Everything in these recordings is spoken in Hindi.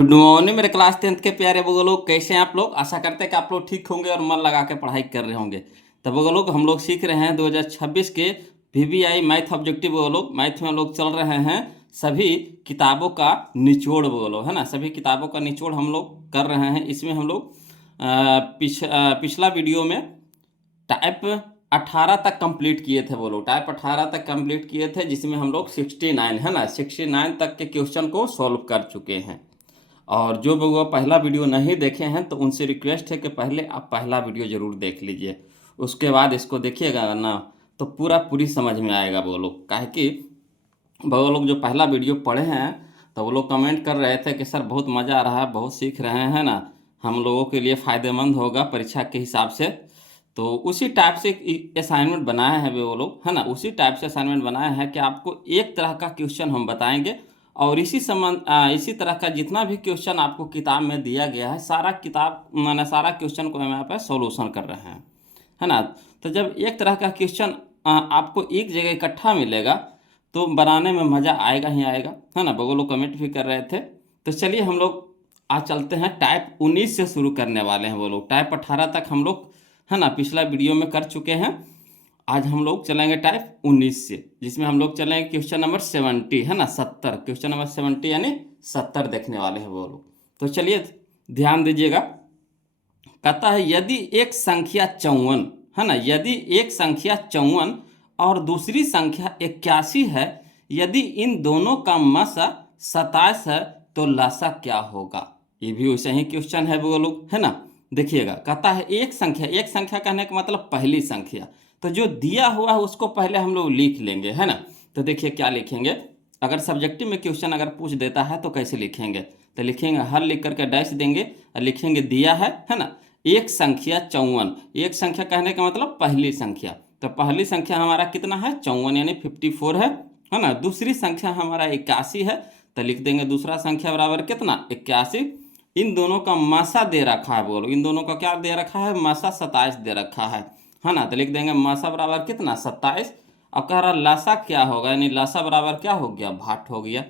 गुड मॉर्निंग मेरे क्लास 10th के प्यारे वो लोग, कैसे हैं आप लोग। आशा करते हैं कि आप लोग ठीक होंगे और मन लगा के पढ़ाई कर रहे होंगे। तो वो लोग हम लोग सीख रहे हैं 2026 के VBI मैथ ऑब्जेक्टिव। वो लोग मैथ में लोग चल रहे हैं सभी किताबों का निचोड़। वो लोग है ना, सभी किताबों का निचोड़ हम लोग कर रहे हैं। इसमें हम लोग पिछला वीडियो में टाइप 18 तक कंप्लीट किए थे। वो लोग टाइप 18 तक कंप्लीट किए थे, जिसमें हम लोग 69 है ना 69 तक के क्वेश्चन को सॉल्व कर चुके हैं। और जो लोग वो पहला वीडियो नहीं देखे हैं तो उनसे रिक्वेस्ट है कि पहले आप पहला वीडियो ज़रूर देख लीजिए, उसके बाद इसको देखिएगा ना तो पूरी समझ में आएगा। वो लोग काहे कि वो लोग जो पहला वीडियो पढ़े हैं तो वो लोग कमेंट कर रहे थे कि सर बहुत मज़ा आ रहा है, बहुत सीख रहे हैं ना, हम लोगों के लिए फ़ायदेमंद होगा परीक्षा के हिसाब से। तो उसी टाइप से असाइनमेंट बनाए हैं वो लोग है ना, उसी टाइप से असाइनमेंट बनाए हैं कि आपको एक तरह का क्वेश्चन हम बताएंगे और इसी तरह का जितना भी क्वेश्चन आपको किताब में दिया गया है, सारा किताब माने सारा क्वेश्चन को हम यहाँ पर सॉल्यूशन कर रहे हैं है ना। तो जब एक तरह का क्वेश्चन आपको एक जगह इकट्ठा मिलेगा तो बनाने में मज़ा आएगा ही आएगा है ना। बगल लोग कमेंट भी कर रहे थे। तो चलिए हम लोग आज चलते हैं टाइप 19 से शुरू करने वाले हैं। वो लोग टाइप 18 तक हम लोग है ना पिछला वीडियो में कर चुके हैं। आज हम लोग चलेंगे टाइप 19 से, जिसमें हम लोग चलेंगे क्वेश्चन नंबर 70 है ना 70, क्वेश्चन नंबर 70 यानी 70 देखने वाले हैं वो लोग। तो चलिए ध्यान दीजिएगा। कहता है यदि एक संख्या 54 है ना, यदि एक संख्या 54 और दूसरी संख्या 81 है, यदि इन दोनों का मसा 27 है तो लसा क्या होगा। ये भी वैसे ही क्वेश्चन है वो लोग है ना। देखिएगा कहता है एक संख्या कहने का मतलब पहली संख्या, तो जो दिया हुआ है उसको पहले हम लोग लिख लेंगे है ना। तो देखिए क्या लिखेंगे, अगर सब्जेक्टिव में क्वेश्चन अगर पूछ देता है तो कैसे लिखेंगे। तो लिखेंगे हल लिख करके डैश देंगे और लिखेंगे दिया है ना एक संख्या 54। एक संख्या कहने का मतलब पहली संख्या, तो पहली संख्या हमारा कितना है 54 यानी 54 है ना। दूसरी संख्या हमारा 81 है, तो लिख देंगे दूसरा संख्या बराबर कितना 81। इन दोनों का मासा दे रखा है, बोलो इन दोनों का क्या दे रखा है, मासा 27 दे रखा है ना। तो लिख देंगे मासा बराबर कितना 27। अब कह रहा लासा क्या होगा, यानी लासा बराबर क्या हो गया भाट हो गया।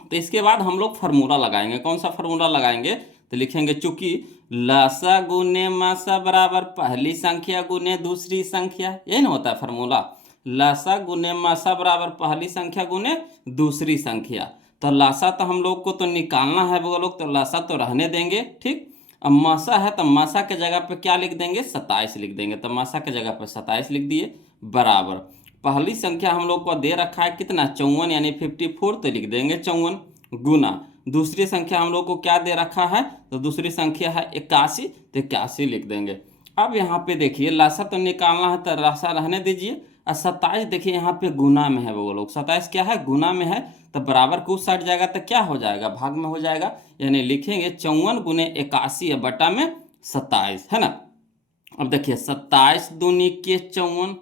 तो इसके बाद हम लोग फार्मूला लगाएंगे। कौन सा फार्मूला लगाएंगे, तो लिखेंगे चूंकि लासा गुने मासा बराबर पहली संख्या गुने दूसरी संख्या, यही ना होता है फार्मूला। लासा गुने मासा बराबर पहली संख्या गुने दूसरी संख्या। तो लासा तो हम लोग को तो निकालना है वो लोग, तो लासा तो रहने देंगे ठीक। अब मासा है तो मासा के जगह पे क्या लिख देंगे 27 लिख देंगे, तो मासा के जगह पे 27 लिख दिए बराबर पहली संख्या हम लोग को दे रखा है कितना 54 यानी 54, तो लिख देंगे 54 गुना दूसरी संख्या हम लोग को क्या दे रखा है, तो दूसरी संख्या है 81, तो 81 लिख देंगे। अब यहाँ पे देखिए लासा तो निकालना है तो लासा रहने दीजिए। और 27 देखिए यहाँ पे गुना में है वो लोग, 27 क्या है गुना में है, तो बराबर को उस साइड जाएगा तो क्या हो जाएगा भाग में हो जाएगा, यानी लिखेंगे 54 गुने 81 बटा में 27 है ना। अब देखिए 27 दूनी के 54,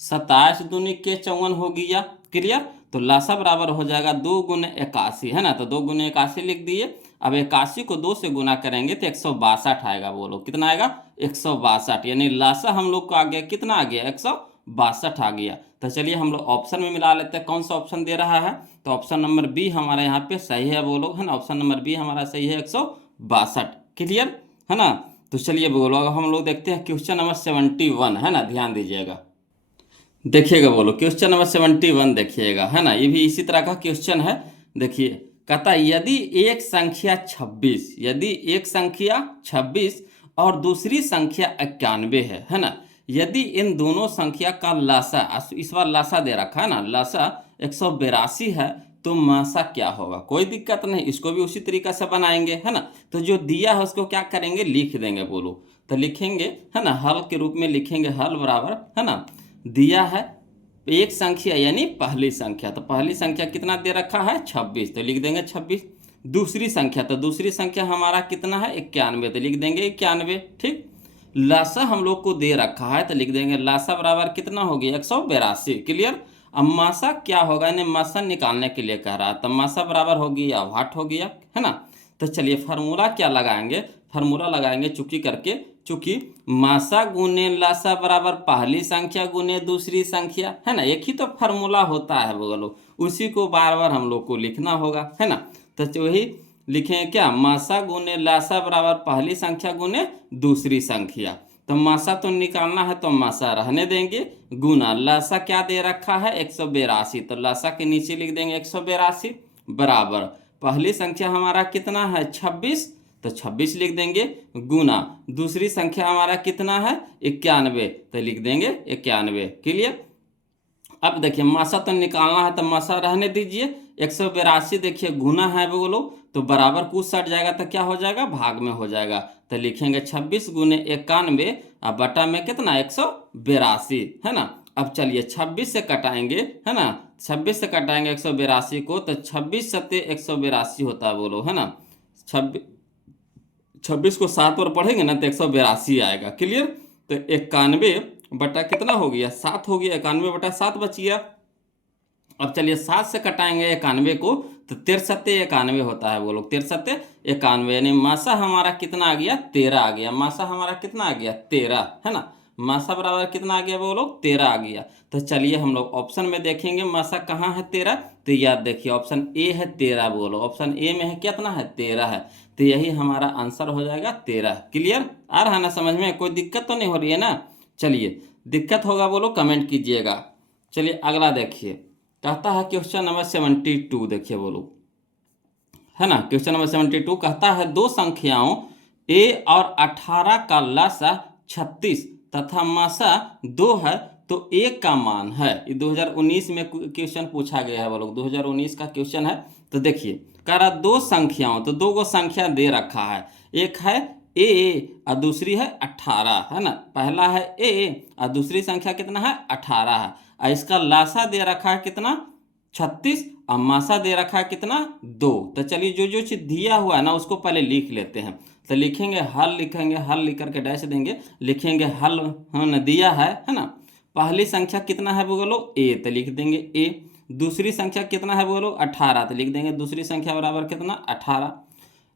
27 दूनी के 54 हो गया क्लियर। तो लासा बराबर हो जाएगा 2 गुने 81 है ना, तो 2 गुने 81 लिख दिए। अब 81 को 2 से गुना करेंगे तो 162 आएगा। बोलो कितना आएगा 162, यानी लासा हम लोग को आ गया कितना आ गया 162 आ गया। तो चलिए हम लोग ऑप्शन में मिला लेते हैं कौन सा ऑप्शन दे रहा है, तो ऑप्शन नंबर बी हमारे यहाँ पे सही है वो लोग है ना, ऑप्शन नंबर बी हमारा सही है 162 क्लियर है ना। तो चलिए बोलो अब हम लोग देखते हैं क्वेश्चन नंबर 71 है ना, ध्यान दीजिएगा देखिएगा। बोलो क्वेश्चन नंबर 71 देखिएगा है ना, ये भी इसी तरह का क्वेश्चन है। देखिए कहता है यदि एक संख्या 26, यदि एक संख्या 26 और दूसरी संख्या 91 है ना, यदि इन दोनों संख्या का लासा, इस बार लासा दे रखा है ना, लासा 182 है तो मासा क्या होगा। कोई दिक्कत नहीं, इसको भी उसी तरीका से बनाएंगे है ना। तो जो दिया है उसको क्या करेंगे लिख देंगे। बोलो तो लिखेंगे है ना, हल के रूप में लिखेंगे हल बराबर है ना, दिया है एक संख्या यानी पहली संख्या, तो पहली संख्या कितना दे रखा है 26, तो लिख देंगे 26। दूसरी संख्या, तो दूसरी संख्या हमारा कितना है 91, तो लिख देंगे 91 ठीक। लासा हम लोग को दे रखा है तो लिख देंगे लासा बराबर कितना हो गया 182 क्लियर। अब मासा क्या होगा, यानी मासा निकालने के लिए कह रहा है, तो मासा बराबर हो गया वाट हो गया है ना। तो चलिए फार्मूला क्या लगाएंगे, फार्मूला लगाएंगे चुकी करके, चूंकि मासा गुने लासा बराबर पहली संख्या गुने दूसरी संख्या है ना, एक ही तो फार्मूला होता है वो लोग, उसी को बार बार हम लोग को लिखना होगा है ना। तो वही लिखेंगे क्या, मासा गुने लासा बराबर पहली संख्या गुने दूसरी संख्या। तो मासा तो निकालना है तो मासा रहने देंगे, गुना लासा क्या दे रखा है 182, तो लासा के नीचे लिख देंगे 182 बराबर पहली संख्या हमारा कितना है 26, तो 26 लिख देंगे, गुना दूसरी संख्या हमारा कितना है 91, तो लिख देंगे 91। क्लियर। अब देखिए मासा तो निकालना है तो मासा रहने दीजिए, 182 देखिए गुना है बोलो तो बराबर कुछ सट जाएगा तो क्या हो जाएगा, भाग में हो जाएगा। तो लिखेंगे 26 गुने 91 और बटा में कितना 182, है ना। अब चलिए 26 से कटाएंगे, है ना, 26 से कटाएंगे 182 को, तो 26 सत्ते 182 होता है बोलो, है ना। 26 को 7 पर पढ़ेंगे ना तो 182 आएगा। क्लियर। तो 91 बटा कितना हो गया 7 हो गया, 91 बटा 7 बच गया। अब चलिए 7 से कटाएंगे 91 को तो 63 91 होता है वो लोग, 63 91, यानी मासा हमारा कितना आ गया 13 आ गया, मासा हमारा कितना आ गया 13, है ना। मासा बराबर कितना आ गया वो लोग 13 आ गया। तो चलिए हम लोग ऑप्शन में देखेंगे मासा कहाँ है 13, तो याद देखिए ऑप्शन ए है 13 बोलो, ऑप्शन ए में है कितना है 13 है, तो यही हमारा आंसर हो जाएगा 13। क्लियर। आ रहा है ना समझ में, कोई दिक्कत तो नहीं हो रही है ना। चलिए दिक्कत होगा बोलो कमेंट कीजिएगा। चलिए अगला देखिए, कहता है क्वेश्चन नंबर 72, देखिए बोलो, है ना। क्वेश्चन नंबर 72 कहता है दो संख्याओं a और 18 का लसा 36 तथा मासा 2 है तो a का मान है। ये 2019 में क्वेश्चन पूछा गया है वो लोग, 2019 का क्वेश्चन है। तो देखिए कह रहा दो संख्याओं, तो दो को संख्या दे रखा है, एक है a और दूसरी है 18, है ना। पहला है a और दूसरी संख्या कितना है 18 है, और इसका लासा दे रखा है कितना 36 और मासा दे रखा है कितना 2। तो चलिए जो जो चीज दिया हुआ है ना उसको पहले लिख लेते हैं। तो लिखेंगे हल, लिखेंगे हल लिख करके डैश देंगे, लिखेंगे हल, हाँ दिया है ना। पहली संख्या कितना है बोलो a, तो लिख देंगे a। दूसरी संख्या कितना है बोलो 18, तो लिख देंगे दूसरी संख्या बराबर कितना 18।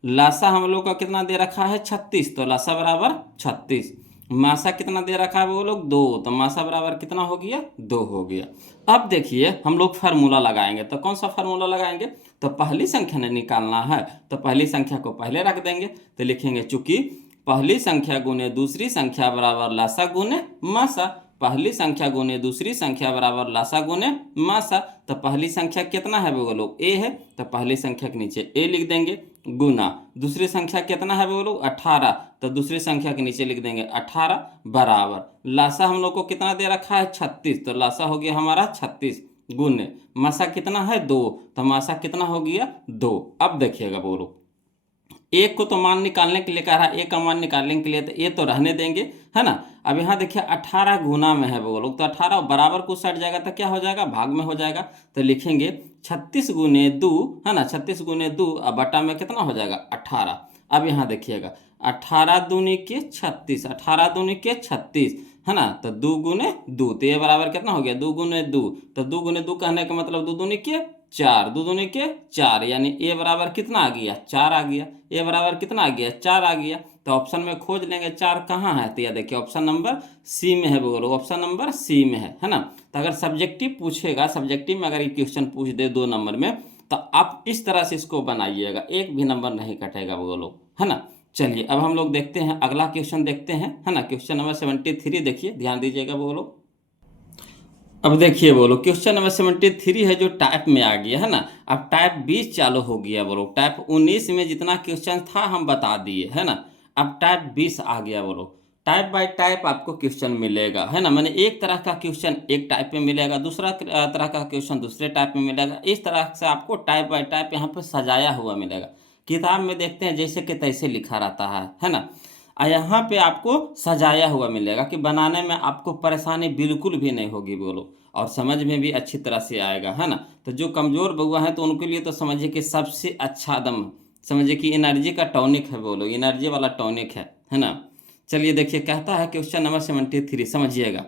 लासा हम लोग का कितना दे रखा है 36, तो लासा बराबर 36। मासा कितना दे रखा है वो लोग 2, तो मासा बराबर कितना हो गया 2 हो गया। अब देखिए हम लोग फार्मूला लगाएंगे, तो कौन सा फार्मूला लगाएंगे, तो पहली संख्या ने निकालना है तो पहली संख्या को पहले रख देंगे, तो लिखेंगे चूंकि पहली संख्या गुने दूसरी संख्या बराबर लासा गुने मासा, पहली संख्या गुने दूसरी संख्या बराबर लासा गुने मासा। तो पहली संख्या कितना है वो लोग a है, तो पहली संख्या के नीचे a लिख देंगे, गुना दूसरी संख्या कितना है वो लोग 18, तो दूसरी संख्या के नीचे लिख देंगे 18 बराबर लासा हम लोग को कितना दे रखा है 36, तो लासा हो गया हमारा 36 गुने मासा कितना है 2, तो मासा कितना हो गया 2। अब देखिएगा बोलो एक को तो मान निकालने के लिए कह रहा है, एक का मान निकालने के लिए तो ये तो रहने देंगे, है ना। अब यहाँ देखिए 18 गुना में है वो लोग, तो 18 बराबर कुछ सट जाएगा तो क्या हो जाएगा भाग में हो जाएगा। तो लिखेंगे 36 गुने 2, है ना, 36 गुने 2 और बटा में कितना हो जाएगा 18। अब यहाँ देखिएगा 18 दूनी के 36, 18 दूनी के 36, है ना, तो 2 गुने 2, तो ये बराबर कितना हो गया 2 गुने 2, तो 2 गुने 2 कहने का मतलब 2 दूनी के 4, 2 दूनी के 4, यानी ए बराबर कितना आ गया 4 आ गया, ए बराबर कितना आ गया 4 आ गया। तो ऑप्शन में खोज लेंगे 4 कहाँ है, तो यह देखिए ऑप्शन नंबर सी में है बोलो, ऑप्शन नंबर सी में है ना। तो अगर सब्जेक्टिव पूछेगा, सब्जेक्टिव में अगर ये क्वेश्चन पूछ दे 2 नंबर में, तो आप इस तरह से इसको बनाइएगा, एक भी नंबर नहीं कटेगा बोलो, है ना। चलिए अब हम लोग देखते हैं अगला क्वेश्चन देखते हैं, है ना। क्वेश्चन नंबर 73 देखिए, ध्यान दीजिएगा बोलो। अब देखिए बोलो क्वेश्चन नंबर 73 है जो टाइप में आ गया, है ना। अब टाइप 20 चालू हो गया बोलो, टाइप 19 में जितना क्वेश्चन था हम बता दिए, है ना। अब टाइप 20 आ गया बोलो, टाइप बाय टाइप आपको क्वेश्चन मिलेगा, है ना। मैंने एक तरह का क्वेश्चन एक टाइप में मिलेगा, दूसरा तरह का क्वेश्चन दूसरे टाइप में मिलेगा, इस तरह से आपको टाइप बाय टाइप यहाँ पे सजाया हुआ मिलेगा। किताब में देखते हैं जैसे कि तैसे लिखा रहता है ना। यहाँ पे आपको सजाया हुआ मिलेगा कि बनाने में आपको परेशानी बिल्कुल भी नहीं होगी बोलो, और समझ में भी अच्छी तरह से आएगा, है ना। तो जो कमज़ोर बउआ है तो उनके लिए तो समझिए कि सबसे अच्छा दम, समझिए कि एनर्जी का टॉनिक है बोलो, एनर्जी वाला टॉनिक है ना। चलिए देखिए कहता है क्वेश्चन नंबर 73, समझिएगा।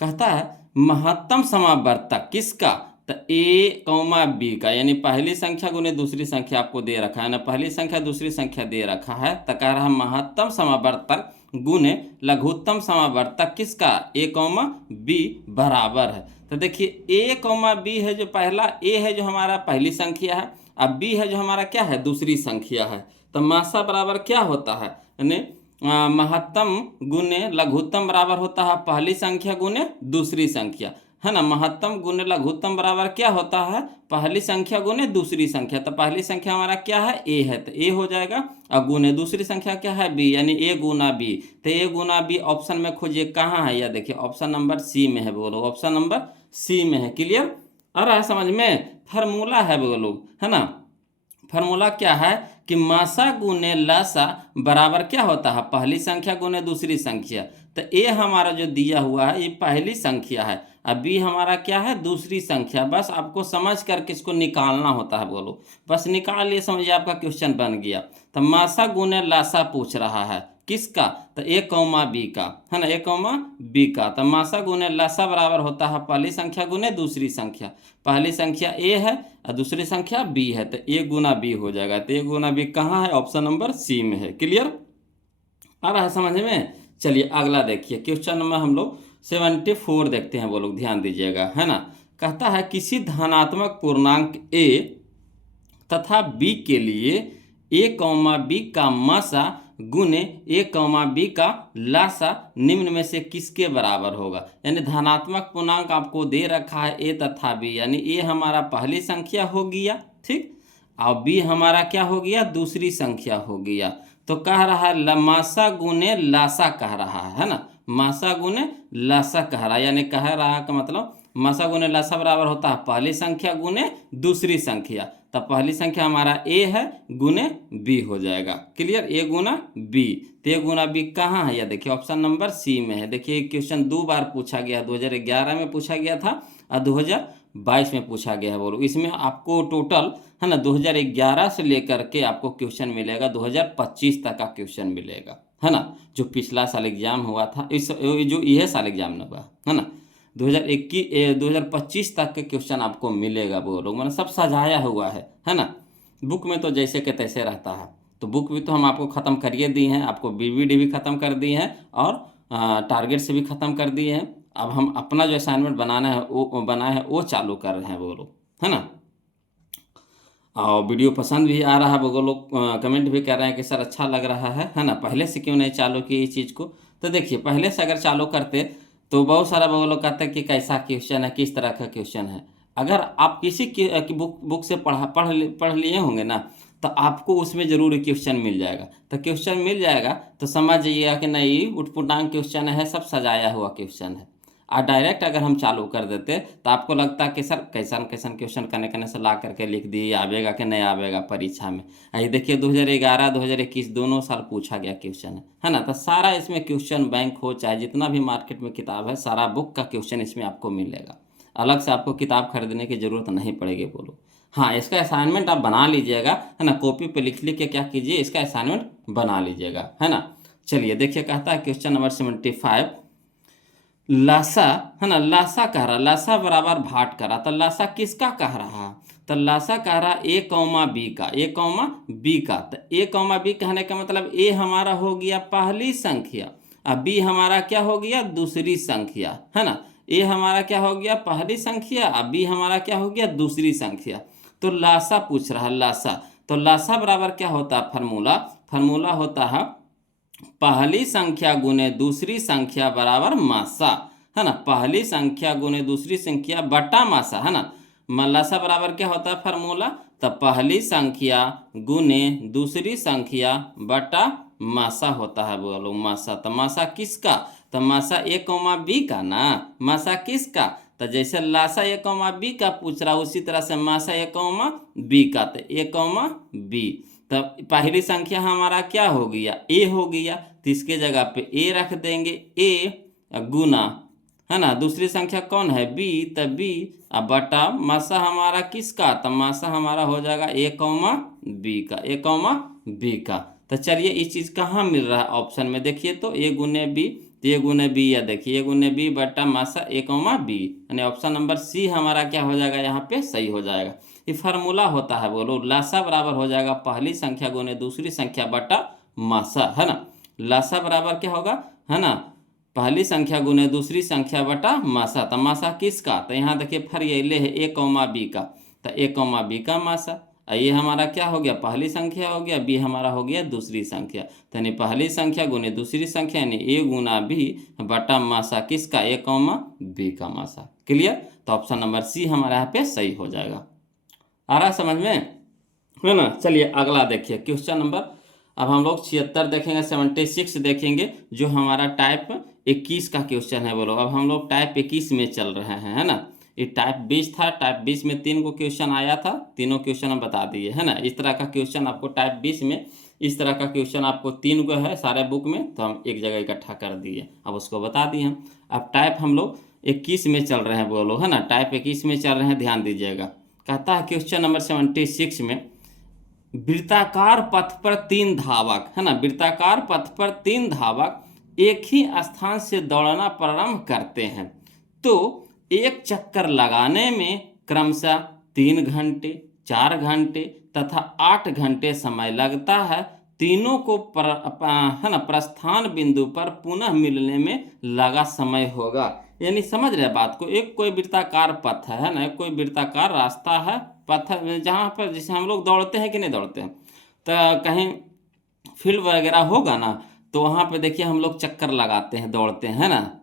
कहता है महत्तम समावर्तक किसका, तो ए कौमा बी का, यानी पहली संख्या गुने दूसरी संख्या आपको दे रखा है ना, पहली संख्या दूसरी संख्या दे रखा है, तो कह रहा है महत्तम समावर्तक गुने लघुत्तम समावर्तक किसका, ए कौमा बी बराबर है। तो देखिए ए कौमा बी है जो पहला, ए है जो हमारा पहली संख्या है, अब बी है जो हमारा क्या है, दूसरी संख्या है। तो मासा बराबर क्या होता है, यानी महत्तम गुने लघुत्तम बराबर होता है पहली संख्या गुने दूसरी संख्या, है ना। महत्तम गुने लघुत्तम बराबर क्या होता है, पहली संख्या गुने दूसरी संख्या। तो पहली संख्या हमारा क्या है, ए है, तो ए हो जाएगा। और गुने दूसरी संख्या क्या है, बी, यानी ए गुना बी। तो ए गुना बी ऑप्शन में खोजिए कहाँ है, या देखिए ऑप्शन नंबर सी में है बोलो, ऑप्शन नंबर सी में है। क्लियर आ रहा है समझ में। फार्मूला है बोलो, है ना। फार्मूला क्या है कि मासा गुने लासा बराबर क्या होता है, पहली संख्या गुने दूसरी संख्या। तो ए हमारा जो दिया हुआ है ये पहली संख्या है, अब बी हमारा क्या है, दूसरी संख्या। बस आपको समझ करके इसको निकालना होता है बोलो, बस निकाल लिए, समझिए आपका क्वेश्चन बन गया। तो मासा गुने लासा पूछ रहा है किसका, तो ए कौमा बी का, है ना, ए कौमा बी का। तो मासा गुने लासा बराबर होता है पहली संख्या गुने दूसरी संख्या। पहली संख्या ए है और दूसरी संख्या बी है, तो ए गुना बी हो जाएगा। तो ए गुना बी कहाँ है, ऑप्शन नंबर सी में है। क्लियर आ रहा है समझ में। चलिए अगला देखिए, क्वेश्चन नंबर हम लोग 74 देखते हैं, वो लोग ध्यान दीजिएगा, है ना। कहता है किसी धनात्मक पूर्णांक ए तथा बी के लिए ए कौमा बी का मासा गुने ए कौमा बी का लासा निम्न में से किसके बराबर होगा। यानी धनात्मक पूर्णांक आपको दे रखा है ए तथा बी, यानी ए हमारा पहली संख्या हो गया, ठीक, और बी हमारा क्या हो गया, दूसरी संख्या हो गया। तो कह रहा है मासा गुने लासा कह रहा है ना, मासा गुने लासा कह रहा है, यानी कह रहा का मतलब मासा गुने लासा बराबर होता है पहली संख्या गुने दूसरी संख्या। तब पहली संख्या हमारा ए है, गुने बी हो जाएगा। क्लियर, ए गुना बी। तो ए गुना बी कहाँ है, या देखिए ऑप्शन नंबर सी में है। देखिए क्वेश्चन 2 बार पूछा गया, 2011 में पूछा गया था और 2022 में पूछा गया है बोलो। इसमें आपको टोटल, है ना, 2011 से लेकर के आपको क्वेश्चन मिलेगा 2025 तक का क्वेश्चन मिलेगा, है ना। जो पिछला साल एग्जाम हुआ था, इस जो यह साल एग्जाम न हुआ, है ना, 2025 तक के क्वेश्चन आपको मिलेगा वो लोग, मैंने सब सजाया हुआ है ना। बुक में तो जैसे के तैसे रहता है, तो बुक भी तो हम आपको ख़त्म करिए दिए हैं, आपको बीवीडी भी ख़त्म कर दिए हैं और टारगेट से भी ख़त्म कर दिए हैं। अब हम अपना जो असाइनमेंट बनाना है वो बनाए हैं, वो चालू कर रहे हैं वो लोग, है ना। और वीडियो पसंद भी आ रहा है, वो लोग कमेंट भी कर रहे हैं कि सर अच्छा लग रहा है ना, पहले से क्यों नहीं चालू किए इस चीज़ को। तो देखिए पहले से अगर चालू करते तो बहुत सारा वो लोग कहते हैं कि कैसा क्वेश्चन है, किस तरह का क्वेश्चन है। अगर आप किसी की बुक से पढ़ लिए होंगे ना, तो आपको उसमें ज़रूर क्वेश्चन मिल जाएगा। तो क्वेश्चन मिल जाएगा तो समझ जाइएगा कि नहीं उटपुटांग क्वेश्चन है, सब सजाया हुआ क्वेश्चन है। और डायरेक्ट अगर हम चालू कर देते तो आपको लगता कि सर कैसन कैसन क्वेश्चन कने से ला करके लिख दिए, आवेगा कि नहीं आवेगा परीक्षा में। ये देखिए 2011 2021 दोनों साल पूछा गया क्वेश्चन है ना। तो सारा इसमें क्वेश्चन बैंक हो चाहे जितना भी मार्केट में किताब है, सारा बुक का क्वेश्चन इसमें आपको मिलेगा। अलग से आपको किताब खरीदने की ज़रूरत नहीं पड़ेगी बोलो। हाँ, इसका असाइनमेंट आप बना लीजिएगा, है ना, कॉपी पे लिख के क्या कीजिए, इसका असाइनमेंट बना लीजिएगा, है ना। चलिए देखिए कहता है क्वेश्चन नंबर 75, लासा, है ना, लासा कह रहा, लासा बराबर भाट करा, तो लासा किसका कह रहा, तो लासा कह रहा ए कौमा बी का, ए कौमा बी का। तो ए कौमा बी कहने का मतलब ए हमारा हो गया पहली संख्या और बी हमारा क्या हो गया, दूसरी संख्या, है ना। ए हमारा क्या हो गया, पहली संख्या और बी हमारा क्या हो गया, दूसरी संख्या। तो लासा पूछ रहा है, लासा। तो लासा बराबर क्या होता है, फार्मूला होता है पहली संख्या गुने दूसरी संख्या बराबर मासा, है ना। पहली संख्या गुने दूसरी संख्या बटा मासा, है ना। लासा बराबर क्या होता है फार्मूला, तो पहली संख्या गुने दूसरी संख्या बटा मासा होता है बोलो, मासा। तो मासा किसका, तो मासा ए कौमा बी का ना, मासा किसका, तो जैसे लासा ए कौमा बी का पूछ रहा उसी तरह से मासा ए कौमा बी का। तो ए कौमा बी, तब पहली संख्या हमारा क्या हो गया, ए हो गया, तो इसके जगह पे ए रख देंगे, ए गुना, है ना, दूसरी संख्या कौन है, बी, तब बी अब बटा मासा हमारा किसका, तब मासा हमारा हो जाएगा ए कौमा बी का, ए कौमा बी का। तो चलिए इस चीज़ कहाँ मिल रहा है, ऑप्शन में देखिए तो ए गुने बी, तो ए गुने बी, या देखिए ए गुने बी बटा मासा ए कौमा बी, यानी ऑप्शन नंबर सी हमारा क्या हो जाएगा, यहाँ पे सही हो जाएगा। ये फार्मूला होता है बोलो, लासा बराबर हो जाएगा पहली संख्या गुने दूसरी संख्या बटा मासा, है ना। लासा बराबर क्या होगा, है ना, पहली संख्या गुने दूसरी संख्या बटा मासा। तो मासा किसका, तो यहाँ देखिए फरियले है ए कौमा बी का, तो ए कौमा बी का मासा। ये हमारा क्या हो गया, पहली संख्या हो गया, बी हमारा हो गया दूसरी संख्या। तो यानी पहली संख्या गुने दूसरी संख्या यानी ए गुना बी बटा मासा किसका, ए कॉमा बी का मासा। क्लियर। तो ऑप्शन नंबर सी हमारा यहाँ पे सही हो जाएगा। आ रहा समझ में, है ना। चलिए अगला देखिए क्वेश्चन नंबर, अब हम लोग 76 देखेंगे, 76 देखेंगे जो हमारा टाइप 21 का क्वेश्चन है। बोलो अब हम लोग टाइप 21 में चल रहे हैं, है ना। ये टाइप 20 था, टाइप 20 में 3 को क्वेश्चन आया था, तीनों क्वेश्चन हम बता दिए, है ना। इस तरह का क्वेश्चन आपको टाइप 20 में, इस तरह का क्वेश्चन आपको 3 को है सारे बुक में, तो हम एक जगह इकट्ठा कर दिए, अब उसको बता दिए हम। अब टाइप हम लोग 21 में चल रहे हैं, बोलो, है ना। टाइप 21 में चल रहे हैं, ध्यान दीजिएगा। कहता है क्वेश्चन नंबर 76 में, वृत्ताकार पथ पर 3 धावक, है ना, वृत्ताकार पथ पर 3 धावक एक ही स्थान से दौड़ना प्रारंभ करते हैं, तो एक चक्कर लगाने में क्रमशः 3 घंटे, 4 घंटे तथा 8 घंटे समय लगता है। तीनों को है ना प्रस्थान बिंदु पर पुनः मिलने में लगा समय होगा। यानी समझ रहे बात को, एक कोई वृत्ताकार पथ है ना, कोई वृत्ताकार रास्ता है, पथ है, जहाँ पर जैसे हम लोग दौड़ते हैं कि नहीं दौड़ते हैं, तो कहीं फील्ड वगैरह होगा ना, तो वहाँ पे देखिए हम लोग चक्कर लगाते हैं, दौड़ते हैं, है ना।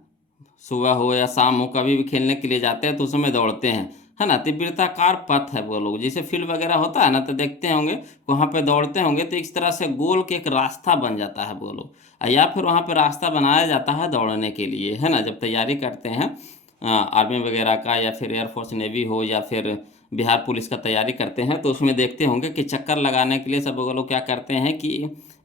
सुबह हो या शाम हो, कभी भी खेलने के लिए जाते हैं तो उसमें दौड़ते हैं, है ना। तो वृत्ताकार पथ है वो लोग, जैसे फील्ड वगैरह होता है ना, तो देखते होंगे वहाँ पे दौड़ते होंगे, तो इस तरह से गोल के एक रास्ता बन जाता है वो लोग, या फिर वहाँ पे रास्ता बनाया जाता है दौड़ने के लिए, है ना। जब तैयारी करते हैं आर्मी वगैरह का, या फिर एयरफोर्स नेवी हो, या फिर बिहार पुलिस का तैयारी करते हैं, तो उसमें देखते होंगे कि चक्कर लगाने के लिए सब लोग क्या करते हैं कि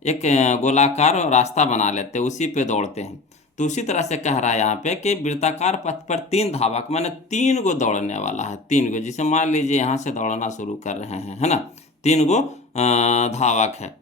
एक गोलाकार रास्ता बना लेते हैं, उसी पे दौड़ते हैं। तो उसी तरह से कह रहा है यहाँ पे कि वृत्ताकार पथ पर 3 धावक, माने 3 गो दौड़ने वाला है, 3 गो, जिसे मान लीजिए यहाँ से दौड़ना शुरू कर रहे हैं, है ना। 3 गो धावक है,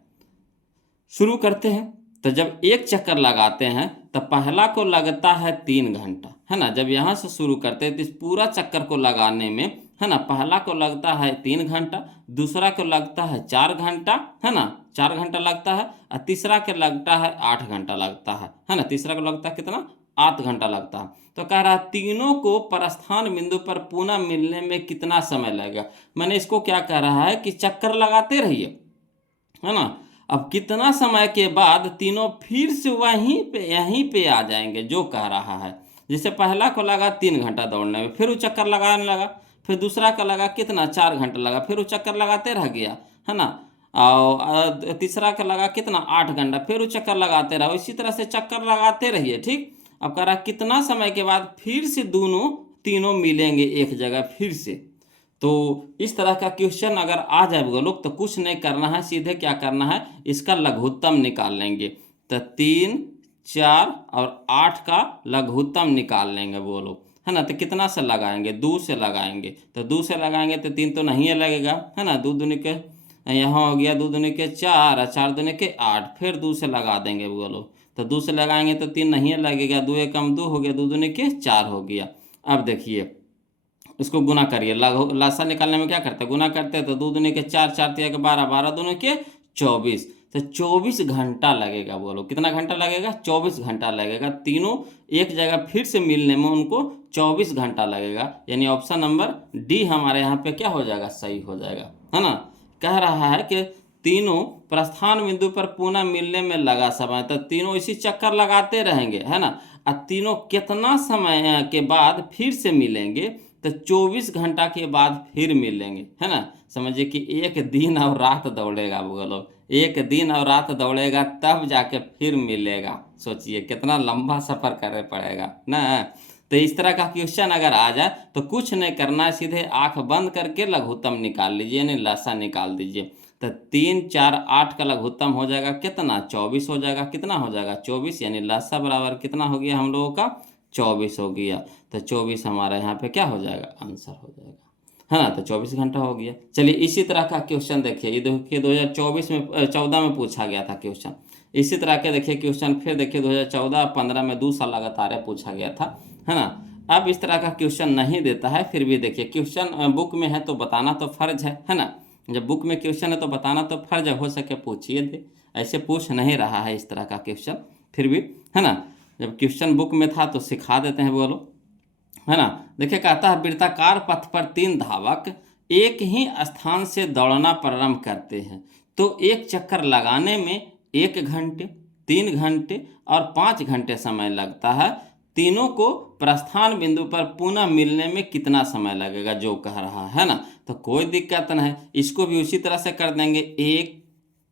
शुरू करते हैं। तो जब एक चक्कर लगाते हैं तो पहला को लगता है 3 घंटा, है ना। जब यहाँ से शुरू करते हैं तो इस पूरा चक्कर को लगाने में, है ना, पहला को लगता है 3 घंटा, दूसरा को लगता है 4 घंटा, है ना, 4 घंटा लगता है, और तीसरा के लगता है 8 घंटा लगता है ना। तीसरा को लगता है कितना, 8 घंटा लगता है। तो कह रहा है तीनों को प्रस्थान बिंदु पर पुनः मिलने में कितना समय लगेगा। मैंने इसको क्या कह रहा है कि चक्कर लगाते रहिए, है ना। अब कितना समय के बाद तीनों फिर से यहीं पे आ जाएंगे, जो कह रहा है। जैसे पहला को लगा 3 घंटा दौड़ने में, फिर वो चक्कर लगाने लगा, फिर दूसरा का लगा कितना, 4 घंटा लगा, फिर वो चक्कर लगाते रह गया, है ना। और तीसरा का लगा कितना, 8 घंटा, फिर वो चक्कर लगाते रहो। इसी तरह से चक्कर लगाते रहिए, ठीक। अब कह रहा कितना समय के बाद फिर से तीनों मिलेंगे एक जगह फिर से। तो इस तरह का क्वेश्चन अगर आ जाए वो लोग, तो कुछ नहीं करना है, सीधे क्या करना है, इसका लघुत्तम निकाल लेंगे। तो 3, 4 और 8 का लघुत्तम निकाल लेंगे वो लोग, है ना। तो कितना से लगाएंगे, 2 से लगाएंगे। तो 2 से लगाएंगे तो 3 तो नहीं लगेगा, है ना। 2 दूनी के यहाँ हो गया, 2 दूनी के 4 और 4 दूनी के 8, फिर 2 से लगा देंगे वो लोग। तो 2 से लगाएंगे तो 3 नहीं लगेगा, 2 एकम 2 हो गया, 2 दूनी के 4 हो गया। अब देखिए इसको गुना करिए, लासा निकालने में क्या करते हैं, गुना करते हैं। तो 2 दूनी के 4, 4 तिया के 12, 12 दूनी के 24, तो 24 घंटा लगेगा। बोलो कितना घंटा लगेगा, 24 घंटा लगेगा। तीनों एक जगह फिर से मिलने में उनको 24 घंटा लगेगा। यानी ऑप्शन नंबर डी हमारे यहाँ पे क्या हो जाएगा, सही हो जाएगा, है ना। कह रहा है कि तीनों प्रस्थान बिंदु पर पुनः मिलने में लगा समय, तो तीनों इसी चक्कर लगाते रहेंगे, है ना। और तीनों कितना समय के बाद फिर से मिलेंगे, तो 24 घंटा के बाद फिर मिलेंगे, है ना। समझिए कि एक दिन और रात दौड़ेगा वो लोग, एक दिन और रात दौड़ेगा, तब जाके फिर मिलेगा। सोचिए कितना लंबा सफ़र करना पड़ेगा ना। तो इस तरह का क्वेश्चन अगर आ जाए तो कुछ नहीं करना है, सीधे आंख बंद करके लघुत्तम निकाल लीजिए, यानी लसा निकाल दीजिए। तो 3, 4, 8 का लघुत्तम हो जाएगा कितना, 24 हो जाएगा। कितना हो जाएगा, 24, यानी लसा बराबर कितना हो गया हम लोगों का, 24 हो गया। तो 24 हमारा यहाँ पे क्या हो जाएगा, आंसर हो जाएगा, है ना। तो 24 घंटा हो गया। चलिए इसी तरह का क्वेश्चन देखिए, ये देखिए 2024 में 14 में पूछा गया था क्वेश्चन। इसी तरह के देखिए क्वेश्चन फिर देखिए 2014-15 में 2 साल लगातार पूछा गया था, है ना। अब इस तरह का क्वेश्चन नहीं देता है, फिर भी देखिए क्वेश्चन बुक में है तो बताना तो फर्ज है ना। जब बुक में क्वेश्चन है तो बताना तो फर्ज है, हो सके पूछिए दे। ऐसे पूछ नहीं रहा है इस तरह का क्वेश्चन, फिर भी, है ना। जब क्वेश्चन बुक में था तो सिखा देते हैं वो लोग, है ना। देखिए कहता है वृत्ताकार पथ पर 3 धावक एक ही स्थान से दौड़ना प्रारंभ करते हैं तो एक चक्कर लगाने में 1 घंटे, 3 घंटे और 5 घंटे समय लगता है। तीनों को प्रस्थान बिंदु पर पुनः मिलने में कितना समय लगेगा, जो कह रहा है ना। तो कोई दिक्कत नहीं, इसको भी उसी तरह से कर देंगे। 1,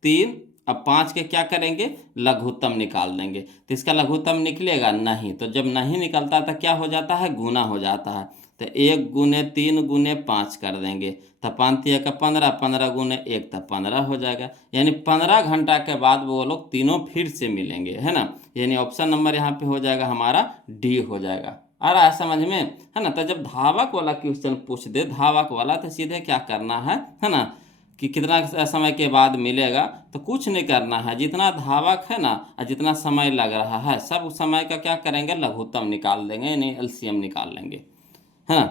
3 अब 5 के क्या करेंगे, लघुत्तम निकाल देंगे। तो इसका लघुत्तम निकलेगा नहीं, तो जब नहीं निकलता तो क्या हो जाता है, गुना हो जाता है। तो 1 गुने 3 गुने 5 कर देंगे, तो 5 तिया का 15, 15 गुने 1 तो 15 हो जाएगा। यानी 15 घंटा के बाद वो लोग तीनों फिर से मिलेंगे, है ना। यानी ऑप्शन नंबर यहाँ पे हो जाएगा हमारा डी हो जाएगा। आ रहा है समझ में, है ना। तो जब धावक वाला क्वेश्चन पूछ दे, धावक वाला, तो सीधे क्या करना है ना, कि कितना समय के बाद मिलेगा, तो कुछ नहीं करना है। जितना धावक है ना और जितना समय लग रहा है, सब समय का क्या करेंगे, लघुत्तम निकाल देंगे, यानी एलसीएम निकाल लेंगे, है ना।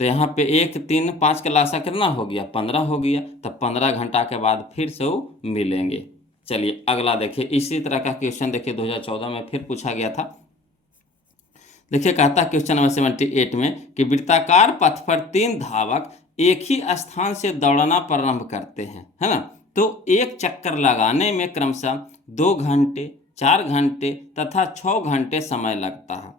तो यहाँ पे 1, 3, 5 का लासा कितना हो गया, 15 हो गया। तब 15 घंटा के बाद फिर से वो मिलेंगे। चलिए अगला देखिए, इसी तरह का क्वेश्चन देखिए 2014 में फिर पूछा गया था। देखिए कहता क्वेश्चन नंबर 78 में कि वृत्ताकार पथ पर 3 धावक एक ही स्थान से दौड़ना प्रारंभ करते हैं, है ना। तो एक चक्कर लगाने में क्रमशः 2 घंटे, 4 घंटे तथा 6 घंटे समय लगता है।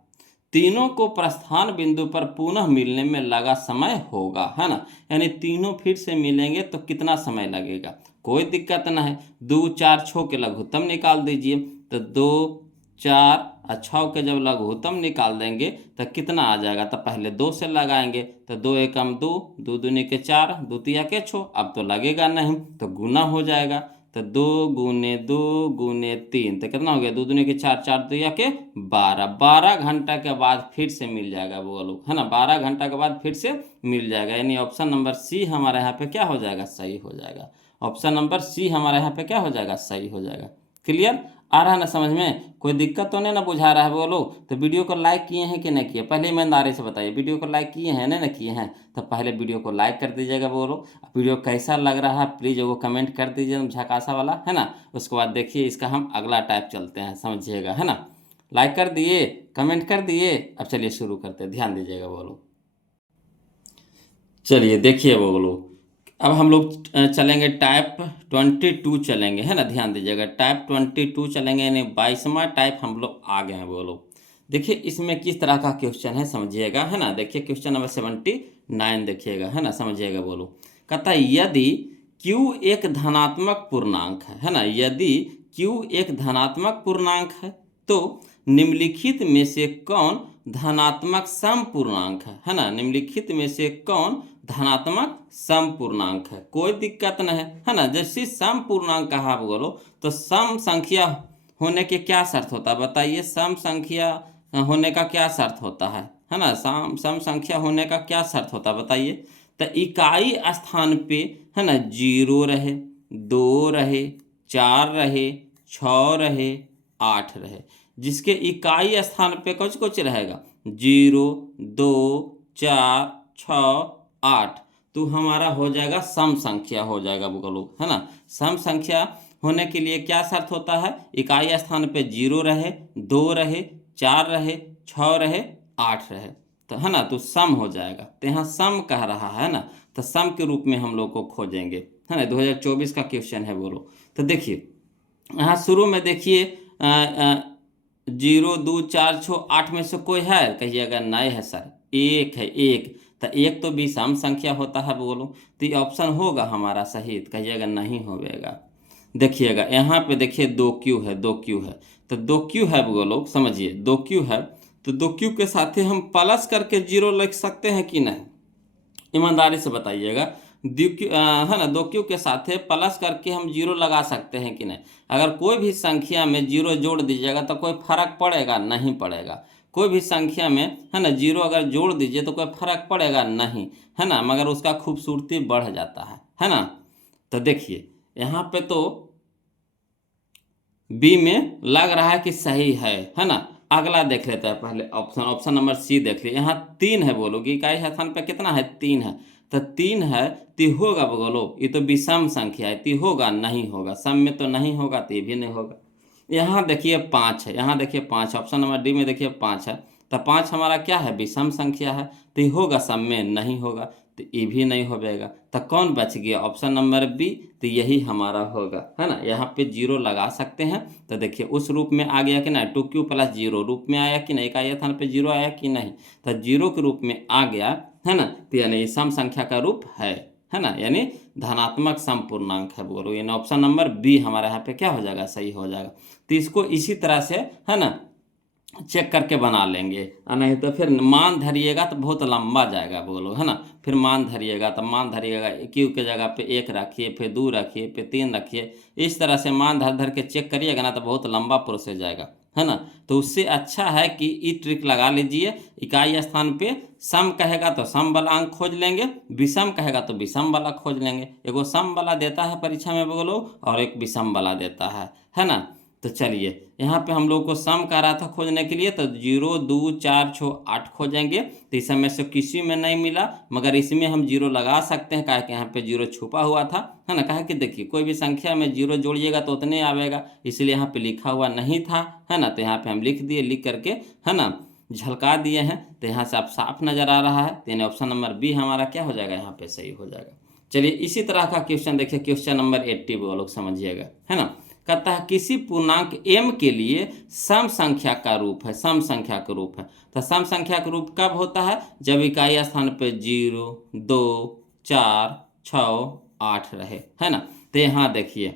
तीनों को प्रस्थान बिंदु पर पुनः मिलने में लगा समय होगा, है ना। यानी तीनों फिर से मिलेंगे तो कितना समय लगेगा, कोई दिक्कत ना है। 2, 4, 6 के लघुत्तम निकाल दीजिए। तो 2, 4 और 6 के जब लघुत्तम निकाल देंगे तो कितना आ जाएगा, तो पहले 2 से लगाएंगे। तो 2 एकम 2, 2 दूनी के 4, 2 तिया के 6। अब तो लगेगा नहीं, तो गुना हो जाएगा। तो 2 गुने 2 गुने 3 तो कितना हो गया, 2 दूनी के 4, 4 तिया के 12। 12 घंटा के बाद फिर से मिल जाएगा वो लोग, है ना। 12 घंटा के बाद फिर से मिल जाएगा। यानी ऑप्शन नंबर सी हमारा यहाँ पे क्या हो जाएगा, सही हो जाएगा। ऑप्शन नंबर सी हमारा यहाँ पे क्या हो जाएगा, सही हो जाएगा। क्लियर, आ रहा है ना समझ में, कोई दिक्कत तो नहीं ना बुझा रहा है बोलो। तो वीडियो को लाइक किए हैं कि नहीं किए, पहले ईमानदारी से बताइए। वीडियो को लाइक किए हैं, नहीं ना किए हैं, तो पहले वीडियो को लाइक कर दीजिएगा बोलो। वीडियो कैसा लग रहा है प्लीज़ वो कमेंट कर दीजिए, झकासा वाला, है ना। उसके बाद देखिए इसका हम अगला टाइप चलते हैं, समझिएगा, है ना। लाइक कर दिए, कमेंट कर दिए, अब चलिए शुरू करते हैं, ध्यान दीजिएगा बोलो। चलिए देखिए बोलो, अब हम लोग चलेंगे टाइप 22 चलेंगे, है ना। ध्यान दीजिएगा, टाइप 22 चलेंगे, यानी 22वां टाइप हम लोग आ गए हैं बोलो। देखिए इसमें किस तरह का क्वेश्चन है समझिएगा, है ना। देखिए क्वेश्चन नंबर 79 देखिएगा, है ना, समझिएगा बोलो। कहता है यदि Q एक धनात्मक पूर्णांक है ना, यदि Q एक धनात्मक पूर्णांक है तो निम्नलिखित में से कौन धनात्मक सम पूर्णांक है ना। निम्नलिखित में से कौन धनात्मक सम पूर्णांक है, कोई दिक्कत नहीं है ना। जैसे सम पूर्णांक कहा बोलो, तो सम संख्या होने के क्या शर्त होता है बताइए। सम संख्या होने का क्या शर्त होता है ना। सम संख्या होने का क्या शर्त होता है बताइए। तो इकाई स्थान पे, है ना, 0 रहे, 2 रहे, 4 रहे, 6 रहे, 8 रहे। जिसके इकाई स्थान पे कुछ कुछ रहेगा, 0, 2, 4, 6, 8, तो हमारा हो जाएगा सम संख्या हो जाएगा बोलो, है ना। सम संख्या होने के लिए क्या शर्त होता है, इकाई स्थान पे 0 रहे, 2 रहे, 4 रहे, 6 रहे, 8 रहे, तो है ना, तो सम हो जाएगा। तो यहाँ सम कह रहा है ना, तो सम के रूप में हम लोग को खोजेंगे, है ना। 2024 का क्वेश्चन है बोलो। तो देखिए यहाँ शुरू में देखिए 0, 2, 4, 6, 8 में से कोई है, कहिएगा नहीं है सर, एक है, एक। तो एक तो विषम संख्या होता है बोलो, तो ये ऑप्शन होगा हमारा सही, तो कहिएगा नहीं होगा। देखिएगा यहाँ पे देखिए 2Q है, 2Q है, तो 2Q है बोलो, समझिए 2Q है, तो 2Q के साथ ही हम प्लस करके 0 लिख सकते हैं कि नहीं, ईमानदारी से बताइएगा। है ना, 2Q के साथ प्लस करके हम 0 लगा सकते हैं कि नहीं। अगर कोई भी संख्या में 0 जोड़ दीजिएगा तो कोई फर्क पड़ेगा, नहीं पड़ेगा। कोई भी संख्या में, है ना, 0 अगर जोड़ दीजिए तो कोई फर्क पड़ेगा नहीं, है ना, मगर उसका खूबसूरती बढ़ जाता है ना। तो देखिए यहाँ पे तो बी में लग रहा है कि सही है ना। अगला देख लेते हैं पहले ऑप्शन नंबर सी देख लिया। यहाँ 3 है बोलो, कि इकाई स्थान पे कितना है, 3 है, तो 3 है तो होगा बोलो, ये तो विषम संख्या है, तो होगा नहीं होगा, सम में तो नहीं होगा, तो ये भी नहीं होगा। यहाँ देखिए 5 है, यहाँ देखिए 5, ऑप्शन नंबर डी में देखिए 5 है, तो 5 हमारा क्या है, विषम संख्या है, तो ये होगा, सम में नहीं होगा, तो ये भी नहीं होगा। तो कौन बच गया? ऑप्शन नंबर बी, तो यही हमारा होगा, है ना। यहाँ पे जीरो लगा सकते हैं। तो देखिए उस रूप में आ गया कि नहीं, 2q प्लस जीरो रूप में आया कि नहीं, एक आया स्थान पे जीरो आया कि नहीं, तो जीरो के रूप में आ गया, है ना। तो यानी सम संख्या का रूप है ना, यानी धनात्मक सम पूर्णांक है बोलो, यानी ऑप्शन नंबर बी हमारा यहाँ पे क्या हो जाएगा? सही हो जाएगा। तो इसको इसी तरह से, है ना, चेक करके बना लेंगे, और नहीं तो फिर मान धरिएगा तो बहुत लंबा जाएगा बोलो, है ना। फिर मान धरिएगा तो मान धरिएगा, क्यू के जगह पे 1 रखिए, फिर 2 रखिए, फिर 3 रखिए, इस तरह से मान धर धर के चेक करिएगा ना तो बहुत लंबा प्रोसेस जाएगा, है ना। तो उससे अच्छा है कि ये ट्रिक लगा लीजिए, इकाई स्थान पे सम कहेगा तो सम वाला अंक खोज लेंगे, विषम कहेगा तो विषम वाला खोज लेंगे। एगो सम वाला देता है परीक्षा में बोलो, और एक विषम वाला देता है ना। तो चलिए यहाँ पे हम लोग को सम कह रहा था खोजने के लिए, तो 0 2 4 6 8 खोजेंगे। तो इस समय से किसी में नहीं मिला, मगर इसमें हम जीरो लगा सकते हैं, कहे कि यहाँ पे जीरो छुपा हुआ था, है ना। कहे कि देखिए कोई भी संख्या में जीरो जोड़िएगा तो उतने आवेगा, इसलिए यहाँ पे लिखा हुआ नहीं था, है ना। तो यहाँ पे हम लिख दिए, लिख करके, है ना, झलका दिए हैं। तो यहाँ से आप साफ नजर आ रहा है, तो यानी ऑप्शन नंबर बी हमारा क्या हो जाएगा? यहाँ पे सही हो जाएगा। चलिए इसी तरह का क्वेश्चन देखिए, क्वेश्चन नंबर 80 वो लोग समझिएगा, है ना। कहता है किसी पूर्णांक m के लिए सम संख्या का रूप है, सम संख्या का रूप है। तो सम संख्या का रूप कब होता है? जब इकाई स्थान पे 0 2 4 6 8 रहे, है ना। तो यहाँ देखिए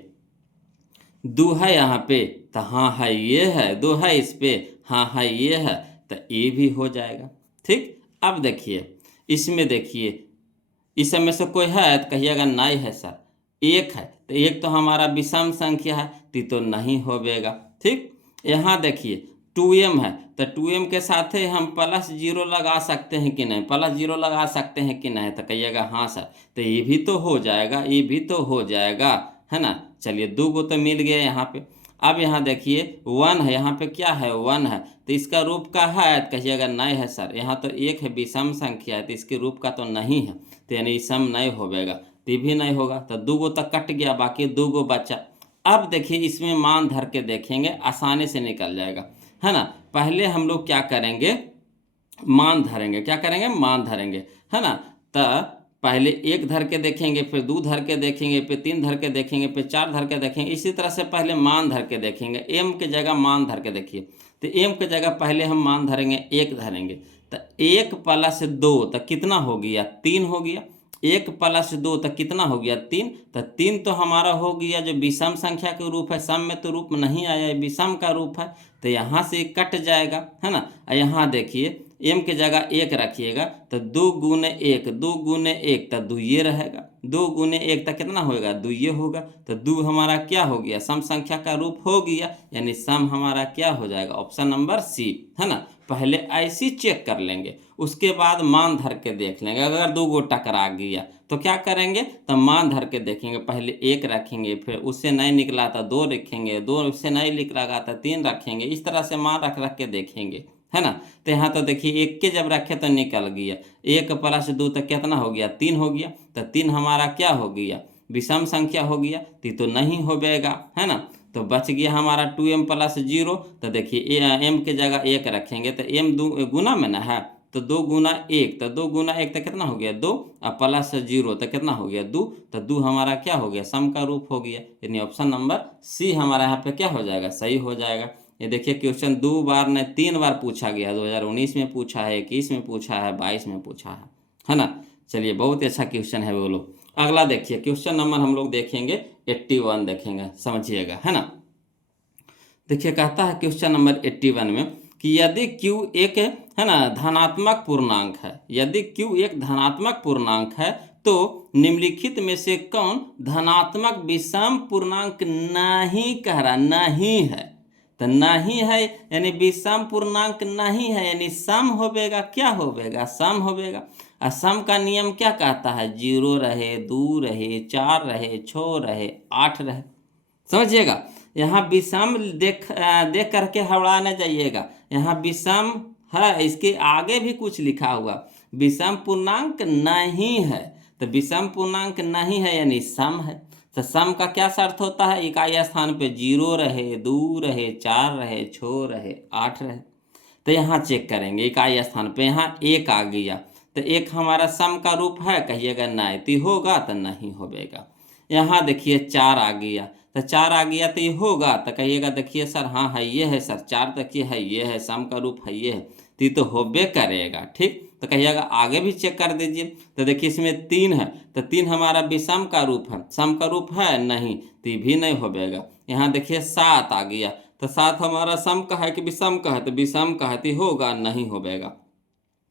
2 है यहाँ पे, तो हाँ है ये है, 2 है इस पे, हाँ है ये है, तो ये भी हो जाएगा। ठीक, अब देखिए इसमें देखिए इस समय से कोई है तो कहिएगा नहीं है सर, एक है, तो एक तो हमारा विषम संख्या है, तो नहीं होगा। ठीक, यहाँ देखिए 2m है, तो 2m के साथ ही हम प्लस 0 लगा सकते हैं कि नहीं, प्लस 0 लगा सकते हैं कि नहीं, तो कहिएगा हाँ सर, तो ये भी तो हो जाएगा, ये भी तो हो जाएगा, है ना। चलिए 2 को तो मिल गया यहाँ पे। अब यहाँ देखिए 1 है, यहाँ पे क्या है? 1 है, तो इसका रूप का है, तो कहिएगा नहीं है सर, यहाँ तो एक है, विषम संख्या है, तो इसके रूप का तो नहीं है, तो यानी सम नहीं होगा, तो भी नहीं होगा। तो 2 गो तक कट गया, बाकी 2 गो बचा। अब देखिए इसमें मान धर के देखेंगे, आसानी से निकल जाएगा, है ना। पहले हम लोग क्या करेंगे? मान धरेंगे, क्या करेंगे? मान धरेंगे, है ना। तो पहले 1 धर के देखेंगे, फिर 2 धर के देखेंगे, फिर 3 धर के देखेंगे, फिर 4 धर के देखेंगे, इसी तरह से पहले मान धर के देखेंगे। m के जगह मान धर के देखिए, तो m के जगह पहले हम मान धरेंगे, 1 धरेंगे, तो 1 प्लस 2 तो कितना हो गया? 3 हो गया। 1 प्लस 2 तो कितना हो गया? 3। तो 3 तो हमारा हो गया जो विषम संख्या के रूप है, सम में तो रूप नहीं आया, विषम का रूप है, तो यहाँ से कट जाएगा, है ना। यहाँ देखिए m के जगह 1 रखिएगा, तो 2 गुने 1, 2 गुने 1 तो 2 ये रहेगा, 2 गुने 1 तो कितना होगा? 2 ये होगा। तो 2 हमारा क्या हो गया? सम संख्या का रूप हो गया, यानी सम हमारा क्या हो जाएगा? ऑप्शन नंबर सी, है ना। पहले ऐसी चेक कर लेंगे, उसके बाद मान धर के देख लेंगे। अगर 2 गो टकरा गया तो क्या करेंगे? तो मान धर के देखेंगे, पहले 1 रखेंगे, फिर उससे नहीं निकला तो 2 रखेंगे, 2 उससे नहीं निकला तो 3 रखेंगे, इस तरह से मान रख रख के देखेंगे, है ना। तो यहाँ तो देखिए 1 के जब रखे तो निकल गया, 1 प्लस 2 तो कितना हो गया? 3 हो गया। तो 3 हमारा क्या हो गया? विषम संख्या हो गया, तो नहीं होगा, है ना। तो बच गया हमारा 2m प्लस 0। तो देखिए m के जगह 1 रखेंगे, तो m गुना में ना है, तो 2 गुना 1, तो 2 गुना 1 तो कितना हो गया? 2, और प्लस 0 तो कितना हो गया? 2। तो 2 हमारा क्या हो गया? सम का रूप हो गया, यानी ऑप्शन नंबर सी हमारा यहाँ पे क्या हो जाएगा? सही हो जाएगा। ये देखिए क्वेश्चन 2 बार नहीं 3 बार पूछा गया, 2019 में पूछा है, 21 में पूछा है, 22 में पूछा है ना। चलिए बहुत ही अच्छा क्वेश्चन है वो लोग। अगला देखिए क्वेश्चन नंबर हम लोग देखेंगे 81 देखेंगे, समझिएगा, है ना। देखिए कहता है क्वेश्चन नंबर 81 में कि यदि q एक, है ना, धनात्मक पूर्णांक है, यदि q एक धनात्मक पूर्णांक है तो निम्नलिखित में से कौन धनात्मक विषम पूर्णांक नहीं कह रहा? नहीं है, तो नहीं है यानी विषम पूर्णांक नहीं है, यानी सम होगा। क्या होगा? सम होगा। और सम का नियम क्या कहता है? 0 रहे, 2 रहे, 4 रहे, 6 रहे, 8 रहे, समझिएगा। यहाँ विषम देख करके हवड़ा न जाइएगा, यहाँ विषम है, इसके आगे भी कुछ लिखा हुआ, विषम पूर्णांक नहीं है, तो विषम पूर्णांक नहीं है यानी सम है। तो सम का क्या शर्त होता है? इकाई स्थान पे 0 रहे, 2 रहे, 4 रहे, 6 रहे, 8 रहे। तो यहाँ चेक करेंगे इकाई स्थान पे, यहाँ 1 आ गया, तो एक हमारा सम का रूप है, कहिएगा नहीं, तो होगा तो नहीं होगा। यहाँ देखिए 4 आ गया, तो 4 आ गया तो ये होगा, तो कहिएगा देखिए सर हाँ है ये है सर, 4 देखिए है ये है, सम का रूप है ये है, तो ये तो होबे करेगा। ठीक, तो कहिएगा आगे भी चेक कर दीजिए। तो देखिए इसमें 3 है, तो 3 हमारा विषम का रूप है, सम का रूप है नहीं, तो ये भी नहीं होगा। यहाँ देखिए 7 आ गया, तो 7 हमारा सम का है कि विषम का है, तो विषम का है, तो होगा नहीं होगा।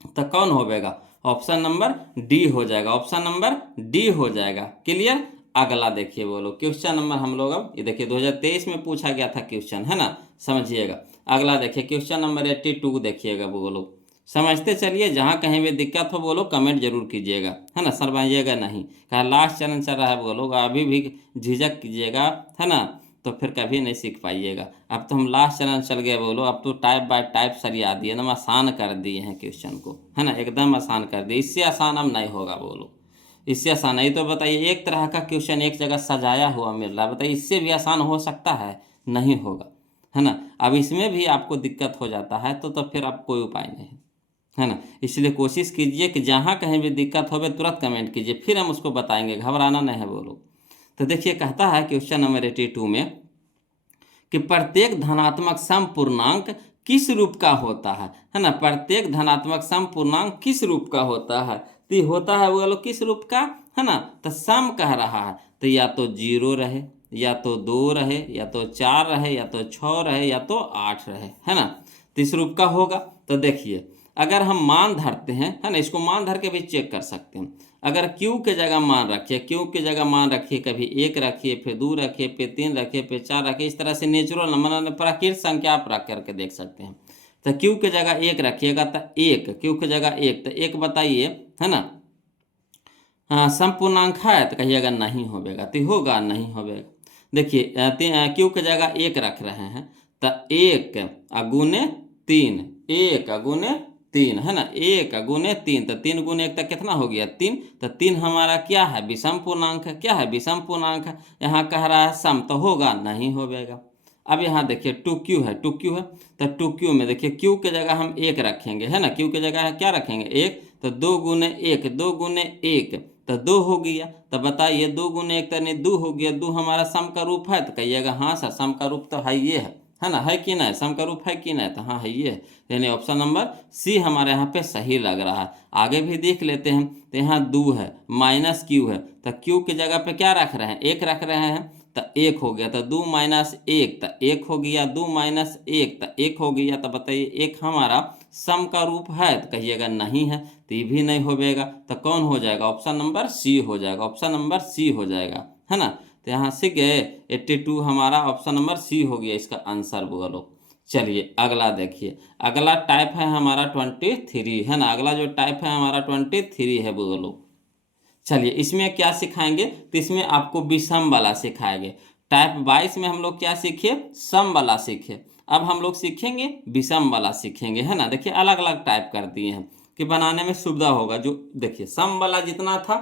तो कौन होगा? ऑप्शन नंबर डी हो जाएगा, ऑप्शन नंबर डी हो जाएगा। क्लियर? अगला देखिए बोलो क्वेश्चन नंबर हम लोग अब ये देखिए 2023 में पूछा गया था क्वेश्चन, है ना, समझिएगा। अगला देखिए क्वेश्चन नंबर 82 देखिएगा बोलो, समझते चलिए, जहाँ कहीं भी दिक्कत हो बोलो कमेंट जरूर कीजिएगा, है ना, शर्माइएगा नहीं। कहा लास्ट चरण चल रहा है बोलो, अभी भी झिझक कीजिएगा, है ना, तो फिर कभी नहीं सीख पाइएगा। अब तो हम लास्ट चरण चल गए बोलो, अब तो टाइप बाय टाइप सरिया दिए, एकदम आसान कर दिए हैं क्वेश्चन को, है ना, एकदम आसान कर दिए। इससे आसान अब नहीं होगा बोलो, इससे आसान नहीं। तो बताइए एक तरह का क्वेश्चन एक जगह सजाया हुआ मिल रहा है, बताइए इससे भी आसान हो सकता है? नहीं होगा, है ना। अब इसमें भी आपको दिक्कत हो जाता है तो फिर आप कोई उपाय नहीं, है ना। इसलिए कोशिश कीजिए कि जहाँ कहीं भी दिक्कत हो तुरंत कमेंट कीजिए, फिर हम उसको बताएंगे, घबराना नहीं है बोलो। तो देखिए कहता है क्वेश्चन नंबर 82 में कि प्रत्येक धनात्मक सम पूर्णांक किस रूप का होता है ना, प्रत्येक धनात्मक सम पूर्णांक किस रूप का होता है, तो होता है वो लोग किस रूप का, है ना। तो सम कह रहा है, तो या तो 0 रहे, या तो 2 रहे, या तो 4 रहे, या तो 6 रहे, या तो 8 रहे, है ना, तो इस रूप का होगा। तो देखिए अगर हम मान धरते हैं, है ना, इसको मान धर के भी चेक कर सकते हैं। अगर क्यू के जगह मान रखिए, क्यू के जगह मान रखिए, कभी 1 रखिए, फिर 2 रखिए, फिर 3 रखिए, फिर 4 रखिए, इस तरह से नेचुरल नंबर प्राकृतिक संख्या आप रख करके देख सकते हैं। तो क्यू के जगह 1 रखिएगा तो 1, क्यू के जगह 1, तो 1 बताइए, है ना, हाँ संपूर्णांक है, तो कहिएगा नहीं होगा, तो होगा नहीं होगा। देखिए क्यू के जगह 1 रख रहे हैं, तो 1 गुने 3, 1 गुने 3, है ना, 1 गुने 3, तो 3 गुने 1 तक कितना हो गया 3, तो 3 हमारा क्या है? विषम पूर्णांक है। क्या है? विषम पूर्णांक है। यहाँ कह रहा है सम, तो होगा नहीं होगा। अब यहाँ देखिए 2q है, 2q है, तो 2q में देखिए q के जगह हम 1 रखेंगे, है ना, q के जगह क्या रखेंगे 1, तो 2 गुने 1, 2 गुने 1 तो 2 हो गया। तो बताइए 2 गुने 1 तो 2 हो गया, 2 हमारा सम का रूप है, तो कहिएगा हाँ सर सम का रूप तो है ये है ना, है कि नहीं, सम का रूप है कि नहीं, तो हाँ है ये है, यानी ऑप्शन नंबर सी हमारे यहाँ पे सही लग रहा है। आगे भी देख लेते हैं, तो यहाँ 2 है माइनस q है, तो q की जगह पे क्या रख रहे हैं 1 रख रहे हैं, तो 1 हो गया, तो 2 माइनस 1 तो 1 हो गया, 2 माइनस 1 तो 1 हो गया। तो बताइए 1 हमारा सम का रूप है, तो कहिएगा नहीं है, तो ये भी नहीं होगा। तो कौन हो जाएगा? ऑप्शन नंबर सी हो जाएगा, ऑप्शन नंबर सी हो जाएगा, है ना। तो यहाँ से गए 82 हमारा ऑप्शन नंबर सी हो गया इसका आंसर बोलो। चलिए अगला देखिए, अगला टाइप है हमारा 23, है ना, अगला जो टाइप है हमारा 23 है बोलो। चलिए इसमें क्या सिखाएंगे, तो इसमें आपको विषम वाला सिखाएंगे। टाइप 22 में हम लोग क्या सीखे? सम वाला सीखे। अब हम लोग सीखेंगे विषम वाला सीखेंगे, है ना। देखिए अलग अलग टाइप कर दिए हैं कि बनाने में सुविधा होगा। जो देखिए सम वाला जितना था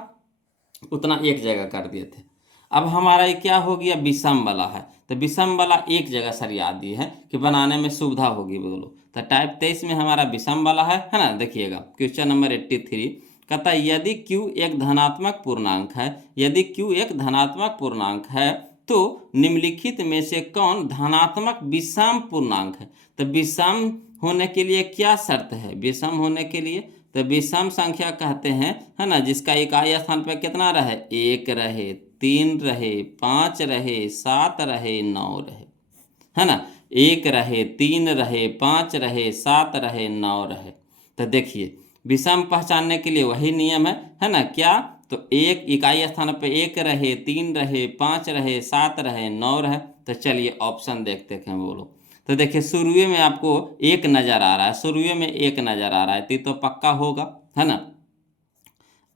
उतना एक जगह कर दिए थे। अब हमारा ये क्या हो गया? विषम वाला है, तो विषम वाला एक जगह सरिया दिए है कि बनाने में सुविधा होगी बोलो। तो टाइप 23 में हमारा विषम वाला है ना। देखिएगा क्वेश्चन नंबर 83 कहता है यदि q एक धनात्मक पूर्णांक है, यदि q एक धनात्मक पूर्णांक है तो निम्नलिखित में से कौन धनात्मक विषम पूर्णांक है। तो विषम होने के लिए क्या शर्त है? विषम होने के लिए तो विषम संख्या कहते हैं, है ना, जिसका इकाई स्थान पर कितना रहे? 1 रहे, 3 रहे, 5 रहे, 7 रहे, 9 रहे, है ना, 1 रहे, 3 रहे, 5 रहे, 7 रहे, 9 रहे। तो देखिए विषम पहचानने के लिए वही नियम है ना, क्या? तो एक इकाई स्थान पे 1 रहे, 3 रहे, 5 रहे, 7 रहे, 9 रहे। तो चलिए ऑप्शन देखते हैं बोलो। तो देखिए शुरुए में आपको 1 नजर आ रहा है, शुरुए में 1 नजर आ रहा है, तो पक्का होगा, है ना।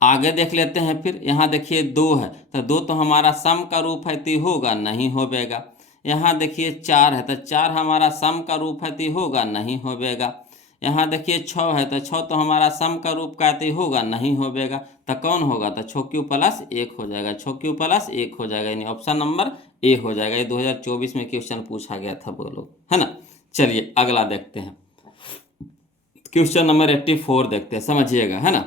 आगे देख लेते हैं, फिर यहाँ देखिए 2 है, तो 2 तो हमारा सम का रूप है, तो होगा नहीं होगा। यहाँ देखिए 4 है, तो 4 हमारा सम का रूप है, तो होगा नहीं होगा। यहाँ देखिए 6 है, तो 6 तो हमारा सम का रूप का है, तो होगा नहीं होगा। तो कौन होगा? तो 6q प्लस 1 हो जाएगा, 6q प्लस 1 हो जाएगा, यानी ऑप्शन नंबर ए हो जाएगा। ये 2024 में क्वेश्चन पूछा गया था बोलो, है ना। चलिए अगला देखते हैं, क्वेश्चन नंबर 84 देखते हैं, समझिएगा, है ना।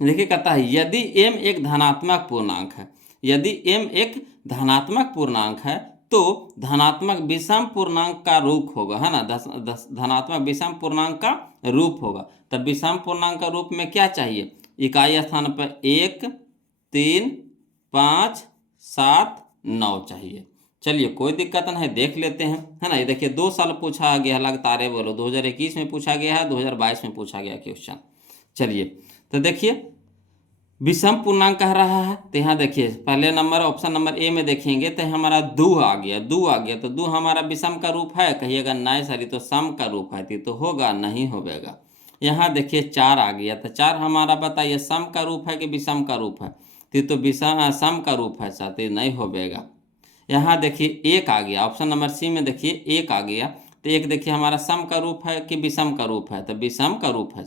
देखिए कहता है यदि m एक धनात्मक पूर्णांक है, यदि m एक धनात्मक पूर्णांक है तो धनात्मक विषम पूर्णांक का रूप होगा, है ना, धनात्मक विषम पूर्णांक का रूप होगा। तब विषम पूर्णांक का रूप में क्या चाहिए, इकाई स्थान पर 1, 3, 5, 7, 9 चाहिए। चलिए कोई दिक्कत नहीं है, देख लेते हैं, है ना। ये देखिए 2 साल पूछा गया लगातार है, बोलो 2021 में पूछा गया है, 2022 में पूछा गया क्वेश्चन। चलिए तो देखिए विषम पूर्णांक कह रहा है, तो यहाँ देखिए पहले नंबर ऑप्शन नंबर ए में देखेंगे तो हमारा दो आ गया, दो आ गया, तो दो हमारा विषम का रूप है, कहिएगा नहीं सर ये तो सम का रूप है, तो होगा नहीं होगा। यहाँ देखिए 4 आ गया, तो 4 हमारा बताइए सम का रूप है कि विषम का रूप है, तो विषम सम का रूप है सर, तो नहीं होगा। यहाँ देखिए 1 आ गया, ऑप्शन नंबर सी में देखिए 1 आ गया, तो 1 देखिए हमारा सम का रूप है कि विषम का रूप है, तो विषम का रूप है,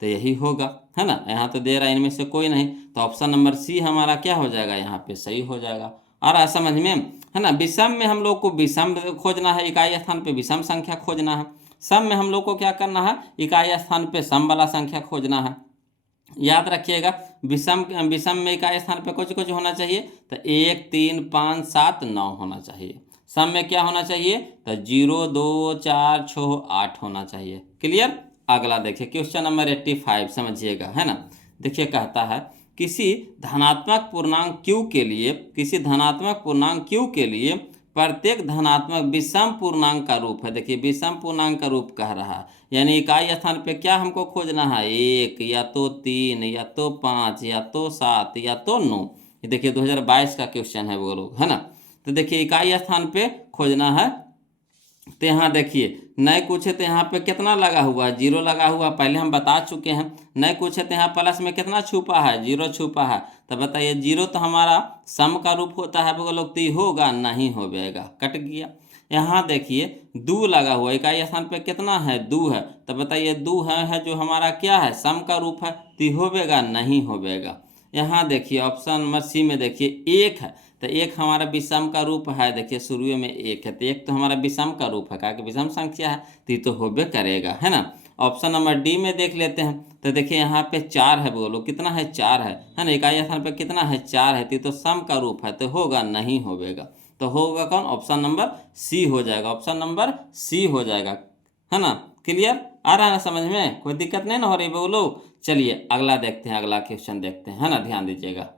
तो यही होगा, है ना। यहाँ तो दे रहा है इनमें से कोई नहीं, तो ऑप्शन नंबर सी हमारा क्या हो जाएगा, यहाँ पे सही हो जाएगा। आ रहा है समझ में, है ना। विषम में हम लोग को विषम खोजना है, इकाई स्थान पे विषम संख्या खोजना है। सम में हम लोग को क्या करना है, इकाई स्थान पे सम वाला संख्या खोजना है। याद रखिएगा विषम में इकाई स्थान पे कुछ कुछ होना चाहिए, तो 1, 3, 5, 7, 9 होना चाहिए। सम में क्या होना चाहिए, तो 0, 2, 4, 6, 8 होना चाहिए। क्लियर। अगला देखिए क्वेश्चन नंबर 85 समझिएगा, है ना। देखिए कहता है किसी धनात्मक पूर्णांक q के लिए, किसी धनात्मक पूर्णांक q के लिए प्रत्येक धनात्मक विषम पूर्णांक का रूप है। देखिए विषम पूर्णांक का रूप कह रहा है, यानी इकाई स्थान पे क्या हमको खोजना है, 1 या तो 3 या तो 5 या तो 7 या तो 9। ये देखिए 2022 का क्वेश्चन है वो लोग, है ना। तो देखिए इकाई स्थान पे खोजना है, तो यहाँ देखिए नहीं कुछ है तो यहाँ पे कितना लगा हुआ है, 0 लगा हुआ, पहले हम बता चुके हैं। नहीं कुछ है तो यहाँ प्लस में कितना छुपा है, 0 छुपा है। तो बताइए 0 तो हमारा सम का रूप होता है, वो लोग तो होगा नहीं होगा, कट गया। यहाँ देखिए 2 लगा हुआ, इकाई स्थान पे कितना है, 2 है, तो बताइए 2 है जो हमारा क्या है, सम का रूप है, तो होगा नहीं होगा। यहाँ देखिए ऑप्शन नंबर सी में देखिए 1 है, तो 1 हमारा विषम का रूप है, देखिए शुरू में 1 है, तो 1 तो हमारा विषम का रूप है, क्या कि विषम संख्या है, तो होबे करेगा, है ना। ऑप्शन नंबर डी में देख लेते हैं, तो देखिए यहाँ पे 4 है, बोलो कितना है, 4 है ना। इकाई स्थान पे कितना है, 4 है, तो सम का रूप है, तो होगा नहीं होगा। तो होगा कौन, ऑप्शन नंबर सी हो जाएगा, ऑप्शन नंबर सी हो जाएगा, है ना। क्लियर। आ रहा है ना समझ में, कोई दिक्कत नहीं ना हो रही बोलो। चलिए अगला देखते हैं, अगला क्वेश्चन देखते हैं, है ना, ध्यान दीजिएगा।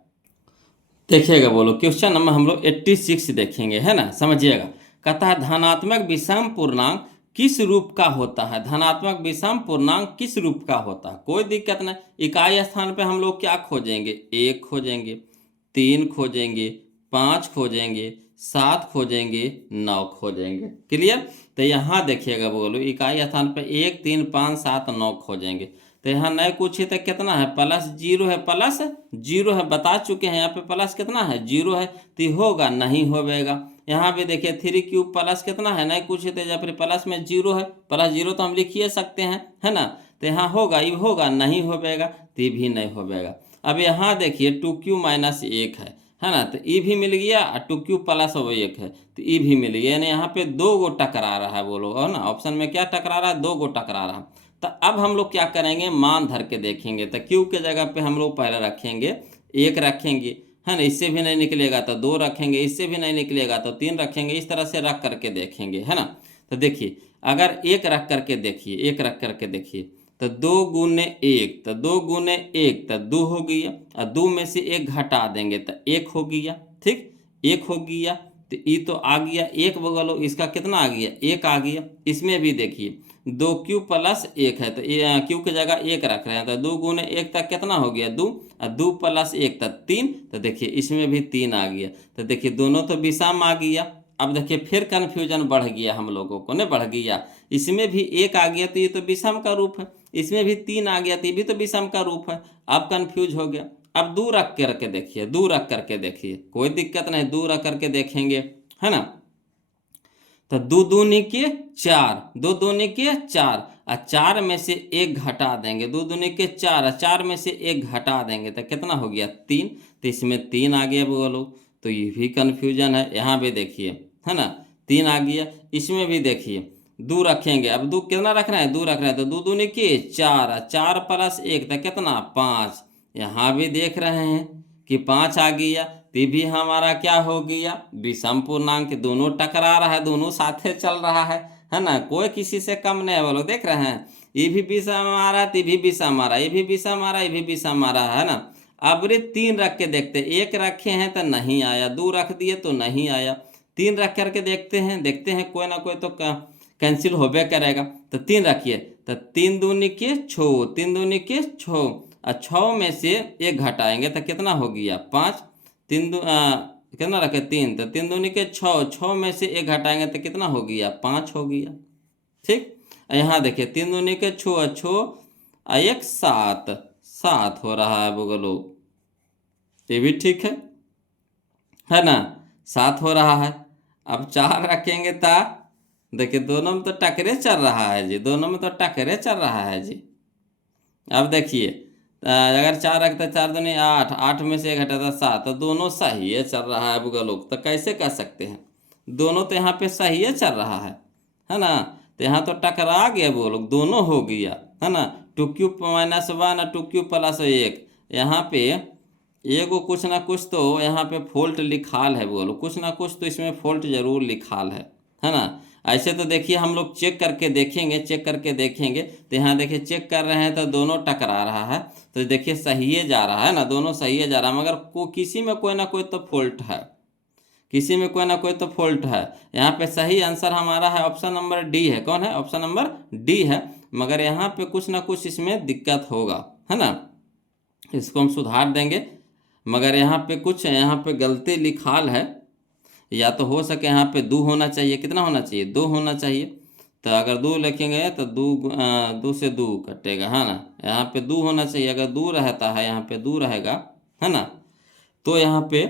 देखिएगा बोलो क्वेश्चन नंबर हम लोग 86 देखेंगे, है ना, समझिएगा। कहता है धनात्मक विषम पूर्णांक किस रूप का होता है, धनात्मक विषम पूर्णांक किस रूप का होता है। कोई दिक्कत नहीं, इकाई स्थान पे हम लोग क्या खोजेंगे, 1 खोजेंगे, 3 खोजेंगे, 5 खोजेंगे, 7 खोजेंगे, 9 खोजेंगे। क्लियर। तो यहाँ देखिएगा बोलो इकाई स्थान पे 1, 3, 5, 7, 9 खोजेंगे, तो यहाँ नहीं कुछ है तो कितना है, +0 है, +0 है, बता चुके हैं। यहाँ पे प्लस कितना है, 0 है, तो होगा नहीं होगा। यहाँ पे देखिए 3³ प्लस कितना है, नहीं कुछ है तो जब प्लस में 0 है, +0 तो हम लिख ही सकते हैं, है ना। तो यहाँ होगा, ये होगा नहीं होगा, तो ये भी नहीं होगा। अब यहाँ देखिए 2³ - 1 है ना, तो ये भी मिल गया, और 2³ + 1 है, तो ये भी मिल गया, यानी यहाँ पे 2 गो टकरा रहा है, बोलो, है ना। ऑप्शन में क्या टकरा रहा है, 2 गो टकरा रहा है। तो अब हम लोग क्या करेंगे, मान धर के देखेंगे, तो क्यू के जगह पे हम लोग पहले रखेंगे 1 रखेंगे, है ना, इससे भी नहीं निकलेगा तो 2 रखेंगे, इससे भी नहीं निकलेगा तो 3 रखेंगे, इस तरह से रख करके देखेंगे, है ना। तो देखिए अगर 1 रख करके देखिए, 1 रख करके देखिए, तो 2 × 1, तो 2 × 1 तो 2 हो गया, और 2 में से 1 घटा देंगे तो 1 हो गया, ठीक, 1 हो गया। तो ये तो आ गया 1 बगलो, इसका कितना आ गया, 1 आ गया। इसमें भी देखिए 2³ + 1 है, तो क्यू की जगह 1 रख रहे हैं, तो 2 × 1 तक कितना हो गया, 2, और 2 + 1 तक 3, तो देखिए इसमें भी 3 आ गया। तो देखिए दोनों तो विषम आ गया। अब देखिए फिर कन्फ्यूजन बढ़ गया हम लोगों को, नहीं बढ़ गया, इसमें भी 1 आ गया तो ये तो विषम का रूप है, इसमें भी 3 आ गया तो ये भी तो विषम का रूप है। अब कन्फ्यूज हो गया। अब 2 रख करके देखिए, 2 रख करके देखिए, कोई दिक्कत नहीं, 2 रख करके देखेंगे, है ना। तो 2 दूनी के 4, 2 दूनी के 4, और 4 में से 1 घटा देंगे, 2 दूनी के 4, और 4 में से 1 घटा देंगे तो कितना हो गया, 3, तो इसमें 3 आ गया बोलो। तो ये भी कन्फ्यूजन है। यहाँ भी देखिए, है ना, 3 आ गया। इसमें भी देखिए 2 रखेंगे, अब 2 कितना रख रहे हैं, 2 रख रहे हैं, तो 2 दूनी के 4, 4 + 1 तो कितना, 5, यहाँ भी देख रहे हैं कि 5 आ गया, तो ये भी हमारा क्या हो गया, विषम पूर्णांक। दोनों टकरा रहा है, दोनों साथे चल रहा है ना, कोई किसी से कम नहीं है। वो लोग देख रहे हैं, ये भी विषम आ रहा है, तो ये भी विषम आ रहा है, ये भी विषम आ रहा है, ये भी विषम आ रहा है ना। अब रे 3 रख के देखते, 1 रखे हैं तो नहीं आया, 2 रख दिए तो नहीं आया, 3 रख करके देखते हैं कोई ना कोई तो कैंसिल होबे करेगा। तो 3 रखिए, तो 3 दूनी के 6, 3 दूनी के 6, और 6 में से 1 घटाएंगे तो कितना हो गया, 5। कितना रखे, 3, तो 3 दूनी के 6, 6 में से 1 घटाएंगे तो कितना हो गया, 5 हो गया। ठीक, यहाँ देखिए 3 दूनी के 6, 6 और 1 7, 7 हो रहा है बगलो, ये भी ठीक है ना, 7 हो रहा है। अब 4 रखेंगे तो देखिए दोनों में तो टकरे चल रहा है जी, दोनों में तो टकरे चल रहा है जी। अब देखिए अगर 4 रखते, 4 दूनी 8, 8 में से 1 घटाता 7, तो दोनों सही है चल रहा है बुगा लोग। तो कैसे कर सकते हैं, दोनों तो यहाँ पे सही है चल रहा है ना। तो यहाँ तो टकरा गया वो लोग, दोनों हो गया है ना। 2q -1 और 2q +1, यहाँ पे एगो कुछ ना कुछ तो यहाँ पे फॉल्ट लिखाल है, बोलो कुछ ना कुछ तो इसमें फॉल्ट जरूर लिखाल है ना। ऐसे तो देखिए हम लोग चेक करके देखेंगे, तो यहाँ देखिए चेक कर रहे हैं तो दोनों टकरा रहा है, तो देखिए सही है जा रहा है ना, दोनों सही है जा रहा है, मगर किसी में कोई ना कोई तो फॉल्ट है, किसी में कोई ना कोई तो फॉल्ट है। यहाँ पे सही आंसर हमारा है ऑप्शन नंबर डी है। कौन है, ऑप्शन नंबर डी है, मगर यहाँ पे कुछ ना कुछ इसमें दिक्कत होगा, है ना। इसको हम सुधार देंगे, मगर यहाँ पे कुछ यहाँ पे गलती लिखाल है, या तो हो सके यहाँ पे 2 होना चाहिए, कितना होना चाहिए, 2 होना चाहिए। तो अगर 2 लिखेंगे तो 2 से 2 कटेगा, है ना। यहाँ पे 2 होना चाहिए, अगर 2 रहता है, यहाँ पे 2 रहेगा, है ना, तो यहाँ पे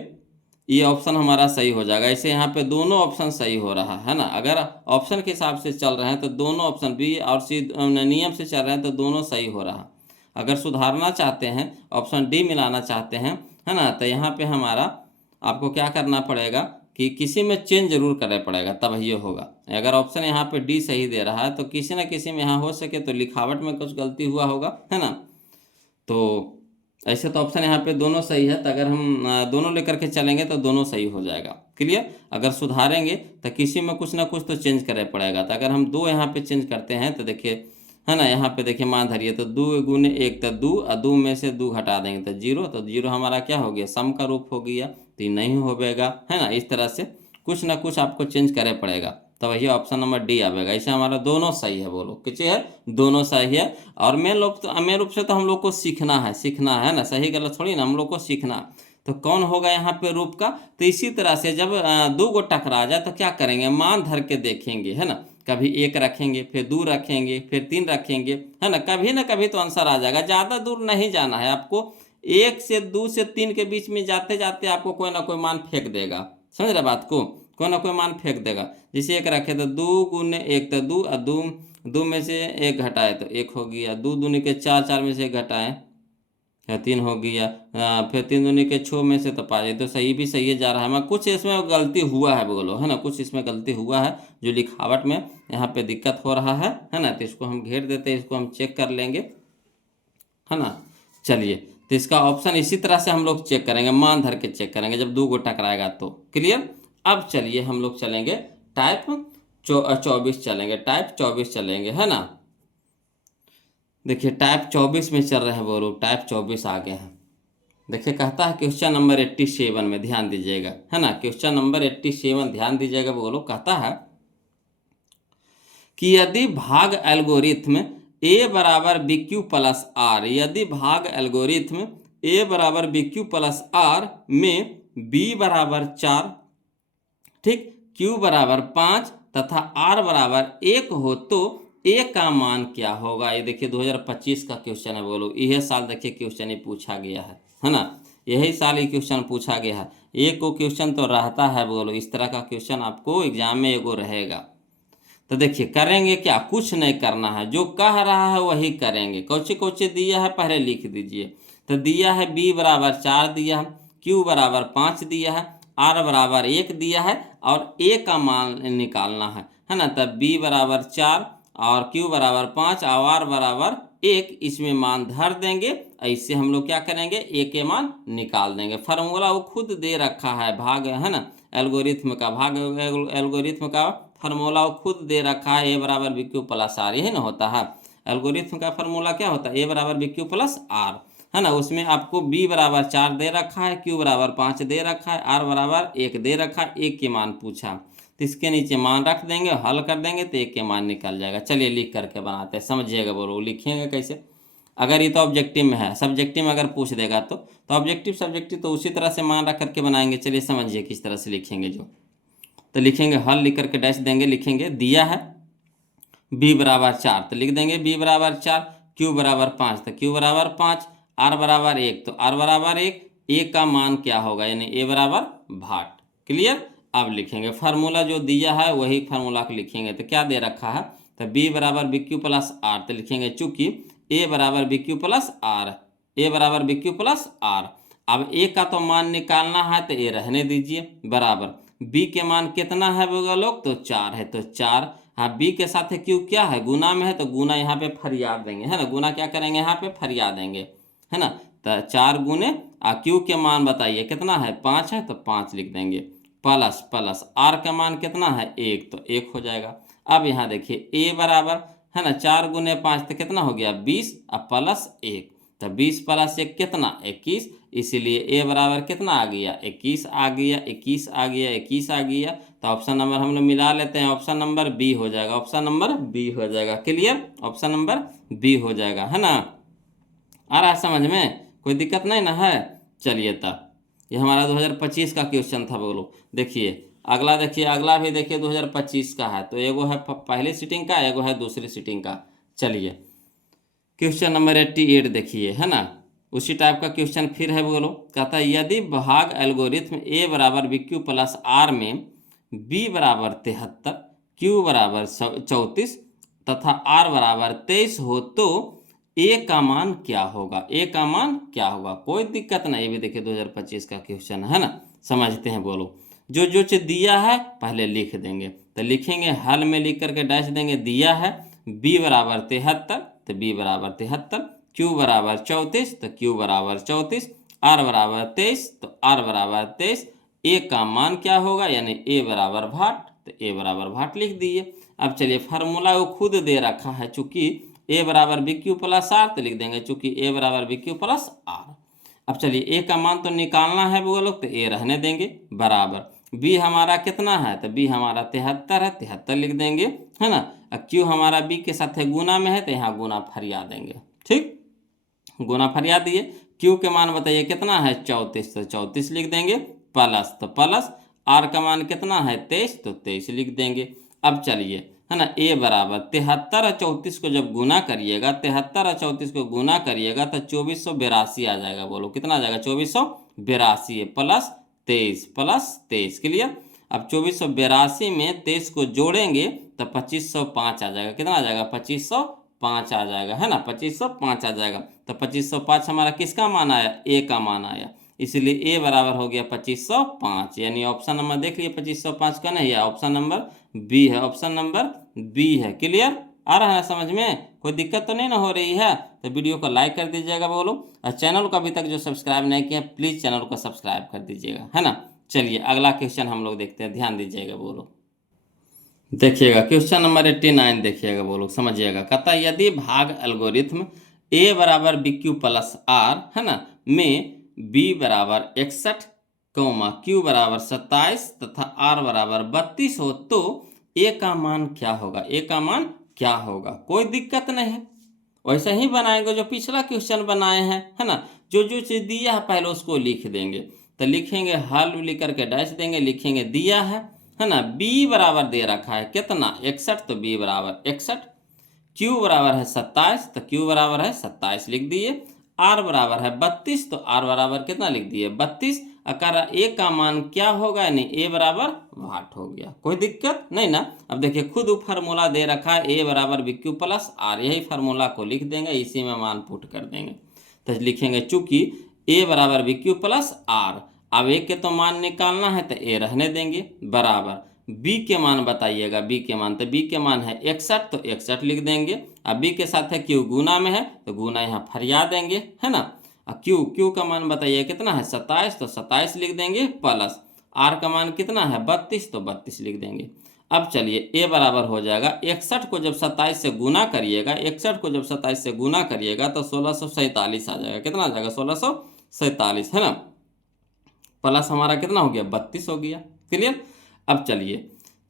ये ऑप्शन हमारा सही हो जाएगा। ऐसे यहाँ पे दोनों ऑप्शन सही हो रहा है ना। अगर ऑप्शन के हिसाब से चल रहे हैं तो दोनों ऑप्शन बी और सी नियम से चल रहे हैं तो दोनों सही हो रहा है। अगर सुधारना चाहते हैं, ऑप्शन डी मिलाना चाहते हैं, है ना, तो यहाँ पे हमारा आपको क्या करना पड़ेगा कि किसी में चेंज जरूर करना पड़ेगा, तब ये होगा। अगर ऑप्शन यहाँ पे डी सही दे रहा है तो किसी न किसी में यहाँ हो सके तो लिखावट में कुछ गलती हुआ होगा, है ना। तो ऐसे तो ऑप्शन यहाँ पे दोनों सही है, तो अगर हम दोनों लेकर के चलेंगे तो दोनों सही हो जाएगा। क्लियर, अगर सुधारेंगे तो किसी में कुछ ना कुछ तो चेंज करना पड़ेगा। तो अगर हम 2 यहाँ पे चेंज करते हैं तो देखिए, है ना, यहाँ पे देखिए मान धरिए तो 2 गुने 1 तो 2, और 2 में से 2 घटा देंगे तो 0, तो 0 हमारा क्या हो गया, सम का रूप हो गया, तो ये नहीं होगा, है ना। इस तरह से कुछ ना कुछ आपको चेंज करना पड़ेगा, तो वही ऑप्शन नंबर डी आएगा। ऐसे हमारा दोनों सही है, बोलो किस है, दोनों सही है। और मेन रूप से तो हम लोग को सीखना है ना, सही गलत थोड़ी ना, हम लोग को सीखना। तो कौन होगा यहाँ पे रूप का, तो इसी तरह से जब 2 गो टकरा जाए तो क्या करेंगे, मान धर के देखेंगे, है ना। कभी 1 रखेंगे, फिर 2 रखेंगे, फिर 3 रखेंगे, है ना कभी तो आंसर आ जाएगा। ज़्यादा दूर नहीं जाना है आपको, 1 से 2 से 3 के बीच में जाते जाते आपको कोई ना कोई मान फेंक देगा, समझ रहे बात को, कोई ना कोई मान फेंक देगा। जैसे 1 रखे तो 2 गुने 1 तो 2, और 2 में से 1 घटाए तो 1 हो गया, 2 दूनी के 4, 4 में से 1 घटाए 3 हो गया, फिर 3 दूनी के 6 में से तो 5, तो सही भी सही है जा रहा है। मगर कुछ इसमें गलती हुआ है बोलो, है ना, कुछ इसमें गलती हुआ है जो लिखावट में यहाँ पे दिक्कत हो रहा है ना। तो इसको हम घेर देते हैं, इसको हम चेक कर लेंगे, है ना। चलिए, तो इसका ऑप्शन इसी तरह से हम लोग चेक करेंगे, मान धर के चेक करेंगे जब 2 गो टकराएगा तो। क्लियर, अब चलिए हम लोग चलेंगे टाइप 24 चलेंगे, टाइप 24 चलेंगे, है ना। देखिए टाइप 24 में चल रहे हैं वो लोग, टाइप 24 आ गए हैं। देखिए कहता है क्वेश्चन नंबर 87 में, ध्यान दीजिएगा, है ना, क्वेश्चन नंबर 87 ध्यान दीजिएगा। वो लोग कहता है कि यदि भाग एल्गोरिथ्म a बराबर BQ प्लस R, यदि भाग एल्गोरिथ्म a बराबर BQ प्लस R में b बराबर 4, ठीक, q बराबर 5 तथा r बराबर 1 हो तो a का मान क्या होगा। ये देखिए 2025 का क्वेश्चन है, बोलो यह साल देखिए क्वेश्चन ही पूछा गया है ना, यही साल ये क्वेश्चन पूछा गया है। एक को क्वेश्चन तो रहता है, बोलो इस तरह का क्वेश्चन आपको एग्जाम में एगो रहेगा। तो देखिए करेंगे क्या, कुछ नहीं करना है, जो कह रहा है वही करेंगे। कौचे दिया है पहले लिख दीजिए। तो दिया है b बराबर 4 दिया है, q बराबर 5 दिया है, r बराबर 1 दिया है, और a का मान निकालना है ना। तब b बराबर 4 और q बराबर 5 और r बराबर एक इसमें मान धर देंगे, ऐसे हम लोग क्या करेंगे, ए के मान निकाल देंगे। फार्मूला वो खुद दे रखा है, भाग है ना, एल्गोरिथम का भाग, एल्गोरिथम का फार्मूला वो खुद दे रखा है, ए बराबर बी क्यू प्लस आर, यही ना होता है। एल्गोरिथम का फार्मूला क्या होता है, ए बराबर बी क्यू प्लस आर, है ना। उसमें आपको बी बराबर 4 दे रखा है, क्यू बराबर 5 दे रखा है, आर बराबर 1 दे रखा है, एक के मान पूछा, तो इसके नीचे मान रख देंगे, हल कर देंगे तो एक के मान निकल जाएगा। चलिए लिख करके बनाते हैं, समझिएगा। बोलो लिखेंगे कैसे, अगर ये तो ऑब्जेक्टिव में है, सब्जेक्टिव में अगर पूछ देगा तो ऑब्जेक्टिव सब्जेक्टिव तो उसी तरह से मान रख करके बनाएंगे। चलिए समझिए किस तरह से लिखेंगे। जो तो लिखेंगे, हल लिख करके डैश देंगे, लिखेंगे दिया है बी बराबर 4 तो लिख देंगे बी बराबर 4, क्यू बराबर 5 तो क्यू बराबर 5, आर बराबर 1 तो आर बराबर 1, ए का मान क्या होगा, यानी ए बराबर भाट। क्लियर। अब लिखेंगे फार्मूला जो दिया है वही फार्मूला को लिखेंगे। तो क्या दे रखा है, तो बी बराबर बी क्यू प्लस आर, तो लिखेंगे चूंकि ए बराबर बी क्यू प्लस आर, ए बराबर बी क्यू प्लस आर। अब ए का तो मान निकालना है तो ए रहने दीजिए, बराबर बी के मान कितना है बोगा लोग, तो 4 है, तो 4। हाँ, बी के साथ है क्यू क्या है, गुना में है, तो गुना यहाँ पे फरियाद देंगे, है ना। गुना क्या करेंगे, यहाँ पे फरियाद देंगे, है ना। तो 4 गुने क्यू के मान बताइए कितना है, 5 है, तो 5 लिख देंगे, प्लस प्लस आर का मान कितना है 1, तो 1 हो जाएगा। अब यहाँ देखिए ए बराबर, है ना, 4 गुने 5 तो कितना हो गया 20, अब प्लस 1, तो 20 प्लस 1 कितना 21, इसीलिए ए बराबर कितना आ गया 21 आ गया, 21 आ गया, 21 आ गया। तो ऑप्शन नंबर हम लोग मिला लेते हैं, ऑप्शन नंबर बी हो जाएगा, ऑप्शन नंबर बी हो जाएगा। क्लियर, ऑप्शन नंबर बी हो जाएगा, है ना। आ रहा है समझ में, कोई दिक्कत नहीं ना है। चलिए तब ये हमारा 2025 का क्वेश्चन था। बोलो देखिए अगला, देखिए अगला भी देखिए 2025 का है। तो एगो है पहली सीटिंग का, एगो है दूसरी सीटिंग का। चलिए क्वेश्चन नंबर 88 देखिए, है ना, उसी टाइप का क्वेश्चन फिर है। बोलो कहता है यदि भाग एल्गोरिथम ए बराबर बी क्यू प्लस आर में बी बराबर 73, क्यू बराबर 34 तथा आर बराबर 23 हो तो ए का मान क्या होगा, ए का मान क्या होगा। कोई दिक्कत नहीं, भी देखिए 2025 का क्वेश्चन है ना, समझते हैं। बोलो जो जो चीज दिया है पहले लिख देंगे, तो लिखेंगे हल में लिख करके डैश देंगे, दिया है बी बराबर 73 तो बी बराबर 73, क्यू बराबर 34 तो क्यू बराबर 34, आर बराबर 23 तो आर बराबर 23, ए का मान क्या होगा, यानी ए बराबर भाट, तो ए बराबर भाट लिख दिए। अब चलिए फार्मूला वो खुद दे रखा है, चूंकि ए बराबर बी क्यू प्लस आर, तो लिख देंगे चूंकि ए बराबर बी क्यू प्लस आर। अब चलिए ए का मान तो निकालना है वो लोग, तो ए रहने देंगे, बराबर बी हमारा कितना है, तो बी हमारा 73 है, 73 लिख देंगे, है ना। अब क्यू हमारा बी के साथ है गुना में है, तो यहाँ गुना फरिया देंगे, ठीक, गुना फरिया दिए। क्यू के मान बताइए कितना है 34, तो 34 लिख देंगे, प्लस तो प्लस, आर का मान कितना है 23 तो 23 लिख देंगे। अब चलिए, है ना, ए बराबर 73 और 34 को जब गुना करिएगा, 73 और 34 को गुना करिएगा तो 2482 आ जाएगा। बोलो कितना आ जाएगा, 2482 प्लस 23। क्लियर। अब 2482 में 23 को जोड़ेंगे तो 2505 आ जाएगा। कितना आ जाएगा, 2505 आ जाएगा, है ना, 2505 आ जाएगा। तो 2505 हमारा किसका मान आया, ए का मान आया, इसलिए ए बराबर हो गया 2505, यानी ऑप्शन नंबर देख लिए 2505 का नहीं है, ऑप्शन नंबर बी है, ऑप्शन नंबर बी है। क्लियर, आ रहा है ना समझ में, कोई दिक्कत तो नहीं ना हो रही है। तो वीडियो को लाइक कर दीजिएगा बोलो, और चैनल को अभी तक जो सब्सक्राइब नहीं किया प्लीज़ चैनल को सब्सक्राइब कर दीजिएगा, है ना। चलिए अगला क्वेश्चन हम लोग देखते हैं, ध्यान दीजिएगा। बोलो देखिएगा क्वेश्चन नंबर 89 देखिएगा, बोलो समझिएगा। कहता है यदि भाग एल्गोरिथम ए बराबर बी क्यू प्लस आर, है ना, में बी बराबर 61, क्यू बराबर 27 तथा आर बराबर 32 हो तो ए का मान क्या होगा, ए का मान क्या होगा। कोई दिक्कत नहीं है, वैसे ही बनाएंगे जो पिछला क्वेश्चन बनाए हैं, है ना। जो जो चीज़ दिया है पहले उसको लिख देंगे, तो लिखेंगे हल लिख करके डैश देंगे, लिखेंगे दिया है ना, बी बराबर दे रखा है कितना 61, तो बी बराबर 61, क्यू बराबर है 27 तो क्यू बराबर है 27 लिख दिए, आर बराबर है 32 तो आर बराबर कितना लिख दिए 32। अकार ए का मान क्या होगा, यानी ए बराबर वाट हो गया। कोई दिक्कत नहीं ना। अब देखिए खुद फार्मूला दे रखा है ए बराबर बी क्यू प्लस आर, यही फार्मूला को लिख देंगे, इसी में मान पुट कर देंगे। तो लिखेंगे चूंकि ए बराबर बी क्यू प्लस आर, अब ए के तो मान निकालना है तो ए रहने देंगे, बराबर बी के मान बताइएगा, बी के मान, तो बी के मान है 61, तो 61 लिख देंगे। अब बी के साथ है क्यू, गुना में है तो गुना यहाँ फरिया देंगे, है ना। और क्यू का मान बताइए कितना है 27, तो 27 लिख देंगे, प्लस आर का मान कितना है 32, तो 32 लिख देंगे। अब चलिए ए बराबर हो जाएगा 61 को जब 27 से गुना करिएगा, 61 को जब 27 से गुना करिएगा तो 1647 आ जाएगा। कितना आ जाएगा 1647, है ना। प्लस हमारा कितना हो गया 32 हो गया। क्लियर। अब चलिए,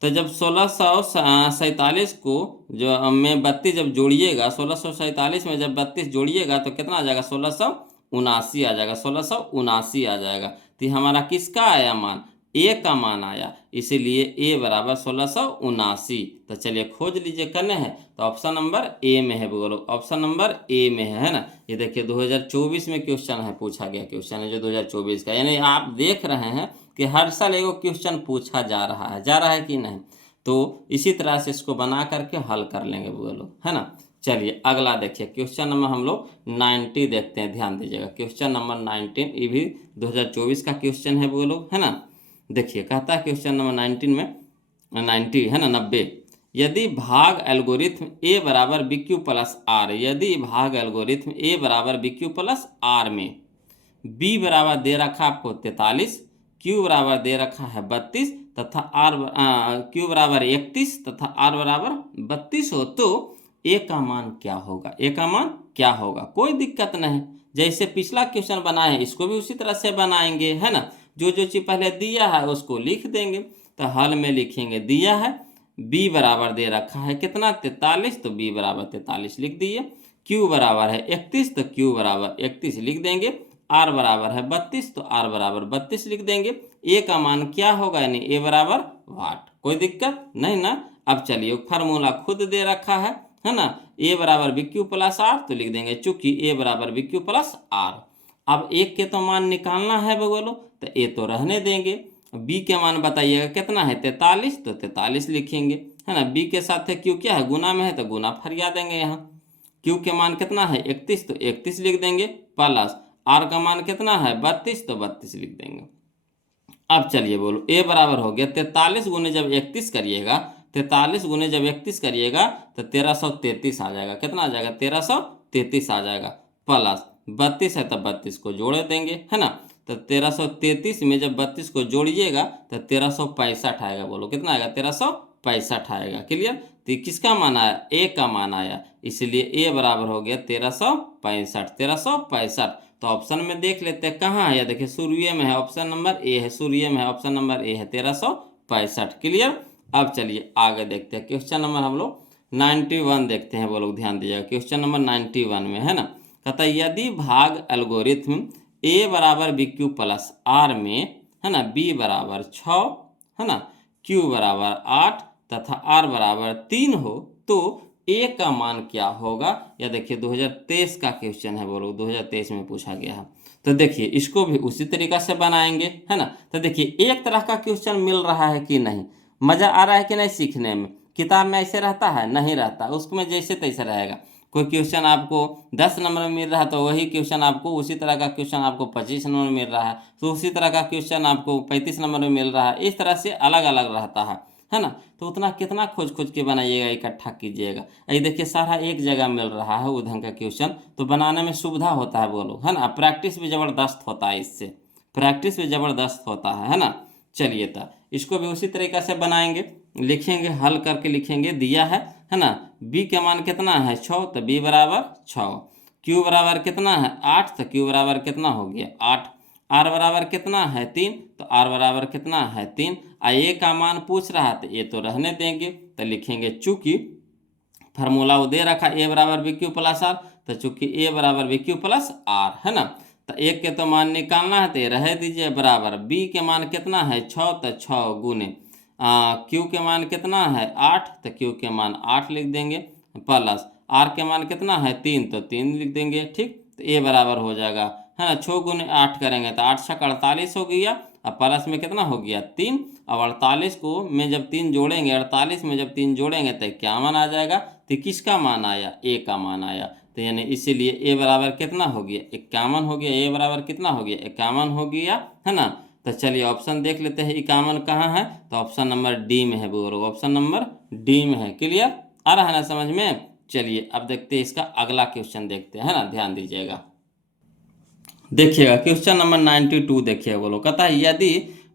तो जब 1647 को जो में 32 जब जोड़िएगा, 1647 में जब 32 जोड़िएगा तो कितना आ जाएगा 1679 आ जाएगा, 1679 आ जाएगा। तो हमारा किसका आया मान, ए का मान आया, इसीलिए ए बराबर 1679। तो चलिए खोज लीजिए, करने हैं तो ऑप्शन नंबर ए में है, बोलो ऑप्शन नंबर ए में है ना। ये देखिए 2024 में क्वेश्चन है, पूछा गया क्वेश्चन है जो 2024 का, यानी आप देख रहे हैं कि हर साल एगो क्वेश्चन पूछा जा रहा है कि नहीं। तो इसी तरह से इसको बना करके हल कर लेंगे बोलो, है ना। चलिए अगला देखिए, क्वेश्चन नंबर हम लोग 90 देखते हैं, ध्यान दीजिएगा। क्वेश्चन नंबर 19 ये भी 2024 का क्वेश्चन है बोलो, है ना। देखिए कहता है क्वेश्चन नंबर 19 में 90 है ना 90, यदि भाग एल्गोरिथ्म ए बराबर बी क्यू प्लस आर, यदि भाग एल्गोरिथ्म ए बराबर बी क्यू प्लस आर में बी बराबर दे रखा आपको 43, क्यू बराबर दे रखा है 32 तथा आर क्यू बराबर 31 तथा आर बराबर 32 हो, तो ए का मान क्या होगा, ए का मान क्या होगा। कोई दिक्कत नहीं, जैसे पिछला क्वेश्चन बनाए इसको भी उसी तरह से बनाएंगे, है ना। जो जो चीज़ पहले दिया है उसको लिख देंगे। तो हल में लिखेंगे, दिया है बी बराबर दे रखा है कितना 43, तो बी बराबर 43 लिख दिए। क्यू बराबर है 31, तो क्यू बराबर 31 लिख देंगे। आर बराबर है 32, तो आर बराबर 32 लिख देंगे। ए का मान क्या होगा, यानी ए बराबर वाट। कोई दिक्कत नहीं ना। अब चलिए फार्मूला खुद दे रखा है ना। ए बराबर बी क्यू प्लस आर, तो लिख देंगे चूंकि ए बराबर बी क्यू प्लस आर। अब एक के तो मान निकालना है बोलो, तो ए तो रहने देंगे। बी के मान बताइएगा कितना है 43, तो 43 लिखेंगे, है ना। बी के साथ है क्यू क्या है गुना में है, तो गुना फरिया देंगे यहाँ। क्यू के मान कितना है 31, तो 31 लिख देंगे, प्लस आर का मान कितना है 32, तो 32 लिख देंगे। अब चलिए बोलो ए बराबर हो गया 43 गुने जब 31 करिएगा, 43 गुने जब 31 करिएगा तो 1333 आ जाएगा। कितना आ जाएगा 1333 आ जाएगा, प्लस 32 है तो 32 को जोड़ देंगे, है ना। तो 1333 में जब 32 को जोड़िएगा तो 1365 आएगा। बोलो कितना आएगा 1365 आएगा। क्लियर। तो ये किसका मान आया, ए का मान आया, इसलिए ए बराबर हो गया 1365, 1365। तो ऑप्शन में देख लेते हैं कहाँ है, या देखिए सूर्य में है, ऑप्शन नंबर ए है, सूर्य में है, ऑप्शन नंबर ए है 1365। क्लियर। अब चलिए आगे देखते हैं, क्वेश्चन नंबर हम लोग 91 देखते हैं। वो लोग ध्यान दीजिएगा, क्वेश्चन नंबर 91 में है ना, कहता है यदि भाग एल्गोरिथ्म ए बराबर बी क्यू प्लस आर में, है ना, बी बराबर 6, है ना, क्यू बराबर 8 तथा आर बराबर 3 हो, तो ए का मान क्या होगा। या देखिए 2023 का क्वेश्चन है, बोलो 2023 में पूछा गया है। तो देखिए इसको भी उसी तरीका से बनाएंगे, है ना। तो देखिए एक तरह का क्वेश्चन मिल रहा है कि नहीं, मज़ा आ रहा है कि नहीं सीखने में। किताब में ऐसे रहता है, नहीं रहता, उसमें जैसे तैसे रहेगा। कोई क्वेश्चन आपको 10 नंबर में मिल रहा है तो वही क्वेश्चन आपको उसी तरह का क्वेश्चन आपको 25 नंबर में मिल रहा है, तो उसी तरह का क्वेश्चन आपको 35 नंबर में मिल रहा है। इस तरह से अलग अलग रहता है ना। तो उतना कितना खोज खोज के बनाइएगा, इकट्ठा कीजिएगा। ये देखिए सारा एक जगह मिल रहा है उधर का क्वेश्चन, तो बनाने में सुविधा होता है बोलो, है ना। प्रैक्टिस भी ज़बरदस्त होता है, इससे प्रैक्टिस भी ज़बरदस्त होता है ना। चलिए तो इसको भी उसी तरीक़ा से बनाएंगे, लिखेंगे, हल करके लिखेंगे। दिया है ना। बी का मान कितना है 6, तो बी बराबर 6। क्यू बराबर कितना है 8, तो क्यू बराबर कितना हो गया 8। आर बराबर कितना है 3, तो आर बराबर कितना है 3। ए का मान पूछ रहा है तो ए तो रहने देंगे, तो लिखेंगे चूंकि फार्मूला वो दे रखा ए बराबर बी क्यू प्लस आर, तो चूंकि ए बराबर बी क्यू प्लस आर, है ना। तो एक के तो मान निकालना है तो ये रह दीजिए बराबर। बी के मान कितना है 6, तो 6 गुने क्यू के मान कितना है 8, तो क्यू के मान 8 लिख देंगे, प्लस आर के मान कितना है 3, तो 3 लिख देंगे। ठीक। तो ए बराबर हो जाएगा, है ना, 6 गुने 8 करेंगे तो 8 छक 48 हो गया। अब प्लस में कितना हो गया 3। अब 48 को में जब 3 जोड़ेंगे, 48 में जब 3 जोड़ेंगे तो क्या मान आ जाएगा, तो किसका मान आया, ए का मान आया। तो यानी इसीलिए ए बराबर कितना हो गया 51 हो गया। ए बराबर कितना हो गया 51 हो गया, है ना। तो चलिए ऑप्शन देख लेते हैं 51 कहाँ है, तो ऑप्शन नंबर डी में है बोलो, ऑप्शन नंबर डी में है। क्लियर आ रहा है ना समझ में। चलिए अब देखते हैं इसका अगला क्वेश्चन देखते हैं, है ना, ध्यान दीजिएगा। देखिएगा क्वेश्चन नंबर 92 देखिए बोलो, कहता है यदि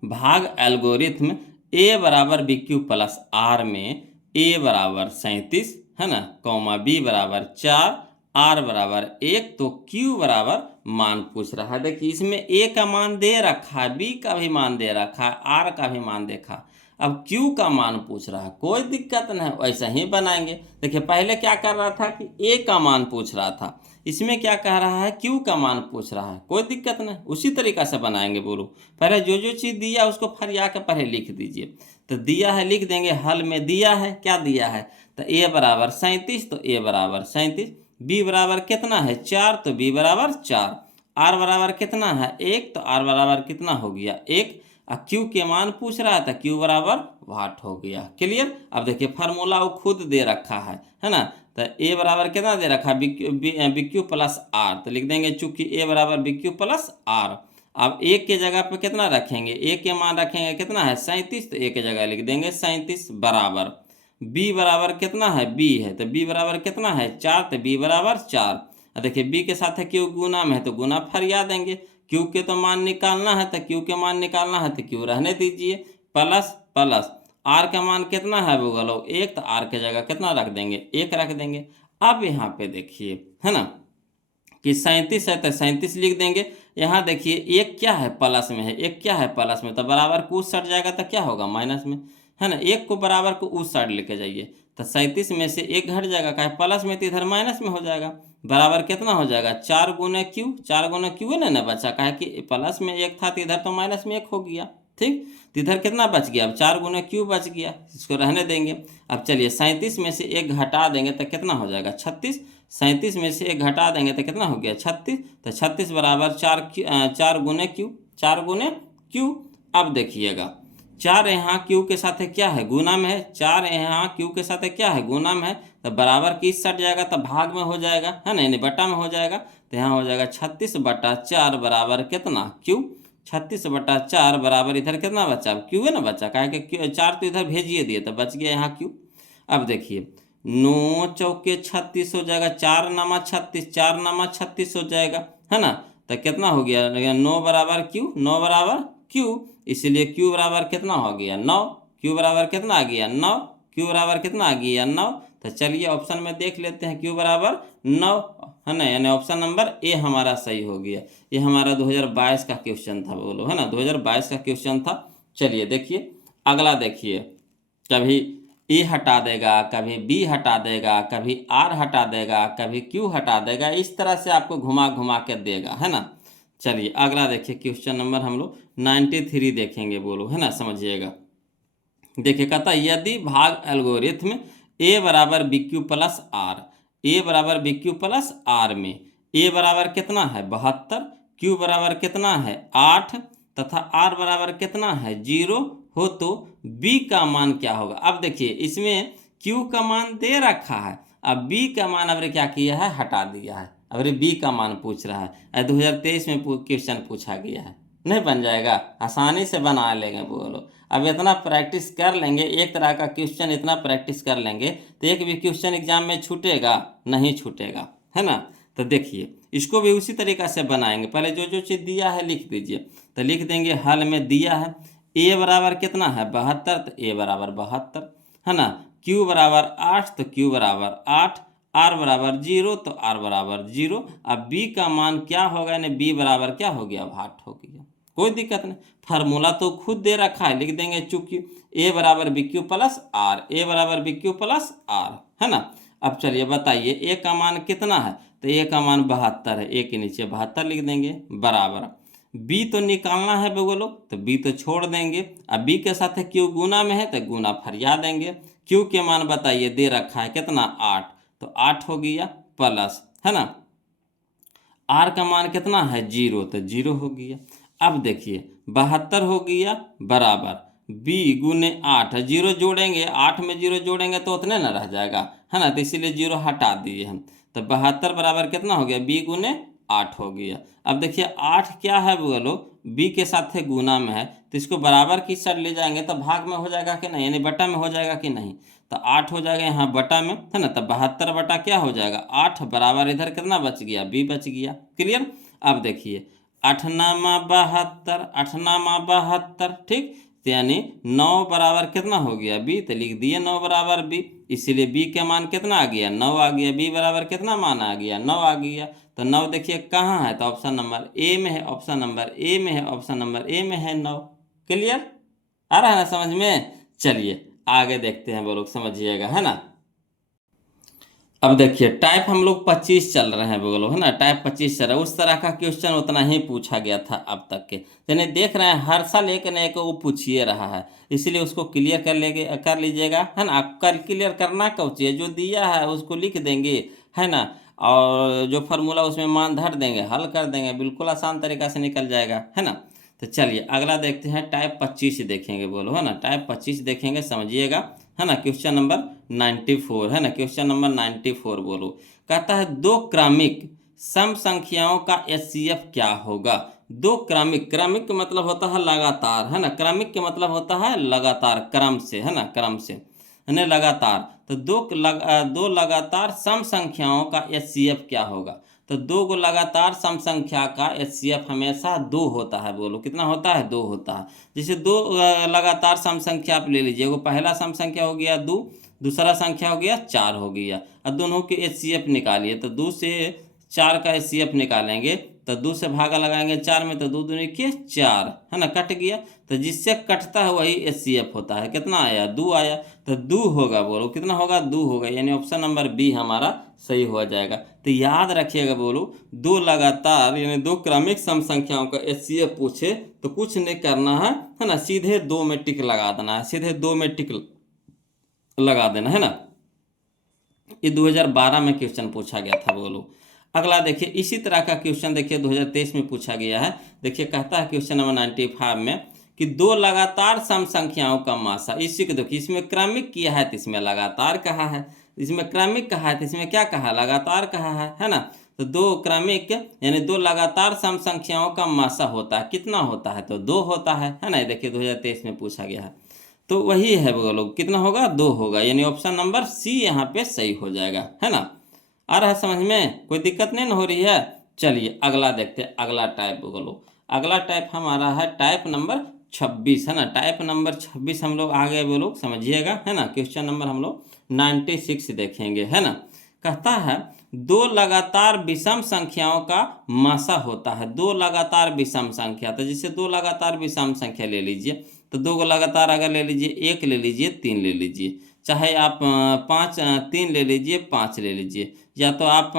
भाग एल्गोरिथ्म ए बराबर बी क्यू प्लस आर में ए बराबर 37, है ना, कॉमा बी बराबर 4, आर बराबर 1, तो क्यू बराबर मान पूछ रहा है। देखिए इसमें ए का मान दे रखा है, बी का भी मान दे रखा है, आर का भी मान देखा, अब क्यू का मान पूछ रहा है, कोई दिक्कत नहीं, वैसा ही बनाएंगे। देखिए पहले क्या कर रहा था कि ए का मान पूछ रहा था, इसमें क्या कह रहा है क्यू का मान पूछ रहा है, कोई दिक्कत नहीं, उसी तरीका से बनाएंगे। बोलो पहले जो जो चीज़ दिया उसको फरिया के पहले लिख दीजिए। तो दिया है लिख देंगे, हल में दिया है, क्या दिया है, तो ए बराबर 37, तो ए बराबर 37, बी बराबर कितना है 4, तो बी बराबर 4, आर बराबर कितना है 1, तो आर बराबर कितना हो गया 1, और क्यू के मान पूछ रहा था, क्यू बराबर वाट हो गया। क्लियर। अब देखिए फार्मूला वो खुद दे रखा है ना, तो ए बराबर कितना दे रखा बी क्यू प्लस आर, तो लिख देंगे चूंकि ए बराबर बी क्यू प्लस आर। अब एक के जगह पे कितना रखेंगे, ए के मान रखेंगे कितना है 37, तो ए के जगह लिख देंगे 37 बराबर बी बराबर कितना है बी है, तो बी बराबर कितना है 4, तो बी बराबर 4। देखिए बी के साथ है क्यू गुना में है, तो गुना फरिया देंगे, क्यू के तो मान निकालना है, तो क्यू के मान निकालना है, तो क्यू रहने दीजिए, प्लस प्लस आर का मान कितना है बोलो 1, तो आर के जगह कितना रख देंगे 1 रख देंगे। अब यहाँ पे देखिए है ना कि 37 है, तो 37 लिख देंगे। यहाँ देखिए एक क्या है प्लस में है, एक क्या है प्लस में, तो बराबर को उस साइड जाएगा तो क्या होगा माइनस में, है ना, एक को बराबर को उस साइड लेके जाइए, तो 37 में से एक घट जाएगा, क्या है प्लस में, तो इधर माइनस में हो जाएगा, बराबर कितना हो जाएगा 4 गुने क्यू, 4 गुने क्यू है ना बचा, क्या है कि प्लस में 1 था तो इधर तो माइनस में 1 हो गया, ठीक, तो इधर कितना बच गया, अब 4 गुने क्यू बच गया, इसको रहने देंगे। अब चलिए 37 में से 1 घटा देंगे तो कितना हो जाएगा 36, 37 में से 1 घटा देंगे तो कितना हो गया 36, तो 36 बराबर 4 गुने क्यू, 4 गुने क्यू। अब देखिएगा 4 यहाँ क्यू के साथ है क्या है गुना में है, 4 यहाँ क्यू के साथ है क्या है गुना में है, तो बराबर किस सट जाएगा, तो भाग में हो जाएगा, है ना, यानी बटा में हो जाएगा, तो यहाँ हो जाएगा 36/4 बराबर कितना क्यू, 36/4 बराबर इधर कितना बचा क्यू है ना बचा, क्या है कि 4 तो इधर भेजिए दिए तो बच गया यहाँ क्यू। अब देखिए 9 चौके 36 हो जाएगा, 4 नामा 36, 4 नामा 36 हो जाएगा, है ना, तो कितना हो गया 9 बराबर क्यू, 9 बराबर क्यू, इसलिए क्यू बराबर कितना हो गया 9, क्यू बराबर कितना आ गया 9, क्यू बराबर कितना आ गया 9। तो चलिए ऑप्शन में देख लेते हैं, क्यू बराबर 9, है ना, यानी ऑप्शन नंबर ए हमारा सही हो गया। ये हमारा 2022 का क्वेश्चन था बोलो, है ना, 2022 का क्वेश्चन था। चलिए देखिए अगला देखिए, कभी ए हटा देगा, कभी बी हटा देगा, कभी आर हटा देगा, कभी क्यू हटा देगा, इस तरह से आपको घुमा घुमा के देगा, है ना। चलिए अगला देखिए क्वेश्चन नंबर हम लोग 93 देखेंगे बोलो, है ना, समझिएगा। देखिए कहता है यदि भाग एल्गोरिथ्म ए बराबर बी क्यू प्लस आर, ए बराबर बी क्यू प्लस आर में ए बराबर कितना है 72, क्यू बराबर कितना है 8, तथा आर बराबर कितना है 0 हो, तो बी का मान क्या होगा। अब देखिए इसमें क्यू का मान दे रखा है, अब बी का मान अब क्या किया है हटा दिया है, अब बी का मान पूछ रहा है, 2023 में क्वेश्चन पूछा गया है, नहीं बन जाएगा, आसानी से बना लेंगे बोलो। अब इतना प्रैक्टिस कर लेंगे, एक तरह का क्वेश्चन इतना प्रैक्टिस कर लेंगे तो एक भी क्वेश्चन एग्जाम में छूटेगा नहीं, छूटेगा, है ना। तो देखिए इसको भी उसी तरीका से बनाएंगे, पहले जो जो चीज़ दिया है लिख दीजिए, तो लिख देंगे हल में दिया है ए बराबर कितना है 72, तो ए बराबर 72, है ना, क्यू बराबर 8, तो क्यू बराबर 8, आर बराबर 0, तो आर बराबर 0। अब बी का मान क्या होगा, यानी बी बराबर क्या हो गया 8 हो गया, कोई दिक्कत नहीं, फार्मूला तो खुद दे रखा है, लिख देंगे चूंकि ए बराबर बी क्यू प्लस आर, ए बराबर बी क्यू प्लस आर, है ना। अब चलिए बताइए ए का मान कितना है, तो ए का मान 72 है, ए के नीचे 72 लिख देंगे बराबर बी तो निकालना है बोलो, तो बी तो छोड़ देंगे, अब बी के साथ है क्यू गुना में है तो गुना फरिया देंगे, क्यू के मान बताइए दे रखा है कितना 8, तो 8 हो गया प्लस, है ना, आर का मान कितना है 0, तो 0 हो गया। अब देखिए 72 हो गया बराबर बी गुने 8, 0 जोड़ेंगे 8 में 0 जोड़ेंगे तो उतने ना रह जाएगा, है ना, तो इसीलिए 0 हटा दिए हम, तो 72 बराबर कितना हो गया बी गुने 8 हो गया। अब देखिए 8 क्या है बोलो, बी के साथ है गुना में है, तो इसको बराबर की साइड ले जाएंगे तो भाग में हो जाएगा कि नहीं, यानी बटा में हो जाएगा कि नहीं। तो 8 हो जाएगा यहाँ बटा में, है ना। तो 72 बटा क्या हो जाएगा 8 बराबर इधर कितना बच गया, बी बच गया। क्लियर। अब देखिए 8 नामा 72, 8 नामा 72, ठीक। तो यानी 9 बराबर कितना हो गया बी, तो लिख दिए 9 बराबर बी। इसीलिए बी का मान कितना आ गया 9 आ गया, बी बराबर कितना मान आ गया 9 आ गया। तो 9 देखिए कहाँ है, तो ऑप्शन नंबर ए में है, ऑप्शन नंबर ए में है, ऑप्शन नंबर ए में है 9। क्लियर, आ रहा है ना समझ में। चलिए आगे देखते हैं, वो लोग समझिएगा, है ना। अब देखिए टाइप हम लोग 25 चल रहे हैं वो लोग, है ना। टाइप 25 चल रहा है, उस तरह का क्वेश्चन उतना ही पूछा गया था अब तक के, यानी देख रहे हैं हर साल एक न एक वो पूछिए रहा है, इसीलिए उसको क्लियर कर लीजिएगा, है ना। कर क्लियर करना कब चाहिए, जो दिया है उसको लिख देंगे, है ना, और जो फार्मूला उसमें मान धर देंगे, हल कर देंगे, बिल्कुल आसान तरीका से निकल जाएगा, है ना। तो चलिए अगला देखते हैं, टाइप 25 देखेंगे बोलो, है ना। टाइप 25 देखेंगे, समझिएगा, है ना। क्वेश्चन नंबर 94, है ना। क्वेश्चन नंबर 94 बोलो, कहता है दो क्रमिक सम संख्याओं का एचसीएफ क्या होगा। दो क्रमिक, क्रमिक का मतलब होता है लगातार, है ना। क्रमिक का मतलब होता है लगातार, क्रम से, है ना, क्रम से, है ना, लगातार। तो दो लगातार सम संख्याओं का एचसीएफ क्या होगा। तो दो को लगातार सम संख्या का एचसीएफ हमेशा 2 होता है। बोलो कितना होता है, 2 होता है। जैसे दो लगातार सम संख्या आप ले लीजिए, वो पहला सम संख्या हो गया 2, दूसरा संख्या हो गया 4 हो गया, और दोनों के एचसीएफ निकालिए। तो 2 से 4 का एचसीएफ निकालेंगे, तो 2 से भागा लगाएंगे 4 में, तो 2 दूनी के 4, है ना, कट गया। तो जिससे कटता है वही एचसीएफ होता है। कितना आया 2 आया, तो 2 होगा। बोलो कितना होगा 2 होगा, यानी ऑप्शन नंबर बी हमारा सही हो जाएगा। तो याद रखिएगा बोलो, दो लगातार यानी दो क्रमिक सम संख्याओं का एचसीएफ पूछे तो कुछ नहीं करना है ना, सीधे 2 में टिक लगा देना है, सीधे 2 में टिक लगा देना, है ना। ये 2012 में क्वेश्चन पूछा गया था। बोलो अगला देखिए, इसी तरह का क्वेश्चन देखिए 2023 में पूछा गया है। देखिए कहता है क्वेश्चन नंबर 95 में कि दो लगातार सम संख्याओं का मासा, इसी को देखिए, इसमें क्रमिक किया है तो इसमें लगातार कहा है, इसमें क्रमिक कहा है तो इसमें क्या कहा, लगातार कहा है ना। तो दो क्रमिक यानी दो लगातार सम संख्याओं का मासा होता है, कितना होता है, तो 2 होता है ना। देखिए 2023 में पूछा गया है, तो वही है वो लोग, कितना होगा 2 होगा, यानी ऑप्शन नंबर सी यहाँ पे सही हो जाएगा, है ना। आ रहा है समझ में, कोई दिक्कत नहीं ना हो रही है। चलिए अगला देखते हैं, अगला टाइप बोलो। अगला टाइप हमारा है टाइप नंबर 26, है ना। टाइप नंबर 26 हम लोग आगे वो लोग समझिएगा, है ना। क्वेश्चन नंबर हम लोग 96 देखेंगे, है ना। कहता है दो लगातार विषम संख्याओं का मासा होता है। दो लगातार विषम संख्या, तो जैसे दो लगातार विषम संख्या ले लीजिए, तो दो को लगातार अगर ले लीजिए, 1 ले लीजिए, 3 ले लीजिए, चाहे आप 3 ले लीजिए, 5 ले लीजिए, या तो आप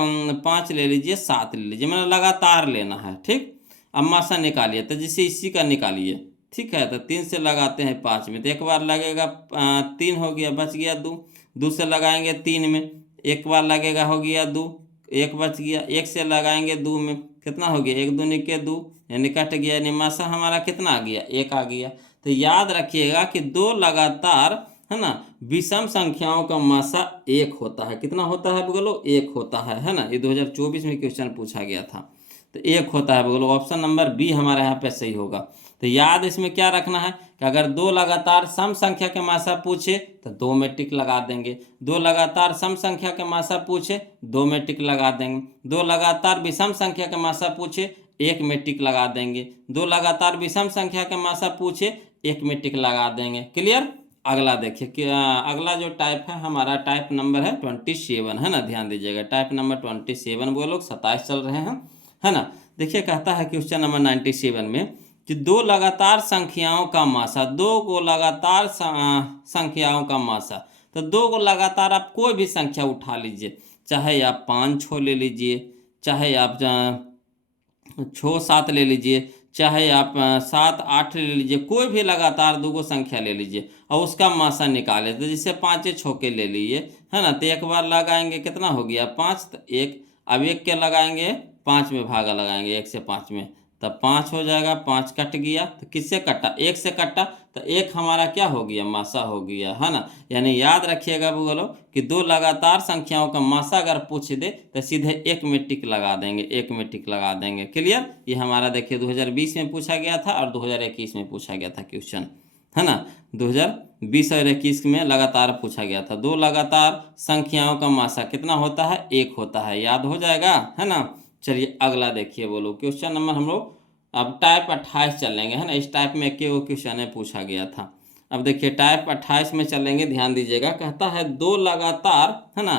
5 ले लीजिए, 7 ले लीजिए, मतलब लगातार लेना है, ठीक। अब मासा निकालिए, तो जैसे इसी का निकालिए, ठीक है। तो 3 से लगाते हैं 5 में, तो एक बार लगेगा 3 हो गया, बच गया 2। 2 से लगाएंगे 3 में, एक बार लगेगा, हो गया 2, एक बच गया। 1 से लगाएंगे 2 में, कितना हो गया, 1 दूनी के 2, यानी कट गया, यानी मासा हमारा कितना आ गया, 1 आ गया। तो याद रखिएगा कि दो लगातार, है ना, विषम संख्याओं का मासा 1 होता है। कितना होता है बोलो, 1 होता है ना। ये 2024 में क्वेश्चन पूछा गया था, तो 1 होता है बोलो। ऑप्शन नंबर बी हमारे यहाँ पे सही होगा। तो याद इसमें क्या रखना है कि अगर दो लगातार सम संख्या के मासा पूछे तो 2 में टिक लगा देंगे, दो लगातार सम संख्या के मासा पूछे 2 में टिक लगा देंगे, दो लगातार विषम संख्या के मासा पूछे 1 में टिक लगा देंगे, दो लगातार विषम संख्या के मासा पूछे 1 में टिक लगा देंगे। क्लियर। अगला देखिए कि अगला जो टाइप है हमारा टाइप नंबर है 27, है ना। ध्यान दीजिएगा, टाइप नंबर 27, वो लोग 27 चल रहे हैं, है ना। देखिए कहता है क्वेश्चन नंबर 97 में कि दो लगातार संख्याओं का मासा, दो को लगातार संख्याओं का मासा, तो दो को लगातार आप कोई भी संख्या उठा लीजिए, चाहे आप 5 6 ले लीजिए, चाहे आप 6 7 ले लीजिए, चाहे आप 7 8 ले लीजिए, कोई भी लगातार दो को संख्या ले लीजिए और उसका मासा निकाले। तो जैसे 5 6 के ले लिए, है ना, तो एक बार लगाएंगे, कितना हो गया 5, तो 1। अब 1 के लगाएंगे 5 में भागा लगाएंगे, 1 से 5 में, तो 5 हो जाएगा, 5 कट गया तो किससे कटा, 1 से कटा, तो 1 हमारा क्या हो गया, मासा हो गया, है ना। यानी याद रखिएगा बोलो कि दो लगातार संख्याओं का मासा अगर पूछ दे तो सीधे 1 में टिक लगा देंगे, 1 में टिक लगा देंगे। क्लियर। ये हमारा देखिए 2020 में पूछा गया था और 2021 में पूछा गया था क्वेश्चन, है ना। 2020 और 21 में लगातार पूछा गया था। दो लगातार संख्याओं का मासा कितना होता है, 1 होता है, याद हो जाएगा, है ना। चलिए अगला देखिए बोलो क्वेश्चन नंबर हम लोग अब टाइप 28 चलेंगे, है ना। इस टाइप में एक क्वेश्चन है पूछा गया था। अब देखिए टाइप 28 में चलेंगे, ध्यान दीजिएगा। कहता है दो लगातार, है ना।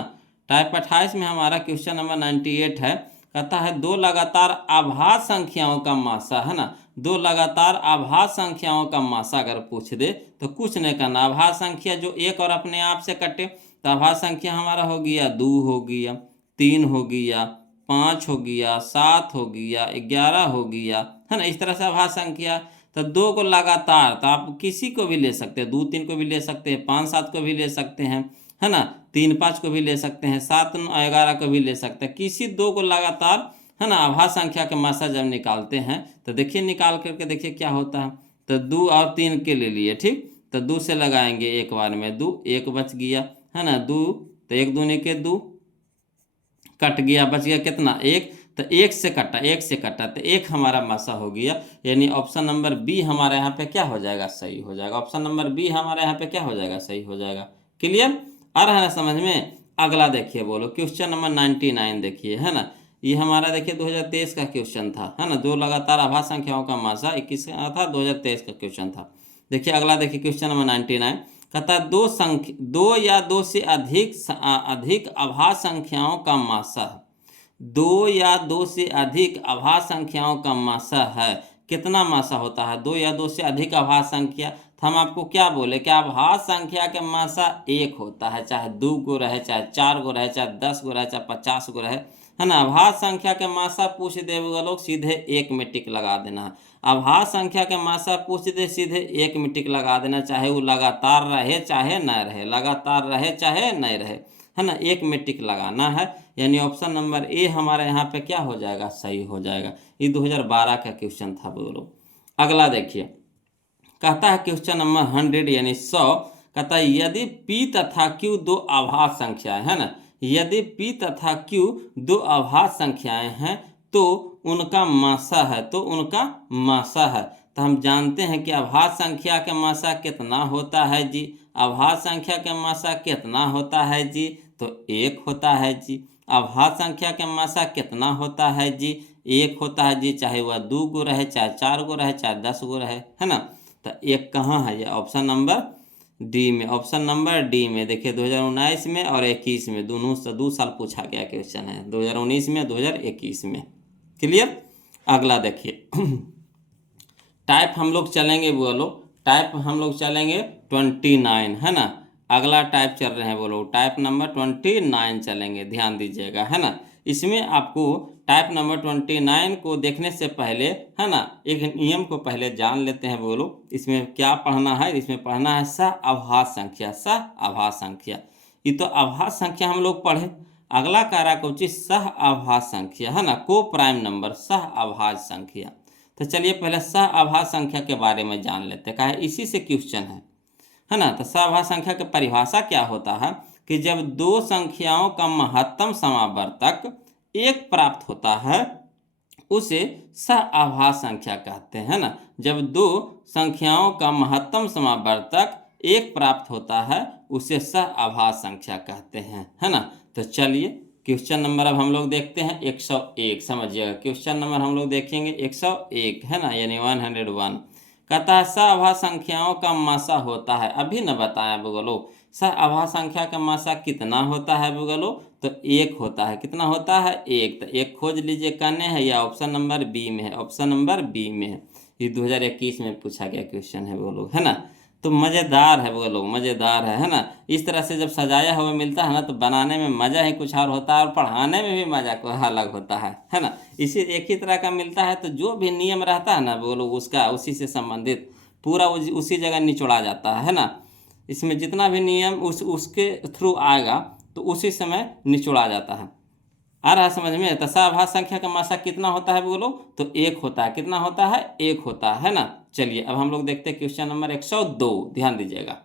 टाइप 28 में हमारा क्वेश्चन नंबर 98 है। कहता है दो लगातार आभाज्य संख्याओं का मासा, है ना। दो लगातार आभाज्य संख्याओं का मासा अगर पूछ दे तो कुछ नहीं करना। आभाज्य संख्या जो एक और अपने आप से कटे, तो आभाज्य संख्या हमारा हो गया 2 हो गया, 3 हो गया, 5 हो गया, 7 हो गया, 11 हो गया, है ना। इस तरह से आभाज्य संख्या। तो 2 को लगातार तो आप किसी को भी ले सकते हैं, 2 3 को भी ले सकते हैं, 5 7 को भी ले सकते हैं, है ना। 3 5 को भी ले सकते हैं, 7 11 को भी ले सकते हैं। किसी 2 को लगातार, है ना, आभाज्य संख्या के मासा जब निकालते हैं तो देखिए निकाल करके देखिए क्या होता है। तो 2 और 3 के ले लिए, ठीक। तो 2 से लगाएंगे एक बार में 2, 1 बच गया, है ना। 2 तो 1 दूनी के 2 कट गया, बच गया कितना, 1। तो 1 से कटा, 1 से कटा तो 1 हमारा मासा हो गया। यानी ऑप्शन नंबर बी हमारे यहाँ पे क्या हो जाएगा, सही हो जाएगा। ऑप्शन नंबर बी हमारे यहाँ पे क्या हो जाएगा, सही हो जाएगा। क्लियर, आ रहा है ना समझ में। अगला देखिए बोलो क्वेश्चन नंबर 99 देखिए, है ना। ये हमारा देखिए 2023 का क्वेश्चन था, है ना। दो लगातार आभाज्य संख्याओं का मासा 21 का था, 2023 का क्वेश्चन था। देखिए अगला देखिए क्वेश्चन नंबर 99 कहता है दो या दो से अधिक आभाज्य संख्याओं का मासा, 2 या 2 से अधिक आभाज्य संख्याओं का मासा है। कितना मासा होता है, 2 या 2 से अधिक आभाज्य संख्या। तो हम आपको क्या बोले कि आभाज्य संख्या का मासा 1 होता है, चाहे 2 गो रहे, चाहे 4 गो रहे, चाहे 10 गो रहे, चाहे 50 गो रहे, है ना। आभाज्य संख्या के मासा पूछ देगा लोग सीधे 1 में टिक लगा देना है। आभाज्य संख्या के मासा पूछ दे सीधे 1 में टिक लगा देना, चाहे वो लगातार रहे चाहे न रहे, लगातार रहे चाहे नहीं रहे, है ना। 1 में टिक लगाना है। यानी ऑप्शन नंबर ए हमारे यहाँ पे क्या हो जाएगा, सही हो जाएगा। ये 2012 का क्वेश्चन था बोलो। अगला देखिए कहता है क्वेश्चन नंबर 100 यानी 100। कहता है यदि p तथा q दो आभाज्य संख्याएं, है ना। यदि p तथा q दो आभाज्य संख्याएं हैं तो उनका मासा है, तो उनका मासा है। तो हम जानते हैं कि आभाज्य संख्या का मासा कितना होता है जी। आभाज्य संख्या का मासा कितना होता है जी, तो 1 होता है जी। आभाज्य संख्या का मासा कितना होता है जी, 1 होता है जी, चाहे वह 2 गो रहे, चाहे 4 गो रहे, चाहे 10 गो रहे, है ना। तो 1 कहाँ है, ये ऑप्शन नंबर डी में। ऑप्शन नंबर डी में देखिए 2019 में और 21 में दोनों से 2 साल पूछा गया क्वेश्चन है, 2019 में, 2021 में। क्लियर। अगला देखिए टाइप हम लोग चलेंगे बोलो, टाइप हम लोग चलेंगे 29, है ना। अगला टाइप चल रहे हैं बोलो, टाइप नंबर 29 चलेंगे, ध्यान दीजिएगा, है ना। इसमें आपको टाइप नंबर 29 को देखने से पहले, है ना, एक नियम को पहले जान लेते हैं बोलो। इसमें क्या पढ़ना है, इसमें पढ़ना है सह आभाज्य संख्या, सह आभाज्य संख्या। ये तो आभाज्य संख्या हम लोग पढ़े। अगला कार्य को चीज सह आभाज्य संख्या, है ना, को प्राइम नंबर, सह आभाज्य संख्या। तो चलिए पहले सह आभाज्य संख्या के बारे में जान लेते हैं, कहा इसी से क्वेश्चन है ना। तो सह आभाज्य संख्या की परिभाषा क्या होता है कि जब दो संख्याओं का महत्तम समावर्तक 1 प्राप्त होता है उसे सह आभाज्य संख्या कहते हैं ना। जब दो संख्याओं का महत्तम समावर्तक 1 प्राप्त होता है उसे सह आभाज्य संख्या कहते हैं, है ना। तो चलिए क्वेश्चन नंबर अब हम लोग देखते हैं 101, समझिएगा। क्वेश्चन नंबर हम लोग देखेंगे 101, है ना, यानी 101। कहता है सह आभाज्य संख्याओं का मासा होता है, अभी न बताया बोलो। सह आभाज्य संख्या का मासा कितना होता है बोलो, तो 1 होता है। कितना होता है, 1। तो 1 खोज लीजिए, कहने है या ऑप्शन नंबर बी में है, ऑप्शन नंबर बी में है। ये 2021 में पूछा गया क्वेश्चन है बोलो, है ना। तो मज़ेदार है बोलो, मज़ेदार है ना। इस तरह से जब सजाया हुआ मिलता है ना तो बनाने में मज़ा ही कुछ और होता है और पढ़ाने में भी मज़ा को अलग होता है ना। इसी एक ही तरह का मिलता है तो जो भी नियम रहता है ना बोलो उसका उसी से संबंधित पूरा उसी जगह निचोड़ा जाता है ना। इसमें जितना भी नियम उसके थ्रू आएगा तो उसी समय निचोड़ा जाता है। आ रहा है समझ में? तो सह संख्या का मासा कितना होता है बोलो? तो 1 होता है। कितना होता है? 1 होता है ना। चलिए अब हम लोग देखते हैं क्वेश्चन नंबर 102, ध्यान दीजिएगा।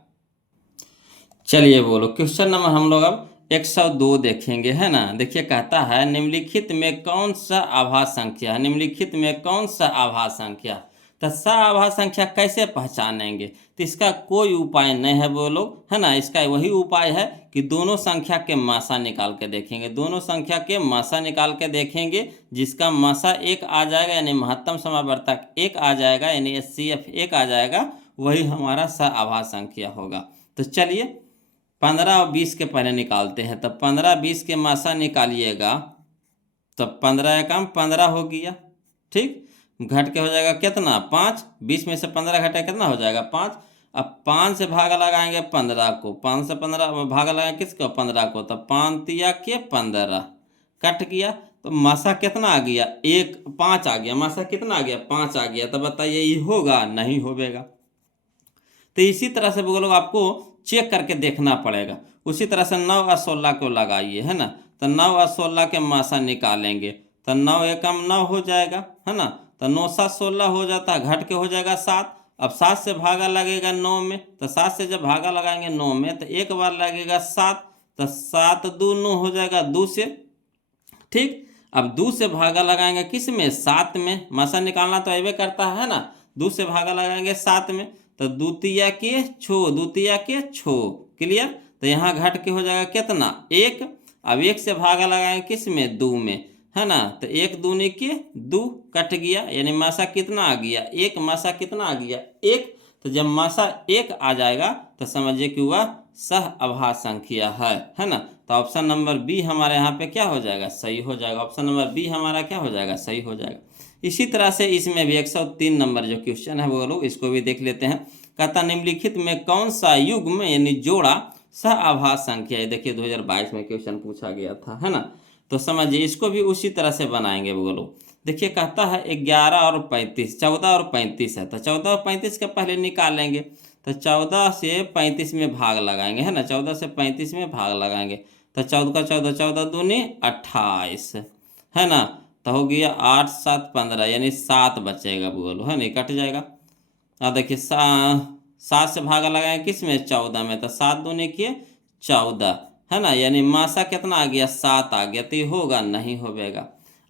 चलिए बोलो क्वेश्चन नंबर हम लोग अब 102 देखेंगे, है ना। देखिए कहता है निम्नलिखित में कौन सा आभास संख्या है, निम्नलिखित में कौन सा आभास संख्या। तो आभास संख्या कैसे पहचानेंगे? तो इसका कोई उपाय नहीं है वो लोग, है ना। इसका वही उपाय है कि दोनों संख्या के मासा निकाल के देखेंगे, दोनों संख्या के मासा निकाल के देखेंगे। जिसका मासा 1 आ जाएगा यानी महत्तम समावर्तक 1 आ जाएगा यानी HCF 1 आ जाएगा, वही हमारा आभास संख्या होगा। तो चलिए 15 और 20 के पहले निकालते हैं। तब 15 20 के मासा निकालिएगा, तब 15 एकम 15 हो गया, ठीक। घट के हो जाएगा कितना? 5। 20 में से 15 घटे कितना हो जाएगा? 5। अब 5 से भागा लगाएंगे 15 को, 5 से 15 भागा लगाएंगे किसको? 15 को। तब 5 तिया के 15 कट गया। तो मासा कितना आ गया? 5 आ गया। मासा कितना आ गया? 5 आ गया। तब बताइए ये होगा? नहीं होगा। तो इसी तरह से वो लोग आपको चेक करके देखना पड़ेगा। उसी तरह से 9 और 16 को लगाइए, है ना। तो 9 और 16 के मासा निकालेंगे, तो 9 एकम 9 हो जाएगा, है ना। तो 9 7 16 हो जाता है, घट के हो जाएगा 7। अब 7 से भागा लगेगा 9 में, तो 7 से जब भागा लगाएंगे 9 में तो एक बार लगेगा 7, तो 7 2 9 हो जाएगा 2 से, ठीक। अब 2 से भागा लगाएंगे किस में? 7 में। मासा निकालना तो ऐसे करता है ना। 2 से भागा लगाएंगे 7 में, तो द्वितीया के छो, द्वितीया के छो, क्लियर। तो यहाँ घट के हो जाएगा कितना? 1। अब 1 से भागा लगाएंगे किस में? 2 में, है ना। तो 1 दूनी के 2 कट गया, यानी मासा कितना आ गया? 1। मासा कितना आ गया? 1। तो जब मासा 1 आ जाएगा तो समझिए कि वह आभास संख्या है ना। तो ऑप्शन नंबर बी हमारे यहाँ पे क्या हो जाएगा? सही हो जाएगा। ऑप्शन नंबर बी हमारा क्या हो जाएगा? सही हो जाएगा। इसी तरह से इसमें भी 103 नंबर जो क्वेश्चन है वो लोग इसको भी देख लेते हैं। कहता निम्नलिखित में कौन सा युग्म यानी जोड़ा आभास संख्या है। देखिए 2022 में क्वेश्चन पूछा गया था, है ना। तो समझिए इसको भी उसी तरह से बनाएंगे वो लोग। देखिए कहता है 11 और 35, 14 और 35 है। तो 14 और 35 के पहले निकालेंगे, तो 14 से 35 में भाग लगाएंगे, है ना। 14 से 35 में भाग लगाएंगे, तो 14 का 14, 14 दूनी 28, है ना। तो हो गया 8 7 15 यानी 7 बचेगा बोलो, है ना, कट जाएगा। अब देखिए 7 से भागा लगाएंगे किस में? 14 में, तो 7 दूनी किए 14, है ना। यानी मासा कितना आ गया? 7 आ गया। तो ये होगा? नहीं होगा।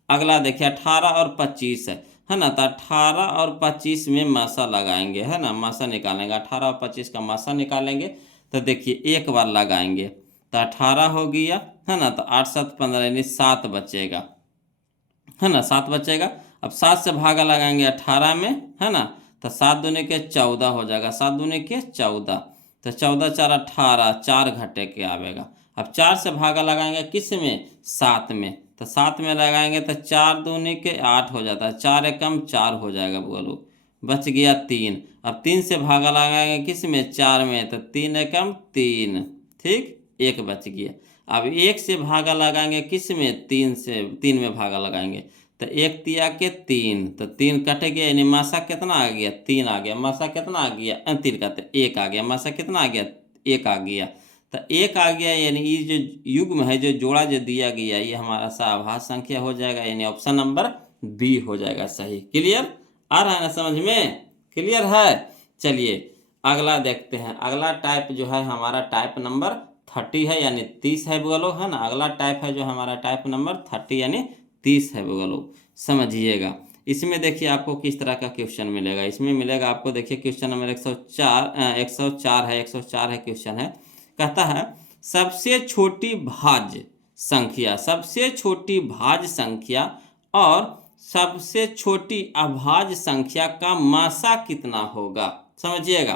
अगला देखिए 18 और 25 है ना। तो 18 और 25 में मासा लगाएंगे, है ना। मासा निकालेंगे, 18 और 25 का मासा निकालेंगे। तो देखिए एक बार लगाएंगे तो 18 हो गया, है ना। तो 8 7 15 यानी 7 बचेगा, है ना। 7 बचेगा। अब 7 से भागा लगाएंगे 18 में, है ना। तो 7 दूनी के 14 हो जाएगा, 7 दूनी के 14, तो 14 4 18, 4 घटे के आवेगा। अब 4 से भागा लगाएंगे किस में? 7 में, तो 7 में लगाएंगे तो 4 दूनी के 8 हो जाता है, 4 एकम 4 हो जाएगा बोलो, बच गया 3। अब 3 से भागा लगाएंगे किस में? 4 में, तो 3 एकम 3, ठीक, 1 बच गया। अब 1 से भागा लगाएंगे किस में? 3 से, 3 में भागा लगाएंगे, तो 1 तिया के 3, तो 3 कट गया, यानी मासा कितना आ गया? 3 आ गया। मासा कितना आ गया? 3 का 1 आ गया। मासा कितना आ गया? 1 आ गया। तो 1 आ गया, यानी ये जो युग्म है, जो जोड़ा जो दिया गया, ये हमारा आभास संख्या हो जाएगा, यानी ऑप्शन नंबर बी हो जाएगा सही। क्लियर? आ रहा है ना समझ में? क्लियर है? चलिए अगला देखते हैं। अगला टाइप जो है हमारा टाइप नंबर 30 है, यानी 30 है बोलो, है ना। अगला टाइप है जो हमारा टाइप नंबर 30 यानी 30 है बोलो, समझिएगा। इसमें देखिए आपको किस तरह का क्वेश्चन मिलेगा। इसमें मिलेगा आपको, देखिए क्वेश्चन नंबर 104 है, 104 है क्वेश्चन है। कहता है सबसे छोटी भाज्य संख्या, सबसे छोटी भाज्य संख्या और सबसे छोटी अभाज्य संख्या का मासा कितना होगा। समझिएगा,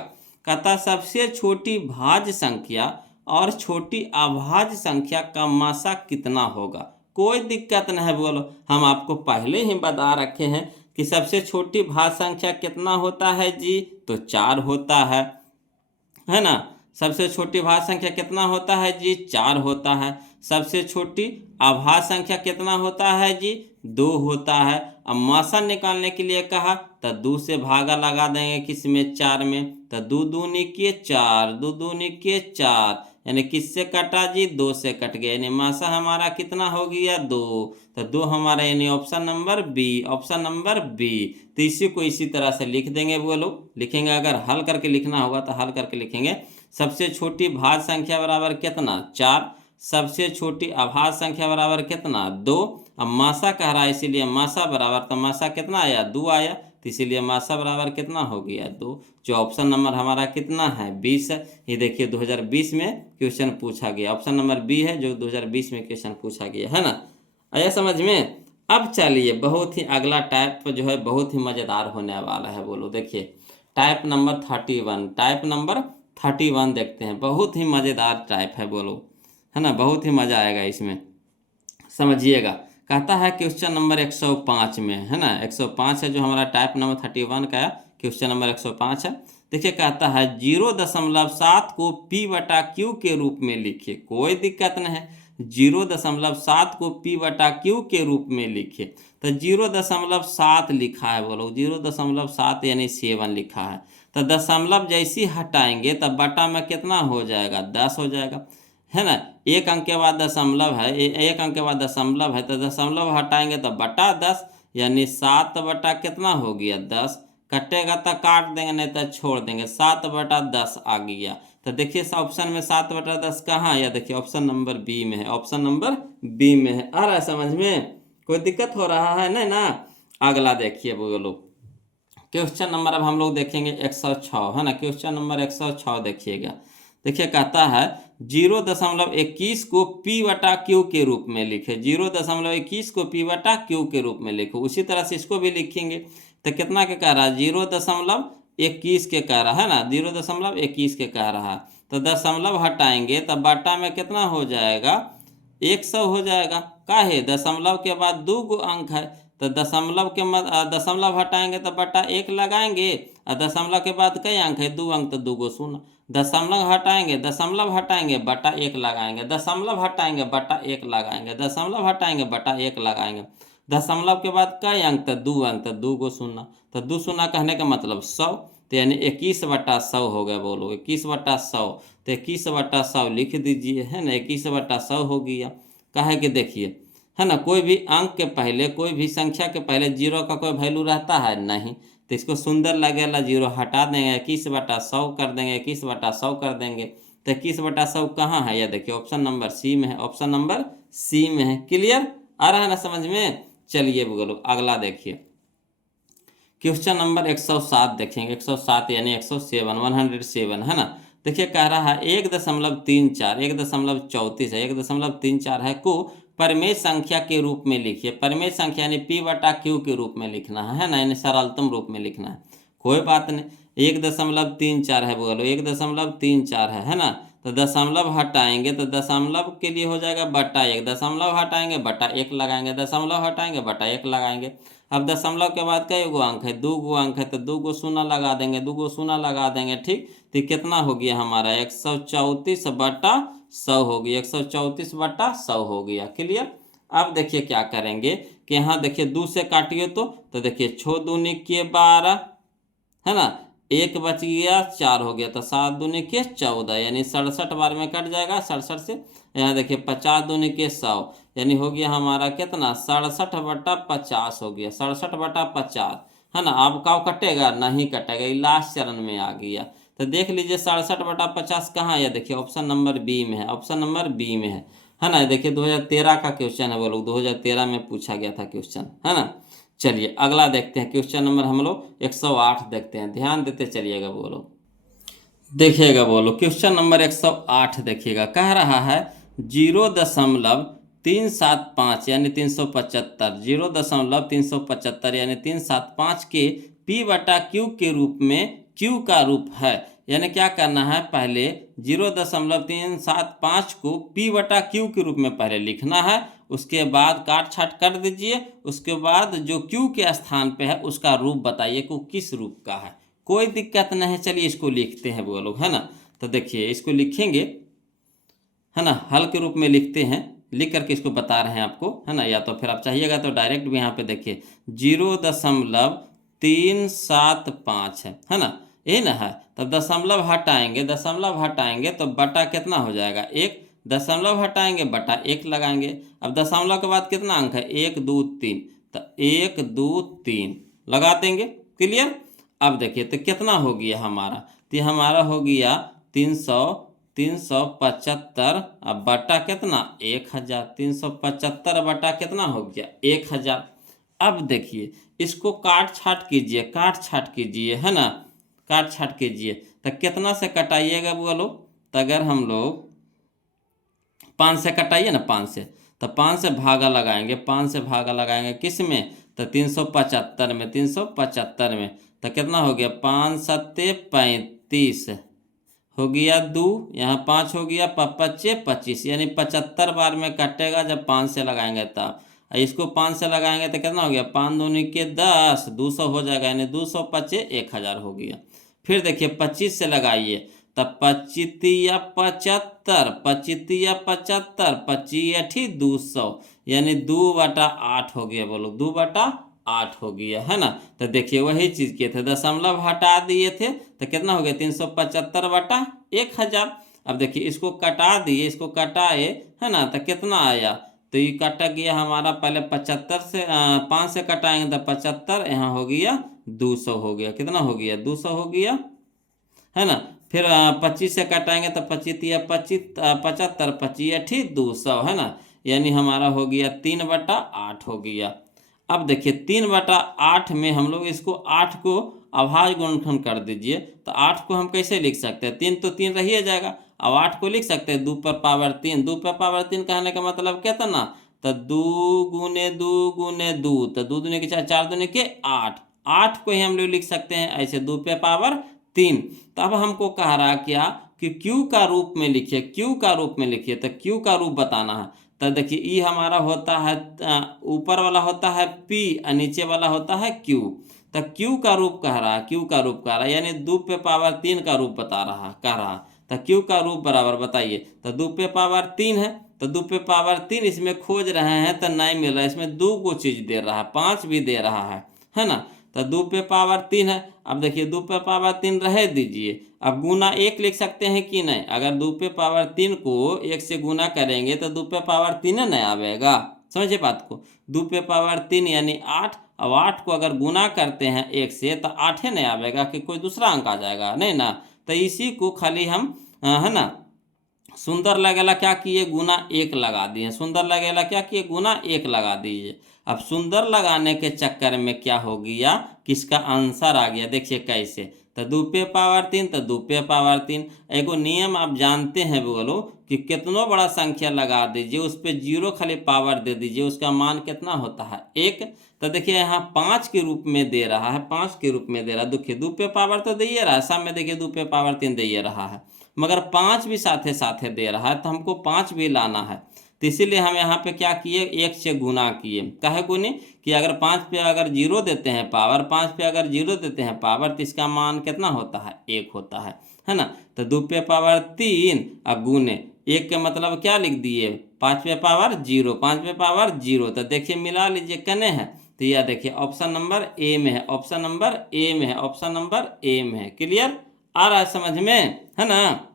कहता सबसे छोटी भाज्य संख्या और छोटी अभाज्य संख्या का मासा कितना होगा। कोई दिक्कत नहीं है बोलो, हम आपको पहले ही बता रखे हैं कि सबसे छोटी भाज्य संख्या कितना होता है जी, तो 4 होता है ना। सबसे छोटी भाज्य संख्या कितना होता है जी? 4 होता है। सबसे छोटी अभाज्य संख्या कितना होता है जी? 2 होता है। अब मासा निकालने के लिए कहा तो 2 से भागा लगा देंगे किस में? 4 में, तो 2 दूनी के 4, 2 दूनी के 4, यानी किससे कटा जी, 2 से कट गया, यानी मासा हमारा कितना हो गया 2। तो 2 हमारा यानी option number B, option number B. तो इसी को इसी तरह से लिख देंगे वो लोग, लिखेंगे अगर हल करके लिखना होगा तो हल करके लिखेंगे। सबसे छोटी भाज्य संख्या बराबर कितना 4, सबसे छोटी अभाज्य संख्या बराबर कितना 2। अब मासा कह रहा है इसीलिए मासा बराबर, तो मासा कितना आया 2 आया, तो इसीलिए मासा बराबर कितना हो गया 2। जो ऑप्शन नंबर हमारा कितना है 20 है। ये देखिए 2020 में क्वेश्चन पूछा गया, ऑप्शन नंबर बी है जो 2020 में क्वेश्चन पूछा गया है ना। आया समझ में। अब चलिए बहुत ही अगला टाइप जो है बहुत ही मज़ेदार होने वाला है, बोलो देखिए टाइप नंबर 31, टाइप नंबर 31 देखते हैं, बहुत ही मज़ेदार टाइप है बोलो, है ना, बहुत ही मज़ा आएगा इसमें, समझिएगा। कहता है क्वेश्चन नंबर 105 में, है ना, 105 है जो हमारा टाइप नंबर 31 का क्वेश्चन नंबर 105 है। देखिए कहता है 0.7 को P/Q के रूप में लिखिए, कोई दिक्कत नहीं है, 0.7 को P/Q के रूप में लिखिए। तो 0.7 लिखा है बोलो, 0.7 यानी 7 लिखा है, तो दशमलव जैसी हटाएंगे तब बटा में कितना हो जाएगा 10 हो जाएगा, है ना। एक अंक के बाद दशमलव है, एक अंक के बाद दशमलव है, तो दशमलव हटाएंगे तो बटा 10, यानी 7 बटा कितना हो गया 10। कटेगा तो काट देंगे नहीं तो छोड़ देंगे, 7/10 आ गया। तो देखिए ऑप्शन में 7/10 कहाँ है, देखिए ऑप्शन नंबर बी में है, ऑप्शन नंबर बी में है। आ रहा है समझ में, कोई दिक्कत हो रहा है नहीं ना। अगला देखिए बोलो क्वेश्चन नंबर, अब हम लोग देखेंगे 106, है ना, क्वेश्चन नंबर 106 देखिएगा। देखिए कहता है 0.21 को P/Q के रूप में लिखे, 0.21 को P/Q के रूप में लिखो। उसी तरह से इसको भी लिखेंगे, तो कितना के कह रहा है 0.21 के कह रहा है ना, 0.21 के कह रहा है, तो दशमलव हटाएंगे तब बटा में कितना हो जाएगा 100 हो जाएगा। काहे, दशमलव के बाद 2 गो अंक है, तो दशमलव के दशमलव हटाएंगे तो बटा 1 लगाएंगे, और दशमलव के बाद कई अंक है 2 अंक, तो 2 गो शून्य, दशमलव हटाएंगे बटा 1 लगाएंगे, दशमलव हटाएंगे बटा 1 लगाएंगे, दशमलव हटाएंगे बटा 1 लगाएंगे, दशमलव के बाद कई अंक, तो 2 अंक, तो 2 गो शून्य, तो 2 शून्य कहने का मतलब 100, तो यानी 21/100 हो गया बोलो, 21/100, तो 21/100 लिख दीजिए, है ना, 21/100 हो गया। काहे कि देखिए, है ना, कोई भी अंक के पहले, कोई भी संख्या के पहले जीरो का कोई वैल्यू रहता है नहीं, तो इसको सुंदर लगेगा, जीरो हटा देंगे, 21/100 कर देंगे, 21/100 कर देंगे, तो 21/100 कहाँ है, यह देखिए ऑप्शन नंबर सी में है, ऑप्शन नंबर सी में है। क्लियर आ रहा है ना समझ में। चलिए बोलो अगला देखिए क्वेश्चन नंबर 107 देखेंगे, 107 यानी 107 है ना। देखिए कह रहा है 1.34, 1.34 है, 1.34 है को परमेय संख्या के रूप में लिखिए। परमेय संख्या यानी P/Q के रूप में लिखना है ना, यानी सरलतम रूप में लिखना है, कोई बात नहीं। 1.34 है बोलो, 1.34 है ना, तो दशमलव हटाएंगे तो दशमलव के लिए हो जाएगा बटा 1, दशमलव हटाएंगे बटा 1 लगाएंगे, दशमलव हटाएंगे बटा 1 लगाएंगे। अब दशमलव के बाद कई गो अंक है 2 गो अंक है, तो 2 गो शून्य लगा देंगे, 2 गो शून्य लगा देंगे, ठीक। तो कितना हो गया हमारा 134/100 हो गया, 134/100 हो गया। क्लियर। अब देखिए क्या करेंगे कि यहाँ देखिए 2 से काटिए तो देखिए 6 दूनी के 12, है ना, 1 बच गया 4 हो गया, तो 7 दूनी के 14, यानी 67 बार में कट जाएगा 67 से। यहाँ देखिए 50 दूनी के 100, यानी हो गया हमारा कितना 67/50 हो गया, 67/50, है ना। अब कब कटेगा, नहीं कटेगा, ये लास्ट चरण में आ गया। तो देख लीजिए 67/50 कहाँ है, देखिए ऑप्शन नंबर बी में है, ऑप्शन नंबर बी में है ना। देखिए 2013 का क्वेश्चन है वो लोग, 2013 में पूछा गया था क्वेश्चन, है ना। चलिए अगला देखते हैं क्वेश्चन नंबर हम लोग 108 देखते हैं, ध्यान देते चलिएगा बोलो, देखिएगा बोलो क्वेश्चन नंबर 108 देखिएगा। कह रहा है 0.375 यानी 375, 0.375 यानी 375 के P/Q के रूप में Q का रूप है, यानी क्या करना है, पहले 0.375 को P/Q के रूप में पहले लिखना है, उसके बाद काट छाट कर दीजिए, उसके बाद जो Q के स्थान पे है उसका रूप बताइए कि किस रूप का है, कोई दिक्कत नहीं है। चलिए इसको लिखते हैं वो लोग, है ना। तो देखिए इसको लिखेंगे, है ना, हल के रूप में लिखते हैं, लिख करके इसको बता रहे हैं आपको, है ना, या तो फिर आप चाहिएगा तो डायरेक्ट भी यहाँ पे देखिए 0.375 है ना, यही ना है। तब दशमलव हटाएंगे तो बटा कितना हो जाएगा 1, दशमलव हटाएंगे बटा 1 लगाएंगे। अब दशमलव के बाद कितना अंक है 1 2 3, तो 1 2 3 लगा देंगे। क्लियर। अब देखिए तो कितना हो गया हमारा, तो हमारा हो गया 375 अब बटा कितना 1000, 375 बटा कितना हो गया 1000। अब देखिए इसको काट छाट कीजिए है ना, काट छाट कीजिए तो कितना से कटाइएगा बोलो। तो अगर हम लोग 5 से कटाइए ना, 5 से, तो 5 से भागा लगाएंगे किस में, तो 375 में, 375 में। तो कितना हो गया 5 सत्ते 35 हो गया 2, यहाँ 5 हो गया 5 25, यानी 75 बार में कटेगा जब 5 से लगाएंगे तब। इसको 5 से लगाएंगे तो कितना हो गया 5 दूनी के 10, 200 हो जाएगा, यानी 200 25 1000 हो गया। फिर देखिए 25 से लगाइए, तब 25 75, 25 75, 25 200, यानी 2/8 हो गया। बोलो 2/8 हो गया है ना। तो देखिए वही चीज़ किए थे, दशमलव हटा दिए थे तो कितना हो गया 375 बटा 1000। अब देखिए इसको कटा दिए, इसको कटाए है ना, तो कितना आया, तो ये कटा गया हमारा, पहले 75 से 5 से कटाएंगे तो 75, यहाँ हो गया 200 हो गया। कितना हो गया 200 हो गया है ना। फिर 25 से कटाएंगे तो 25 75, 25 200 है ना, यानी हमारा हो गया 3/8 हो गया। अब देखिए 3/8 में हम लोग इसको 8 को अभाज्य गुणनखंड कर दीजिए, तो 8 को हम कैसे लिख सकते हैं, 3 तो 3 रह ही जाएगा। अब 8 को लिख सकते हैं 2 पर पावर 3, 2 पर पावर 3 कहने का मतलब कितना, तो 2 गुने 2 गुने 2, तो 2 दूनी के 4, 4 दूनी के 8, 8 को ही हम लोग लिख सकते हैं ऐसे 2 पे पावर 3। तो अब हमको कह रहा क्या कि क्यू का रूप में लिखिए, तो क्यू का रूप बताना है। तो देखिए ई हमारा होता है ऊपर वाला होता है पी और नीचे वाला होता है क्यू। तो क्यू का रूप कह रहा है, यानी 2 पे पावर 3 का रूप कह रहा। तो क्यू का रूप बराबर बताइए, तो 2 पे पावर 3 है, तो 2 पे पावर 3 इसमें खोज रहे हैं तो नहीं मिल रहा है, इसमें 2 को चीज़ दे रहा है, 5 भी दे रहा है ना। तो 2 पे पावर 3 है। अब देखिए 2 पे पावर 3 रह दीजिए, अब गुना 1 लिख सकते हैं कि नहीं, अगर 2 पे पावर 3 को 1 से गुना करेंगे तो 2 पे पावर 3 नहीं आवेगा, समझिए बात को। 2 पे पावर 3 यानी 8, अब 8 को अगर गुना करते हैं 1 से तो 8 नहीं आवेगा कि कोई दूसरा अंक आ जाएगा, नहीं ना। तो इसी को खाली हम है ना सुंदर लगेला क्या किए गुना 1 लगा दिए, सुंदर लगेला क्या किए गुना 1 लगा दीजिए। अब सुंदर लगाने के चक्कर में क्या हो गया, किसका आंसर आ गया, देखिए कैसे, तो 2 पे पावर 3, तो 2 पे पावर 3। एगो नियम आप जानते हैं बोलो कि कितनों बड़ा संख्या लगा दीजिए उस पर 0 खाली पावर दे दीजिए, उसका मान कितना होता है 1। तो देखिए यहाँ 5 के रूप में दे रहा है, 5 के रूप में दे रहा है। देखिए 2 पे पावर तो दे ही रहा है, सामने देखिए 2 पे पावर 3 दे ही रहा है, मगर 5 भी साथे साथे दे रहा है, तो हमको 5 भी लाना है। तो इसीलिए हम यहाँ पे क्या किए 1 से गुना किए, काहे गुने कि अगर 5 पे अगर 0 देते हैं पावर, 5 पे अगर 0 देते हैं पावर, तो इसका मान कितना होता है 1 होता है ना। तो 2 पे पावर 3 और गुने 1 के मतलब क्या लिख दिए 5 पे पावर 0, 5 पे पावर 0। तो देखिए मिला लीजिए कने है, तो यह देखिए ऑप्शन नंबर ए में है, ऑप्शन नंबर ए में है, ऑप्शन नंबर ए में है। क्लियर आ रहा है समझ में, है ना।